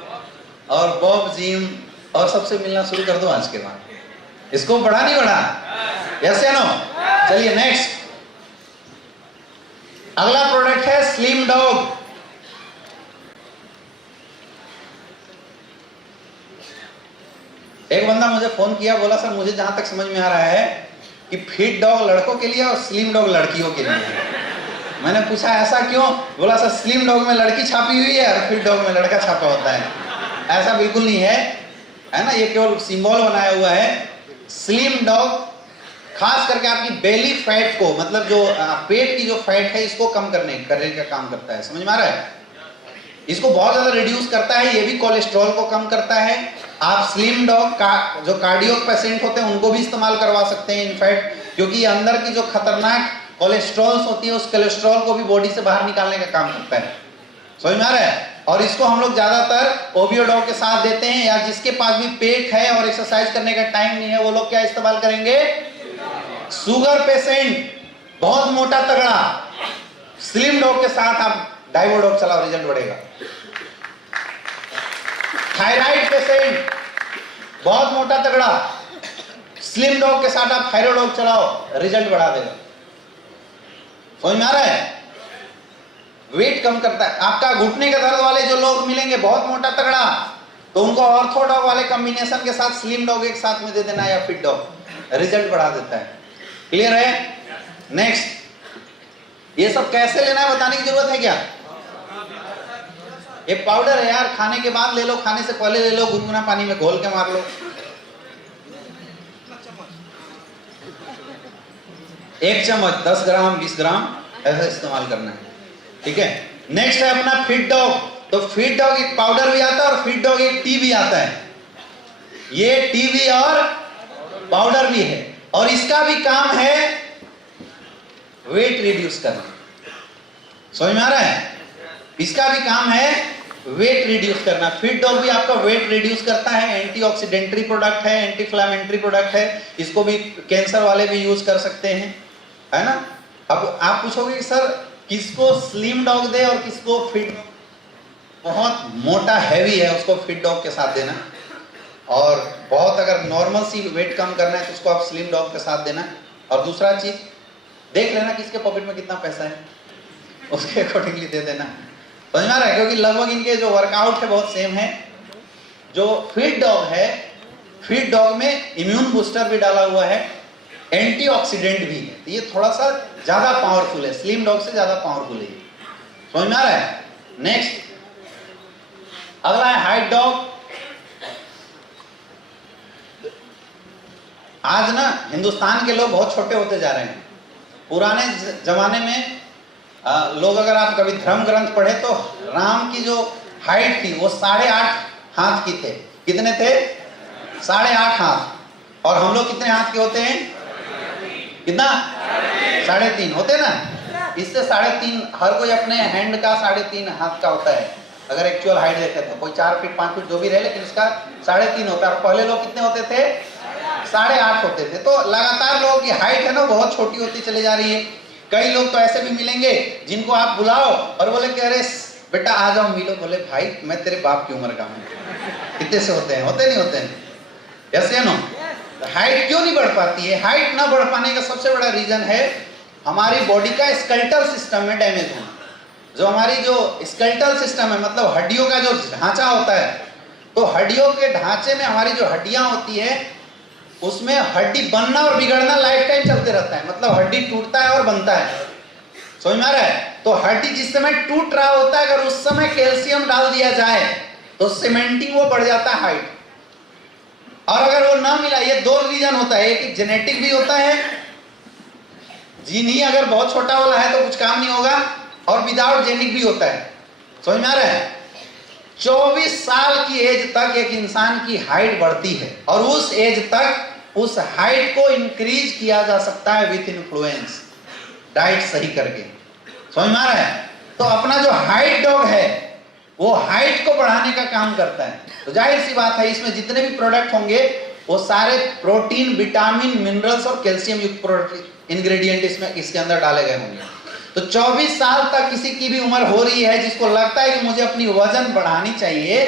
और बॉब जिम, और सबसे मिलना शुरू कर दो आज के बाद। इसको बढ़ा नहीं बढ़ा? यस या नो? चलिए नेक्स्ट, अगला प्रोडक्ट है स्लिम डॉग। एक बंदा मुझे फोन किया, बोला सर मुझे जहां तक समझ में आ रहा है कि फिट डॉग लड़कों के लिए और स्लिम डॉग लड़कियों के लिए। मैंने पूछा ऐसा क्यों? बोला सर स्लिम डॉग में लड़की छापी हुई है और फिट डॉग में लड़का छापा होता है। ऐसा बिल्कुल नहीं है, है ना, ये केवल सिंबल बनाया हुआ है। स्लिम डॉग खास करके आपकी बेली फैट को, मतलब जो पेट की जो फैट है, इसको कम करने का काम करता है। समझ में आ रहा है? इसको बहुत ज्यादा रिड्यूस करता है। ये भी कोलेस्ट्रॉल को कम करता है। आप स्लिम डॉग का जो कार्डियो पेशेंट होते हैं उनको भी इस्तेमाल करवा सकते हैं इनफैक्ट, क्योंकि ये अंदर की जो खतरनाक कोलेस्ट्रॉल होती है उस कोलेस्ट्रॉल को भी बॉडी से बाहर निकालने का काम करता है। समझ में आ रहा है? और इसको हम लोग ज्यादातर ओबियो डॉग के साथ देते हैं, या जिसके पास भी पेट है और एक्सरसाइज करने का टाइम नहीं है, वो लोग क्या इस्तेमाल करेंगे? शुगर पेशेंट, बहुत मोटा तगड़ा, स्लिम डॉग के साथ आप डाइवो डॉग चलाओ, रिजल्ट बढ़ेगा। थायराइड पेशेंट, बहुत मोटा तगड़ा, स्लिम डॉग के साथ आप थायराइड डॉग चलाओ, रिजल्ट बढ़ा देगा। समझ में आ रहा है? वेट कम करता है। आपका घुटने के दर्द वाले जो लोग मिलेंगे बहुत मोटा तगड़ा, तो उनको ऑर्थो डॉग वाले कॉम्बिनेशन के साथ स्लिम डॉग एक साथ में दे देना, या फिट डॉग, रिजल्ट बढ़ा देता है। क्लियर है? नेक्स्ट, ये सब कैसे लेना है बताने की जरूरत है क्या? ये पाउडर है यार, खाने के बाद ले लो, खाने से पहले ले लो, गुनगुना पानी में घोल के मार लो। एक चम्मच 10 ग्राम 20 ग्राम ऐसा इस्तेमाल करना है। ठीक है? नेक्स्ट है अपना फिट डॉग। तो फिट डॉग एक पाउडर भी आता है और फिट डॉग एक टी भी आता है। ये टी भी और पाउडर भी है, और इसका भी काम है वेट रिड्यूस करना। समझ में आ रहा है? इसका भी काम है वेट रिड्यूस करना। फिट डॉग भी आपका वेट रिड्यूस करता है, एंटीऑक्सीडेंटरी प्रोडक्ट है, एंटी इन्फ्लेमेटरी प्रोडक्ट है। इसको भी कैंसर वाले भी यूज कर सकते हैं, है ना। अब आप पूछोगे कि सर किसको स्लिम डॉग दे और किसको फिट? बहुत मोटा हैवी है उसको फिट डॉग के साथ देना, और बहुत अगर नॉर्मल सी वेट कम करना है तो उसको आप स्लिम डॉग के साथ देना। और दूसरा चीज देख लेना किसके पॉकेट में कितना पैसा है, उसके अकॉर्डिंगली दे देना। समझ में आ रहा है? क्योंकि लगभग इनके जो वर्कआउट है बहुत सेम है। जो फिट डॉग है, फिट डॉग में इम्यून बूस्टर भी डाला हुआ है, एंटीऑक्सीडेंट भी है, तो ये थोड़ा सा ज्यादा पावरफुल है, स्लिम डॉग से ज्यादा पावरफुल है। समझ में आ रहा है? नेक्स्ट, अगला है हाइट डॉग। आज ना हिंदुस्तान के लोग बहुत छोटे होते जा रहे हैं। पुराने जमाने में लोग, अगर आप कभी धर्म ग्रंथ पढ़े तो राम की जो हाइट थी वो 8.5 हाथ की थे। कितने थे? 8.5 हाथ। और हम लोग कितने हाथ के होते हैं? कितना? 3.5 होते ना। इससे 3.5, हर कोई अपने हैंड का 3.5 हाथ का होता है। अगर एक्चुअल हाइट देखे तो कोई 4 फीट 5 फीट जो भी रहे, लेकिन इसका 3.5 होता है। और पहले लोग कितने होते थे? 8.5 होते थे। तो लगातार लोगों की हाइट है ना बहुत छोटी होती चली जा रही है। कई लोग तो ऐसे भी मिलेंगे जिनको आप बुलाओ और बोले कि अरे बेटा आ जाओ मिलो, बोले भाई मैं तेरे बाप की उम्र का हूँ। कितने से होते हैं? होते नहीं होते हैं? यस या नो? हाइट क्यों नहीं बढ़ पाती है? हाइट ना बढ़ पाने का सबसे बड़ा रीजन है हमारी बॉडी का स्केलेटल सिस्टम में डैमेज होना। जो हमारी जो स्केलेटल सिस्टम है, मतलब हड्डियों का जो ढांचा होता है, तो हड्डियों के ढांचे में हमारी जो हड्डियां होती है उसमें हड्डी बनना और बिगड़ना लाइफ टाइम चलते रहता है। मतलब हड्डी टूटता है और बनता है। समझ में आ रहा है? तो हड्डी जिस समय टूट रहा होता है, अगर उस समय कैल्शियम डाल दिया जाए तो सीमेंटिंग वो बढ़ जाता है हाइट। और अगर वो ना मिला, ये 2 रीजन होता है। एक जेनेटिक भी होता है, जीन ही अगर बहुत छोटा वाला है तो कुछ काम नहीं होगा, और विदाउट जेनेटिक भी होता है। समझ में आ रहा है? 24 साल की एज तक एक इंसान की हाइट बढ़ती है, और उस एज तक उस हाइट को इंक्रीज किया जा सकता है विथ इन्फ्लुएंस, डाइट सही करके। समझ में आ रहा है? तो अपना जो हाइट डॉग है वो हाइट को बढ़ाने का काम करता है। तो जाहिर सी बात है इसमें जितने भी प्रोडक्ट होंगे वो सारे प्रोटीन, विटामिन, मिनरल्स और कैल्शियम युक्त इंग्रेडिएंट इसमें इसके अंदर डाले गए होंगे। तो 24 साल तक किसी की भी उम्र हो रही है जिसको लगता है कि मुझे अपनी वजन बढ़ानी चाहिए,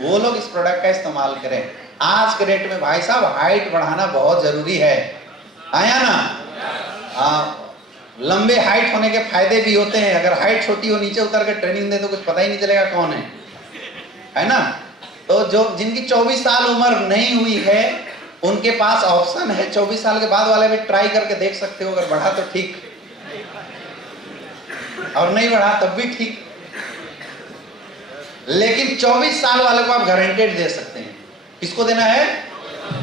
वो लोग इस प्रोडक्ट का इस्तेमाल करें। आज के डेट में भाई साहब हाइट बढ़ाना बहुत जरूरी है। आया ना? लंबे हाइट होने के फायदे भी होते हैं। अगर हाइट छोटी हो, नीचे उतर कर ट्रेनिंग दे तो कुछ पता ही नहीं चलेगा कौन है ना? तो जो जिनकी 24 साल उम्र नहीं हुई है उनके पास ऑप्शन है। 24 साल के बाद वाले भी ट्राई करके देख सकते हो। अगर बढ़ा तो ठीक, और नहीं बढ़ा तब भी ठीक। लेकिन 24 साल वाले को आप गारंटेड दे सकते हैं। किसको देना है?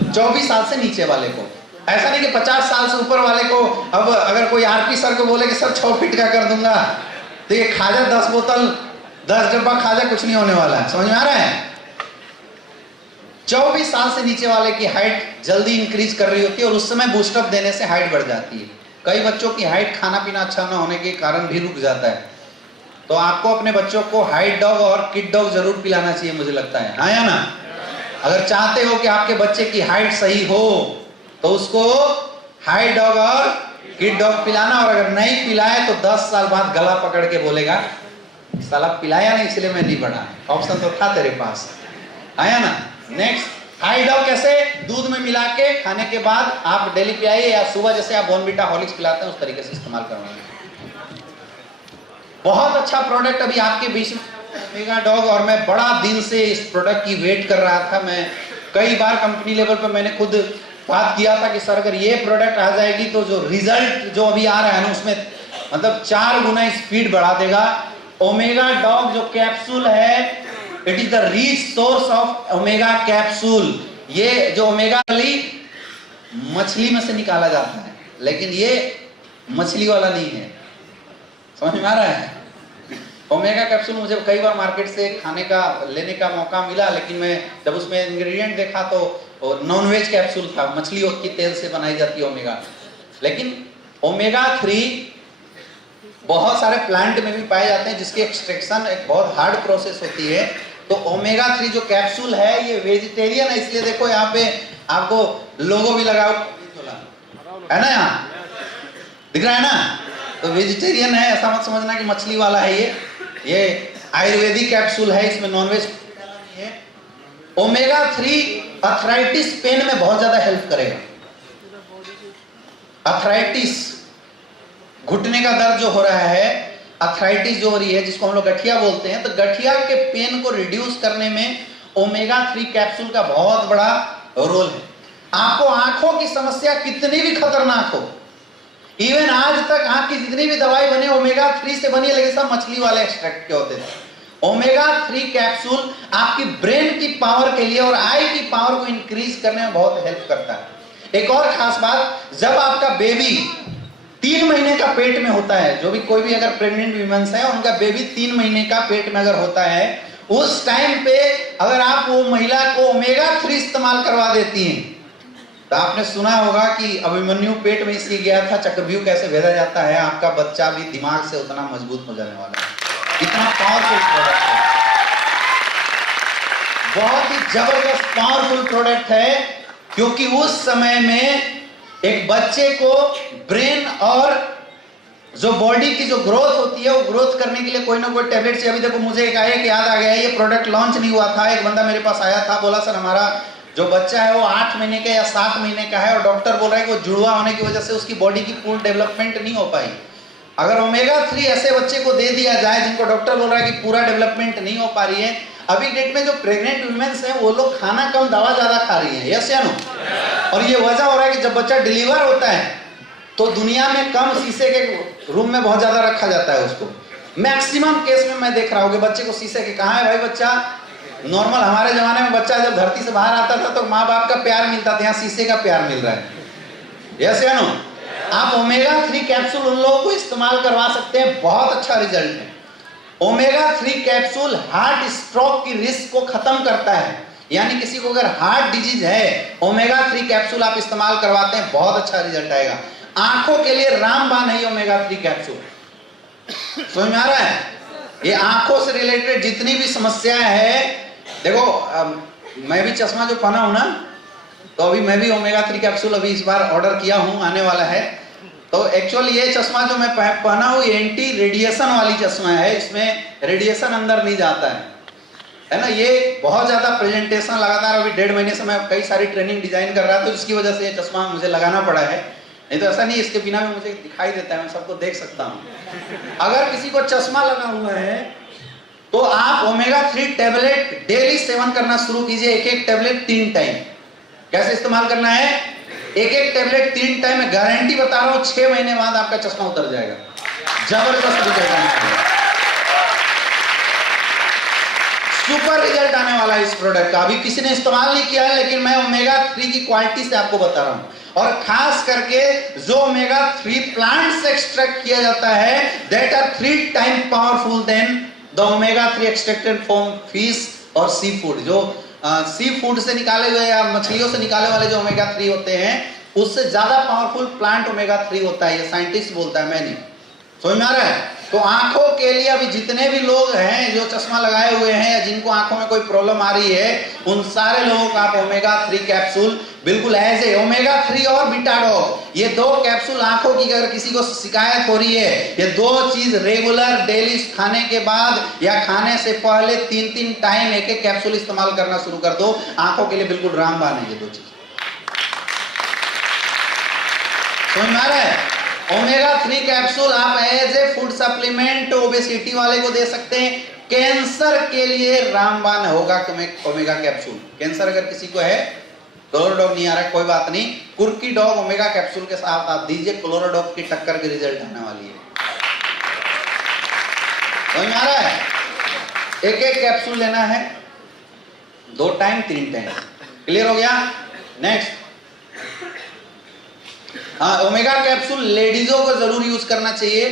24 साल से नीचे वाले को। ऐसा नहीं कि 50 साल से ऊपर वाले को। अब अगर कोई आरपी सर को बोले कि सर 6 फीट का कर दूंगा, तो ये खाजा 10 बोतल 10 डब्बा खाजा कुछ नहीं होने वाला है। समझ में आ रहा है? 24 साल से नीचे वाले की हाइट जल्दी इंक्रीज कर रही होती है, और उस समय बूस्टअप देने से हाइट बढ़ जाती है। कई बच्चों की हाइट खाना पीना अच्छा न होने के कारण भी रुक जाता है। तो आपको अपने बच्चों को हाइट डॉग और किड डॉग जरूर पिलाना चाहिए, मुझे लगता है। हाँ या ना? अगर चाहते हो कि आपके बच्चे की हाइट सही हो तो उसको हाइट डॉग और किड डॉग पिलाना। और अगर नहीं पिलाए तो 10 साल बाद गला पकड़ के बोलेगा साला पिलाया नहीं इसलिए मैं नहीं बढ़ा। ऑप्शन तो था तेरे पास। आया ना? नेक्स्ट, हाइट डॉग कैसे? दूध में मिला के खाने के बाद आप डेली पिलाइए, या सुबह जैसे आप बॉर्नविटा हॉर्लिक्स पिलाते हैं उस तरीके से इस्तेमाल करवाइए। बहुत अच्छा प्रोडक्ट अभी आपके बीच में मेगा डॉग, और मैं बड़ा दिन से इस प्रोडक्ट की वेट कर रहा था। मैं कई बार कंपनी लेवल पर मैंने खुद बात किया था कि सर अगर ये प्रोडक्ट आ जाएगी तो जो रिजल्ट जो अभी आ रहा है ना उसमें मतलब 4 गुना स्पीड बढ़ा देगा। ओमेगा डॉग जो कैप्सूल है, it is the rich source of omega capsule. ये जो ओमेगा मछली में से निकाला जाता है, लेकिन ये मछली वाला नहीं है। समझ में आ रहा है? ओमेगा कैप्सूल मुझे कई बार मार्केट से खाने का लेने का मौका मिला, लेकिन मैं जब उसमें इंग्रेडिएंट देखा तो नॉन वेज कैप्सूल था, मछली के तेल से बनाई जाती है ओमेगा। लेकिन ओमेगा 3 बहुत सारे प्लांट में भी पाए जाते हैं जिसकी एक्सट्रैक्शन एक बहुत हार्ड प्रोसेस होती है। तो ओमेगा 3 जो कैप्सूल है ये वेजिटेरियन है, इसलिए देखो यहाँ पे आपको लोगो भी लगाओ है ना, यहाँ दिख रहा है ना? तो वेजिटेरियन है, ऐसा मत समझना कि मछली वाला है। ये आयुर्वेदिक कैप्सूल है, इसमें नॉनवेज है। ओमेगा 3 अर्थराइटिस पेन में बहुत ज्यादा हेल्प करेगा। अर्थराइटिस, घुटने का दर्द जो हो रहा है, अर्थराइटिस जो हो रही है जिसको हम लोग गठिया बोलते हैं, तो गठिया के पेन को रिड्यूस करने में ओमेगा 3 कैप्सूल का बहुत बड़ा रोल है। आपको आंखों की समस्या कितनी भी खतरनाक हो, इवन आज तक आंख की जितनी भी दवाई बनी ओमेगा 3 से बनी है, लेकिन सब मछली वाले एक्सट्रैक्ट के होते थे। ओमेगा 3 कैप्सूल आपकी ब्रेन की पावर के लिए और आई की पावर को इंक्रीज करने में बहुत हेल्प करता है। एक और खास बात, जब आपका बेबी 3 महीने का पेट में होता है, जो भी कोई भी अगर प्रेग्नेंट वीमेंस है उनका बेबी 3 महीने का पेट में अगर होता है, उस टाइम पे अगर आप वो महिला को ओमेगा 3 इस्तेमाल करवा देती हैं, तो आपने सुना होगा कि अभिमन्यु पेट में इसलिए गया था, चक्रव्यूह कैसे भेजा जाता है, आपका बच्चा भी दिमाग से उतना मजबूत हो जाने वाला है। इतना पावरफुल प्रोडक्ट है, बहुत ही जबरदस्त पावरफुल प्रोडक्ट है, क्योंकि उस समय में एक बच्चे को ब्रेन और जो बॉडी की जो ग्रोथ होती है, वो ग्रोथ करने के लिए कोई ना कोई टैबलेट चाहिए। अभी देखो मुझे एक याद आ गया, ये प्रोडक्ट लॉन्च नहीं हुआ था, एक बंदा मेरे पास आया था, बोला सर हमारा जो बच्चा है वो 8 महीने का या 7 महीने का है और डॉक्टर बोल रहा है कि वो जुड़वा होने की वजह से उसकी बॉडी की पूर्ण डेवलपमेंट नहीं हो पाई। अगर ओमेगा 3 ऐसे बच्चे को दे दिया जाए जिनको डॉक्टर बोल रहा है कि पूरा डेवलपमेंट नहीं हो पा रही है, अभी डेट में जो प्रेग्नेंट वुमेन्स हैं वो लोग खाना कम दवा ज्यादा खा रही है, यस या नो? और ये वजह हो रहा है कि जब बच्चा डिलीवर होता है तो दुनिया में कम शीशे के रूम में बहुत ज्यादा रखा जाता है उसको। मैक्सिमम केस में मैं देख रहा हूँ कि बच्चे को शीशे के, कहाँ है भाई बच्चा? नॉर्मल हमारे जमाने में बच्चा जब धरती से बाहर आता था तो माँ बाप का प्यार मिलता था, यहाँ शीशे का प्यार मिल रहा है, यस या नो? आप ओमेगा 3 कैप्सूल उन लोगों को इस्तेमाल करवा सकते हैं, बहुत अच्छा रिजल्ट है। ओमेगा 3 कैप्सूल हार्ट स्ट्रोक की रिस्क को खत्म करता है, यानी किसी को अगर हार्ट डिजीज है, ओमेगा 3 कैप्सूल आप इस्तेमाल करवाते हैं, बहुत अच्छा रिजल्ट आएगा। आंखों के लिए रामबाण है ओमेगा 3 कैप्सूल, समझ में आ रहा है? ये आंखों से रिलेटेड जितनी भी समस्याएं है, देखो मैं भी चश्मा जो पहना हूं ना, तो अभी मैं भी ओमेगा 3 कैप्सूल अभी इस बार ऑर्डर किया हूं, आने वाला है। तो एक्चुअली ये चश्मा जो मैं पहना हूं एंटी रेडिएशन वाली चश्मा है, इसमें रेडिएशन अंदर नहीं जाता है ना। ये बहुत ज्यादा प्रेजेंटेशन लगातार अभी 1.5 महीने से मैं कई सारी ट्रेनिंग डिजाइन कर रहा था, तो इसकी वजह से ये चश्मा मुझे लगाना पड़ा है, नहीं तो ऐसा नहीं इसके बिना भी मुझे दिखाई देता है, मैं सबको देख सकता हूं। अगर किसी को चश्मा लगा हुआ है तो आप ओमेगा 3 टैबलेट डेली सेवन करना शुरू कीजिए, एक टैबलेट 3 टाइम। कैसे इस्तेमाल करना है? एक टैबलेट 3 टाइम, मैं गारंटी बता रहा हूं 6 महीने बाद आपका चश्मा उतर जाएगा, जबरदस्त रिजल्ट आने वाला है, सुपर रिजल्ट आने वाला है इस प्रोडक्ट का। अभी किसी ने इस्तेमाल नहीं किया है, लेकिन मैं ओमेगा 3 की क्वालिटी से आपको बता रहा हूं, और खास करके जो ओमेगा 3 प्लांट से एक्सट्रैक्ट किया जाता है, that are 3 time powerful than the omega 3 extracted from fish और सी फूड। जो सी फूड से निकाले हुए या मछलियों से निकाले वाले जो ओमेगा 3 होते हैं, उससे ज्यादा पावरफुल प्लांट ओमेगा 3 होता है, ये साइंटिस्ट बोलता है, मैं नहीं। समझ में आ रहा है? तो आंखों के लिए अभी जितने भी लोग हैं जो चश्मा लगाए हुए हैं या जिनको आंखों में कोई प्रॉब्लम आ रही है, उन सारे लोगों को आप ओमेगा 3 कैप्सूल बिल्कुल एज ए ओमेगा 3 और बीटाडॉग, ये 2 कैप्सूल आंखों की अगर किसी को शिकायत हो रही है, ये 2 चीज रेगुलर डेली खाने के बाद या खाने से पहले 3-3 टाइम एक कैप्सूल इस्तेमाल करना शुरू कर दो, आंखों के लिए बिल्कुल रामबाण है ये 2 चीज। समझ में आ रहा है? ओमेगा 3 कैप्सूल आप as a food supplement obesity वाले को दे सकते हैं, कैंसर के लिए रामबाण होगा ओमेगा कैप्सूल। कैंसर अगर किसी को है, क्लोरोडॉग नहीं आ रहा है, कोई बात नहीं, कुर्की डॉग ओमेगा कैप्सूल के साथ आप दीजिए, क्लोरोडॉग की टक्कर के रिजल्ट आने वाली है। समझ में आ रहा है? एक कैप्सूल लेना है, 2 टाइम 3 टाइम, क्लियर हो गया? नेक्स्ट, हाँ, ओमेगा कैप्सूल लेडीजों को जरूर यूज करना चाहिए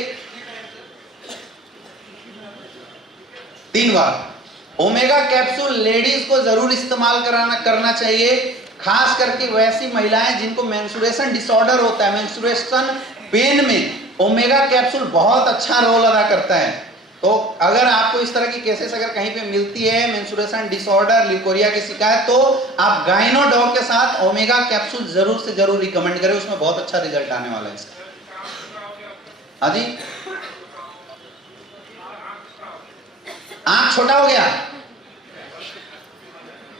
3 बार। ओमेगा कैप्सूल लेडीज को जरूर इस्तेमाल करना चाहिए, खास करके वैसी महिलाएं जिनको मेंस्ट्रुएशन डिसऑर्डर होता है, मेंस्ट्रुएशन पेन में ओमेगा कैप्सूल बहुत अच्छा रोल अदा करता है। तो अगर आपको इस तरह की केसेस अगर कहीं पे मिलती है, मेंस्ट्रुएशन डिसऑर्डर, ल्यूकोरिया की शिकायत, तो आप गाइनोडॉग के साथ ओमेगा कैप्सूल जरूर से जरूर रिकमेंड करें, उसमें बहुत अच्छा रिजल्ट आने वाला है इसका। हाँ जी, आंख छोटा हो गया,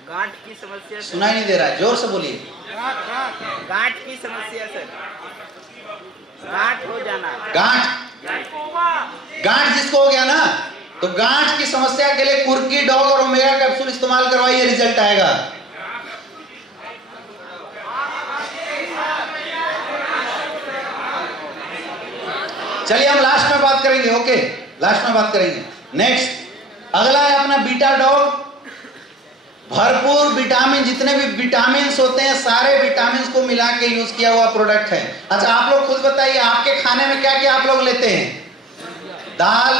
गांठ की समस्या, सुनाई नहीं दे रहा है, जोर से बोलिए। गांठ की समस्या सर, गांठ हो जाना, गांठ जिसको हो गया ना, तो गांठ की समस्या के लिए कुर्की डॉग और ओमेगा कैप्सूल इस्तेमाल करवाइए, रिजल्ट आएगा। चलिए हम लास्ट में बात करेंगे, ओके, लास्ट में बात करेंगे। नेक्स्ट, अगला है अपना बीटा डॉग भरपूर विटामिन, जितने भी विटामिन होते हैं सारे विटामिन को मिला के यूज किया हुआ प्रोडक्ट है। अच्छा आप लोग खुद बताइए, आपके खाने में क्या क्या आप लोग लेते हैं? दाल,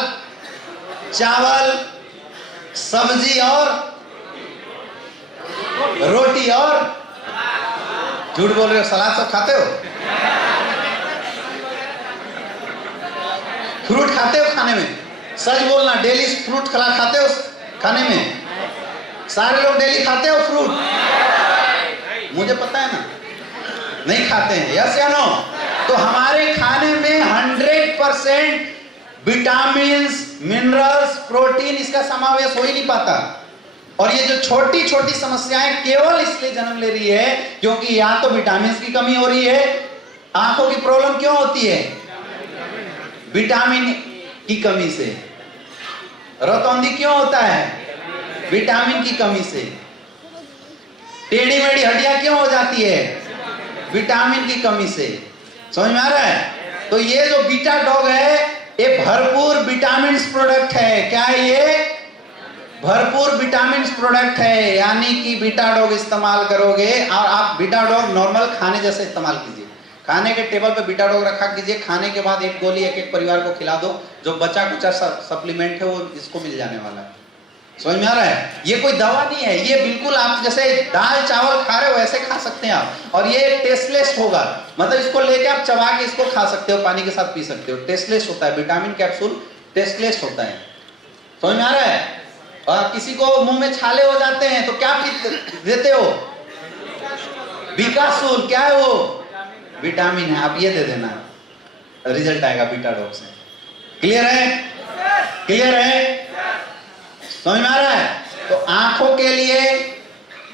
चावल, सब्जी और रोटी, और झूठ बोल रहे हो, सलाद सब खाते हो? फ्रूट खाते हो खाने में? सच बोलना, डेली फ्रूट खाते हो खाने में? सारे लोग डेली खाते हो फ्रूट? मुझे पता है ना, नहीं खाते हैं। यस या नो? तो हमारे खाने में 100% विटामिन्स, मिनरल्स, प्रोटीन इसका समावेश हो ही नहीं पाता। और ये जो छोटी छोटी समस्याएं केवल इसलिए जन्म ले रही है क्योंकि या तो विटामिन्स की कमी हो रही है। आंखों की प्रॉब्लम क्यों होती है? विटामिन की कमी से। रतौंधी क्यों होता है? विटामिन की कमी से। टेढ़ी मेढ़ी हड्डियां क्यों हो जाती है? विटामिन की कमी से। समझ में आ रहा है? तो ये जो बीटा डॉग है ये भरपूर विटामिन प्रोडक्ट है। क्या है ये? भरपूर विटामिन प्रोडक्ट है। यानी कि बीटा डॉग इस्तेमाल करोगे, और आप बीटा डॉग नॉर्मल खाने जैसे इस्तेमाल कीजिए। खाने के टेबल पे बीटा डॉग रखा कीजिए, खाने के बाद एक गोली एक एक परिवार को खिला दो, जो बचा कुचा सप्लीमेंट है वो इसको मिल जाने वाला है। समझ में आ रहा है? ये कोई दवा नहीं है, ये बिल्कुल आप जैसे दाल चावल खा रहे हो वैसे खा सकते हैं आप। और ये टेस्टलेस होगा, मतलब इसको लेके आप चबा के इसको खा सकते हो, पानी के साथ पी सकते हो। टेस्टलेस होता है, विटामिन कैप्सूल टेस्टलेस होता है। समझ में आ रहा है? और किसी को मुंह में छाले हो जाते हैं तो क्या देते हो? विकासुल। क्या है वो? विटामिन है, आप ये दे देना, रिजल्ट आएगा बीटा डॉग से। क्लियर है? क्लियर है? समझ में आ रहा है? तो आंखों के लिए,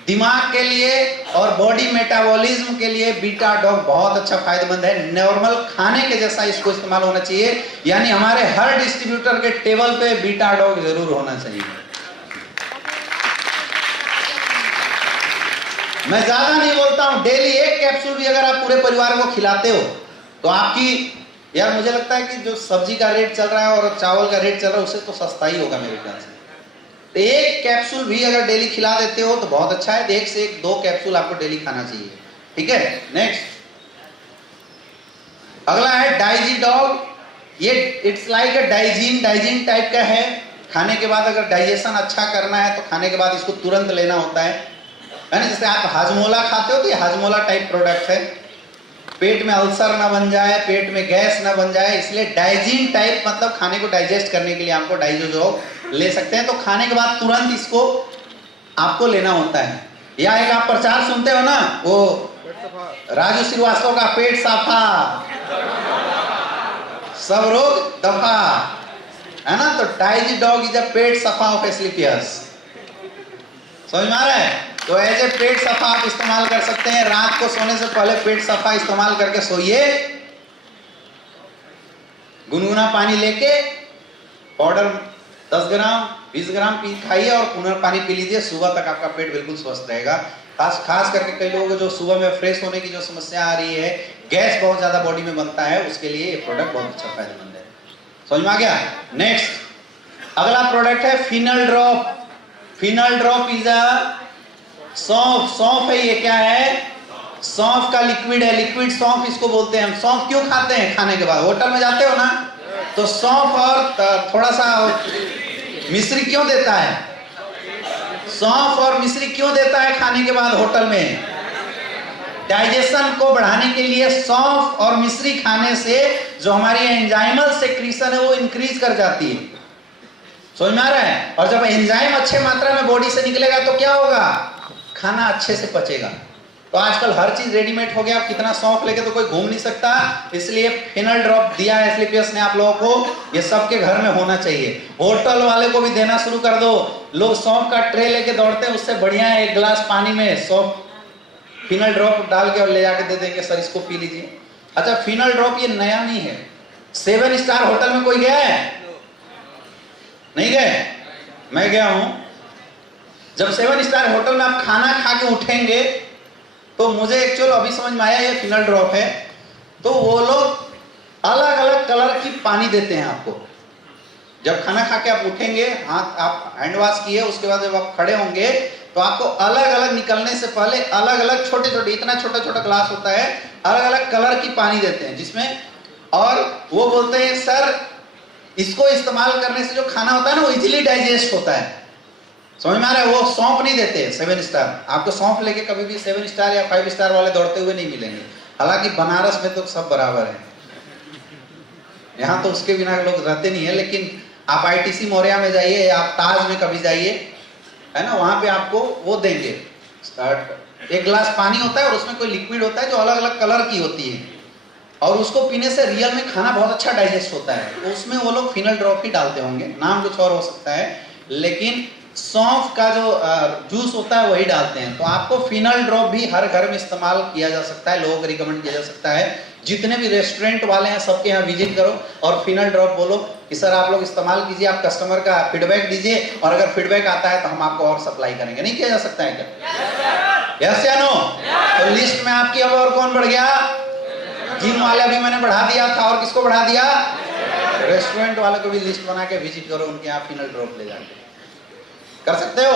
दिमाग के लिए और बॉडी मेटाबॉलिज्म के लिए बीटा डॉग बहुत अच्छा फायदेमंद है। नॉर्मल खाने के जैसा इसको इस्तेमाल होना चाहिए, यानी हमारे हर डिस्ट्रीब्यूटर के टेबल पे बीटा डॉग जरूर होना चाहिए। मैं ज्यादा नहीं बोलता हूं, डेली एक कैप्सूल भी अगर आप पूरे परिवार को खिलाते हो तो आपकी, यार मुझे लगता है कि जो सब्जी का रेट चल रहा है और चावल का रेट चल रहा है उससे तो सस्ता ही होगा मेरे ख्याल से। तो एक कैप्सूल भी अगर डेली खिला देते हो तो बहुत अच्छा है। एक से एक 2 कैप्सूल आपको डेली खाना चाहिए। ठीक है? नेक्स्ट अगला है डाइजी डॉग। ये it's like a Digene type का है। खाने के बाद अगर डाइजेशन अच्छा करना है तो खाने के बाद इसको तुरंत लेना होता है ना? जैसे आप हाजमोला खाते हो तो ये हाजमोला टाइप प्रोडक्ट है। पेट में अल्सर ना बन जाए, पेट में गैस ना बन जाए, इसलिए डाइजीन टाइप, मतलब खाने को डाइजेस्ट करने के लिए आपको डाइजो ले सकते हैं। तो खाने के बाद तुरंत इसको आपको लेना होता है। या एक आप प्रचार सुनते हो ना, वो राजू श्रीवास्तव का पेट साफा सब रोग दफा, है ना? तो डाइजी डॉग इज अ पेट सफा ऑफ एस्क्लेपियस। समझ में आ रहा है? तो एज ए पेट सफा आप इस्तेमाल कर सकते हैं। रात को सोने से पहले पेट सफा इस्तेमाल करके सोइए। गुनगुना पानी लेके पाउडर 10 ग्राम 20 ग्राम खाइए और पुनः पानी पी लीजिए। सुबह तक आपका पेट बिल्कुल स्वस्थ रहेगा। खास करके कई लोगों को जो सुबह में फ्रेश होने की जो समस्या आ रही है, गैस बहुत ज्यादा बॉडी में बनता है, उसके लिए ये प्रोडक्ट बहुत अच्छा फायदेमंद है। समझ में आ गया? नेक्स्ट अगला प्रोडक्ट है fennel drop. Fennel drop is a सौंफ है। ये क्या है? सौंफ का लिक्विड है। लिक्विड सौंफ इसको बोलते हैं हम। सौंफ क्यों खाते हैं? खाने के बाद होटल में जाते हो ना, तो सौंफ और थोड़ा सा मिश्री क्यों देता है? सौंफ और मिश्री क्यों देता है खाने के बाद होटल में? डाइजेशन को बढ़ाने के लिए। सौंफ और मिश्री खाने से जो हमारी एंजाइमल सेक्रीशन है वो इंक्रीज कर जाती है। समझ में आ रहा है? और जब एंजाइम अच्छे मात्रा में बॉडी से निकलेगा तो क्या होगा? खाना अच्छे से पचेगा। तो आजकल हर चीज रेडीमेड हो गया, आप कितना सौंफ लेके तो कोई घूम नहीं सकता, इसलिए फिनल ड्रॉप दिया है एस्क्लेपियस ने आप लोगों को। ये सबके घर में होना चाहिए। होटल वाले को भी देना शुरू कर दो। लोग सौंफ का ट्रे लेके दौड़ते हैं, उससे बढ़िया है 1 गिलास पानी में सौंफ फिनल ड्रॉप डाल के और ले जाके दे देंगे, सर इसको पी लीजिए। अच्छा फिनल ड्रॉप ये नया नहीं है। 7 स्टार होटल में कोई गया है? नहीं गए? मैं गया हूं। जब 7 स्टार होटल में आप खाना खा के उठेंगे तो मुझे एक्चुअल अभी समझ में आया ये फिनल ड्रॉप है। तो वो लोग अलग अलग कलर की पानी देते हैं आपको। जब खाना खा के आप उठेंगे, हाथ आप हैंड वॉश किए, उसके बाद जब आप खड़े होंगे तो आपको अलग अलग निकलने से पहले अलग अलग छोटे छोटे, इतना छोटा छोटा ग्लास होता है, अलग अलग कलर की पानी देते हैं जिसमें, और वो बोलते हैं सर इसको इस्तेमाल करने से जो खाना होता है ना वो इजीली डाइजेस्ट होता है। समझ में आ रहा है? वो सौंफ नहीं देते 7 स्टार, आपको सौंफ लेके कभी भी 7 स्टार या 5 स्टार वाले दौड़ते हुए नहीं मिलेंगे। हालांकि बनारस में तो सब बराबर है, यहाँ तो उसके बिना लोग रहते नहीं है, लेकिन आप ITC मौर्या में जाइए या आप ताज में कभी जाइए, है ना, वहां पे आपको वो देंगे, एक गिलास पानी होता है और उसमें कोई लिक्विड होता है जो अलग अलग कलर की होती है, और उसको पीने से रियल में खाना बहुत अच्छा डाइजेस्ट होता है। तो उसमें वो लोग फिनल ड्रॉप ही डालते होंगे, नाम कुछ और हो सकता है, लेकिन सौंफ का जो जूस होता है वही डालते हैं। तो आपको फिनल ड्रॉप भी हर घर में इस्तेमाल किया जा सकता है, लोगों को रिकमेंड किया जा सकता है। जितने भी रेस्टोरेंट वाले हैं सबके यहाँ विजिट करो और फिनल ड्रॉप बोलो कि सर आप लोग इस्तेमाल कीजिए, आप कस्टमर का फीडबैक दीजिए, और अगर फीडबैक आता है तो हम आपको और सप्लाई करेंगे। नहीं किया जा सकता है क्या? यस या नो? तो लिस्ट में आपकी अब और कौन बढ़ गया? जिम वाले अभी मैंने बढ़ा दिया था, और किसको बढ़ा दिया? रेस्टोरेंट वाले को भी लिस्ट बना के विजिट करो, उनके यहाँ फिनल ड्रॉप ले जाके कर सकते हो।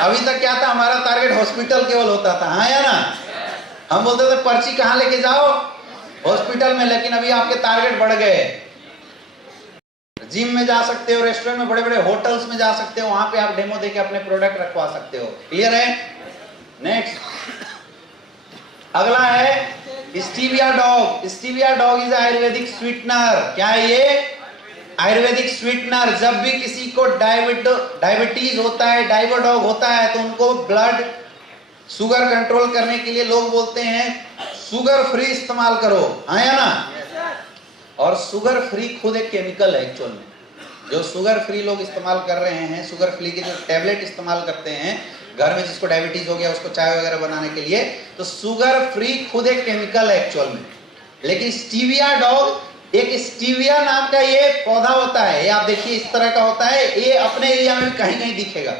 अभी तक क्या था, हमारा टारगेट हॉस्पिटल केवल होता था, हाँ या ना? हम बोलते थे पर्ची कहाँ लेके जाओ? हॉस्पिटल में। लेकिन अभी आपके टारगेट बढ़ गए, जिम में जा सकते हो, रेस्टोरेंट में, बड़े बड़े होटल्स में जा सकते हो, वहां पे आप डेमो देके अपने प्रोडक्ट रखवा सकते हो। क्लियर है? नेक्स्ट अगला है stevia dog. Stevia dog is Ayurvedic sweetener. क्या है ये? आयुर्वेदिक स्वीटनर। जब भी किसी को डायबिटीज होता है, डायबोडॉग होता है, तो उनको ब्लड शुगर कंट्रोल करने के लिए लोग बोलते हैं शुगर फ्री इस्तेमाल करो, हाँ या ना? और शुगर फ्री खुद एक केमिकल है एक्चुअल में। जो शुगर फ्री लोग इस्तेमाल कर रहे हैं, शुगर फ्री के जो टैबलेट इस्तेमाल करते हैं घर में, जिसको डायबिटीज हो गया उसको चाय वगैरह बनाने के लिए, तो शुगर फ्री खुद एक केमिकल है एक्चुअल में। लेकिन स्टीविया डॉग, एक स्टीविया नाम का ये पौधा होता है, ये आप देखिए इस तरह का होता है, ये अपने एरिया में कहीं कहीं दिखेगा।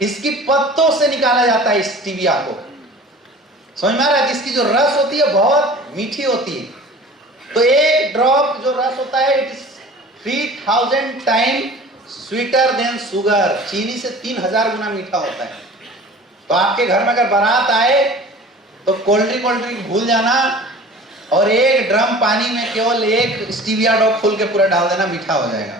इसकी पत्तों से निकाला जाता है स्टीविया को। समझ में आ रहा है? इसकी जो रस होती है बहुत मीठी होती है। तो एक ड्रॉप जो रस होता है it is 3000 time sweeter than sugar. चीनी से 3000 गुना मीठा होता है। तो आपके घर में अगर बारात आए तो कोल्ड ड्रिंक भूल जाना, और एक ड्रम पानी में केवल एक स्टीविया डॉग खोल के पूरा डाल देना, मीठा हो जाएगा।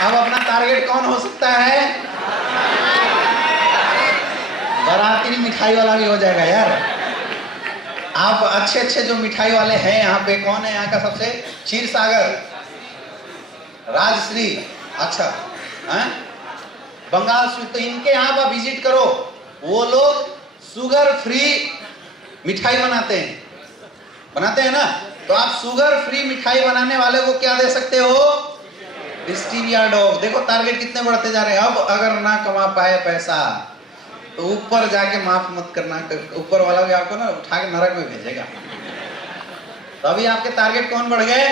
अब अपना टारगेट कौन हो सकता है? बाराती मिठाई वाला भी हो जाएगा यार। आप अच्छे अच्छे जो मिठाई वाले हैं यहाँ पे, कौन है यहाँ का सबसे? क्षीर सागर, राजश्री, अच्छा है बंगाल स्वीट। तो इनके यहाँ आप विजिट करो, वो लोग शुगर फ्री मिठाई बनाते हैं ना। तो आप शुगर फ्री मिठाई बनाने वाले को क्या दे सकते हो? Stevia dog. देखो टारगेट कितने बढ़ते जा रहे हैं। अब अगर ना कमा पाए पैसा तो ऊपर जाके माफ मत करना, ऊपर वाला भी आपको ना उठा के नरक में भेजेगा। तो अभी आपके टारगेट कौन बढ़ गए?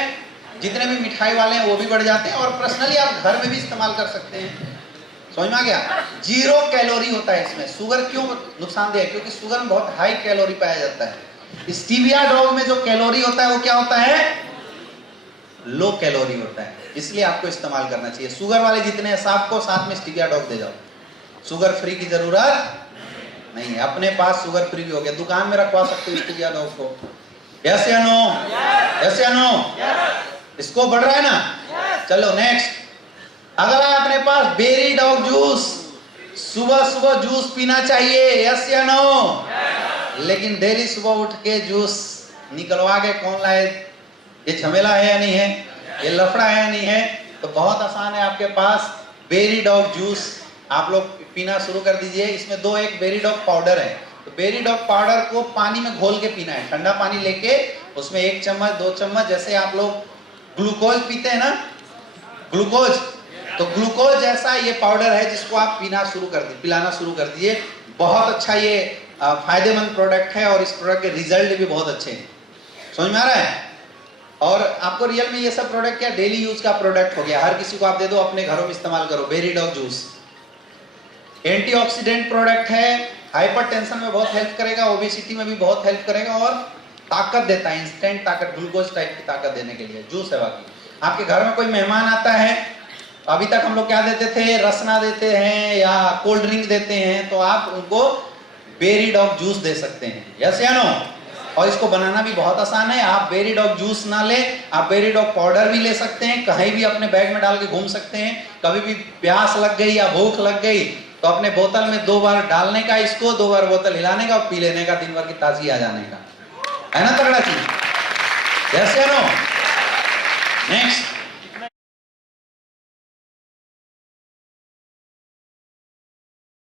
जितने भी मिठाई वाले हैं वो भी बढ़ जाते हैं, और पर्सनली आप घर में भी इस्तेमाल कर सकते हैं। समझ में आ गया? 0 कैलोरी होता है इसमें। शुगर क्यों नुकसानदेह है? क्योंकि शुगर में बहुत हाई कैलोरी पाया जाता है। स्टीविया डॉग में जो कैलोरी होता है वो क्या होता है? लो कैलोरी होता है, इसलिए आपको इस्तेमाल करना चाहिए। शुगर वाले जितने हैं सबको साथ में स्टीविया डॉग दे जाओ, शुगर फ्री की जरूरत नहीं है। अपने पास शुगर फ्री भी हो गया, दुकान में रखवा सकते हो स्टीविया डॉग को। यस या नो? यस या नो? इसको बढ़ रहा है ना? चलो नेक्स्ट अगला है अपने पास बेरी डॉग जूस। सुबह सुबह जूस पीना चाहिए, यस या नो? लेकिन डेली सुबह उठ के जूस निकलवा के कौन लाए? ये झमेला है या नहीं है? ये लफड़ा है या नहीं है? तो बहुत आसान है, आपके पास बेरी डॉग जूस आप लोग पीना शुरू कर दीजिए। इसमें एक बेरी डॉग पाउडर है। तो बेरी डॉग पाउडर को पानी में घोल के पीना है, ठंडा पानी लेके उसमें 1 चम्मच 2 चम्मच, जैसे आप लोग ग्लूकोज पीते हैं ना, ग्लूकोज, तो ग्लूकोज जैसा ये पाउडर है जिसको आप पिलाना शुरू कर दीजिए। बहुत अच्छा ये फायदेमंद प्रोडक्ट है, और इस प्रोडक्ट के रिजल्ट भी बहुत अच्छे हैं। समझ में आ रहा है? और आपको रियल में ये सब प्रोडक्ट क्या डेली यूज का प्रोडक्ट हो गया, हर किसी को आप दे दो, अपने घरों में इस्तेमाल करो। Berry dog juice antioxidant product है, हाइपरटेंशन में बहुत हेल्प करेगा, ओबेसिटी में भी बहुत हेल्प करेगा, और ताकत देता है, इंस्टेंट ताकत, ग्लूकोज टाइप की ताकत देने के लिए जूस है। बाकी आपके घर में कोई मेहमान आता है, अभी तक हम लोग क्या देते थे, रसना देते हैं या कोल्ड ड्रिंक देते हैं, तो आप उनको बेरी डॉग जूस दे सकते हैं, यस या नो। और इसको बनाना भी बहुत आसान है। आप बेरी डॉग जूस ना ले, आप बेरी डॉग पाउडर भी ले सकते हैं, कहीं भी अपने बैग में डाल के घूम सकते हैं। कभी भी प्यास लग गई या भूख लग गई तो अपने बोतल में 2 बार डालने का, इसको 2 बार बोतल हिलाने का और पी लेने का, दिन भर की ताजगी आ जाने का, है ना तगड़ा चीज, यस या नो। नेक्स्ट,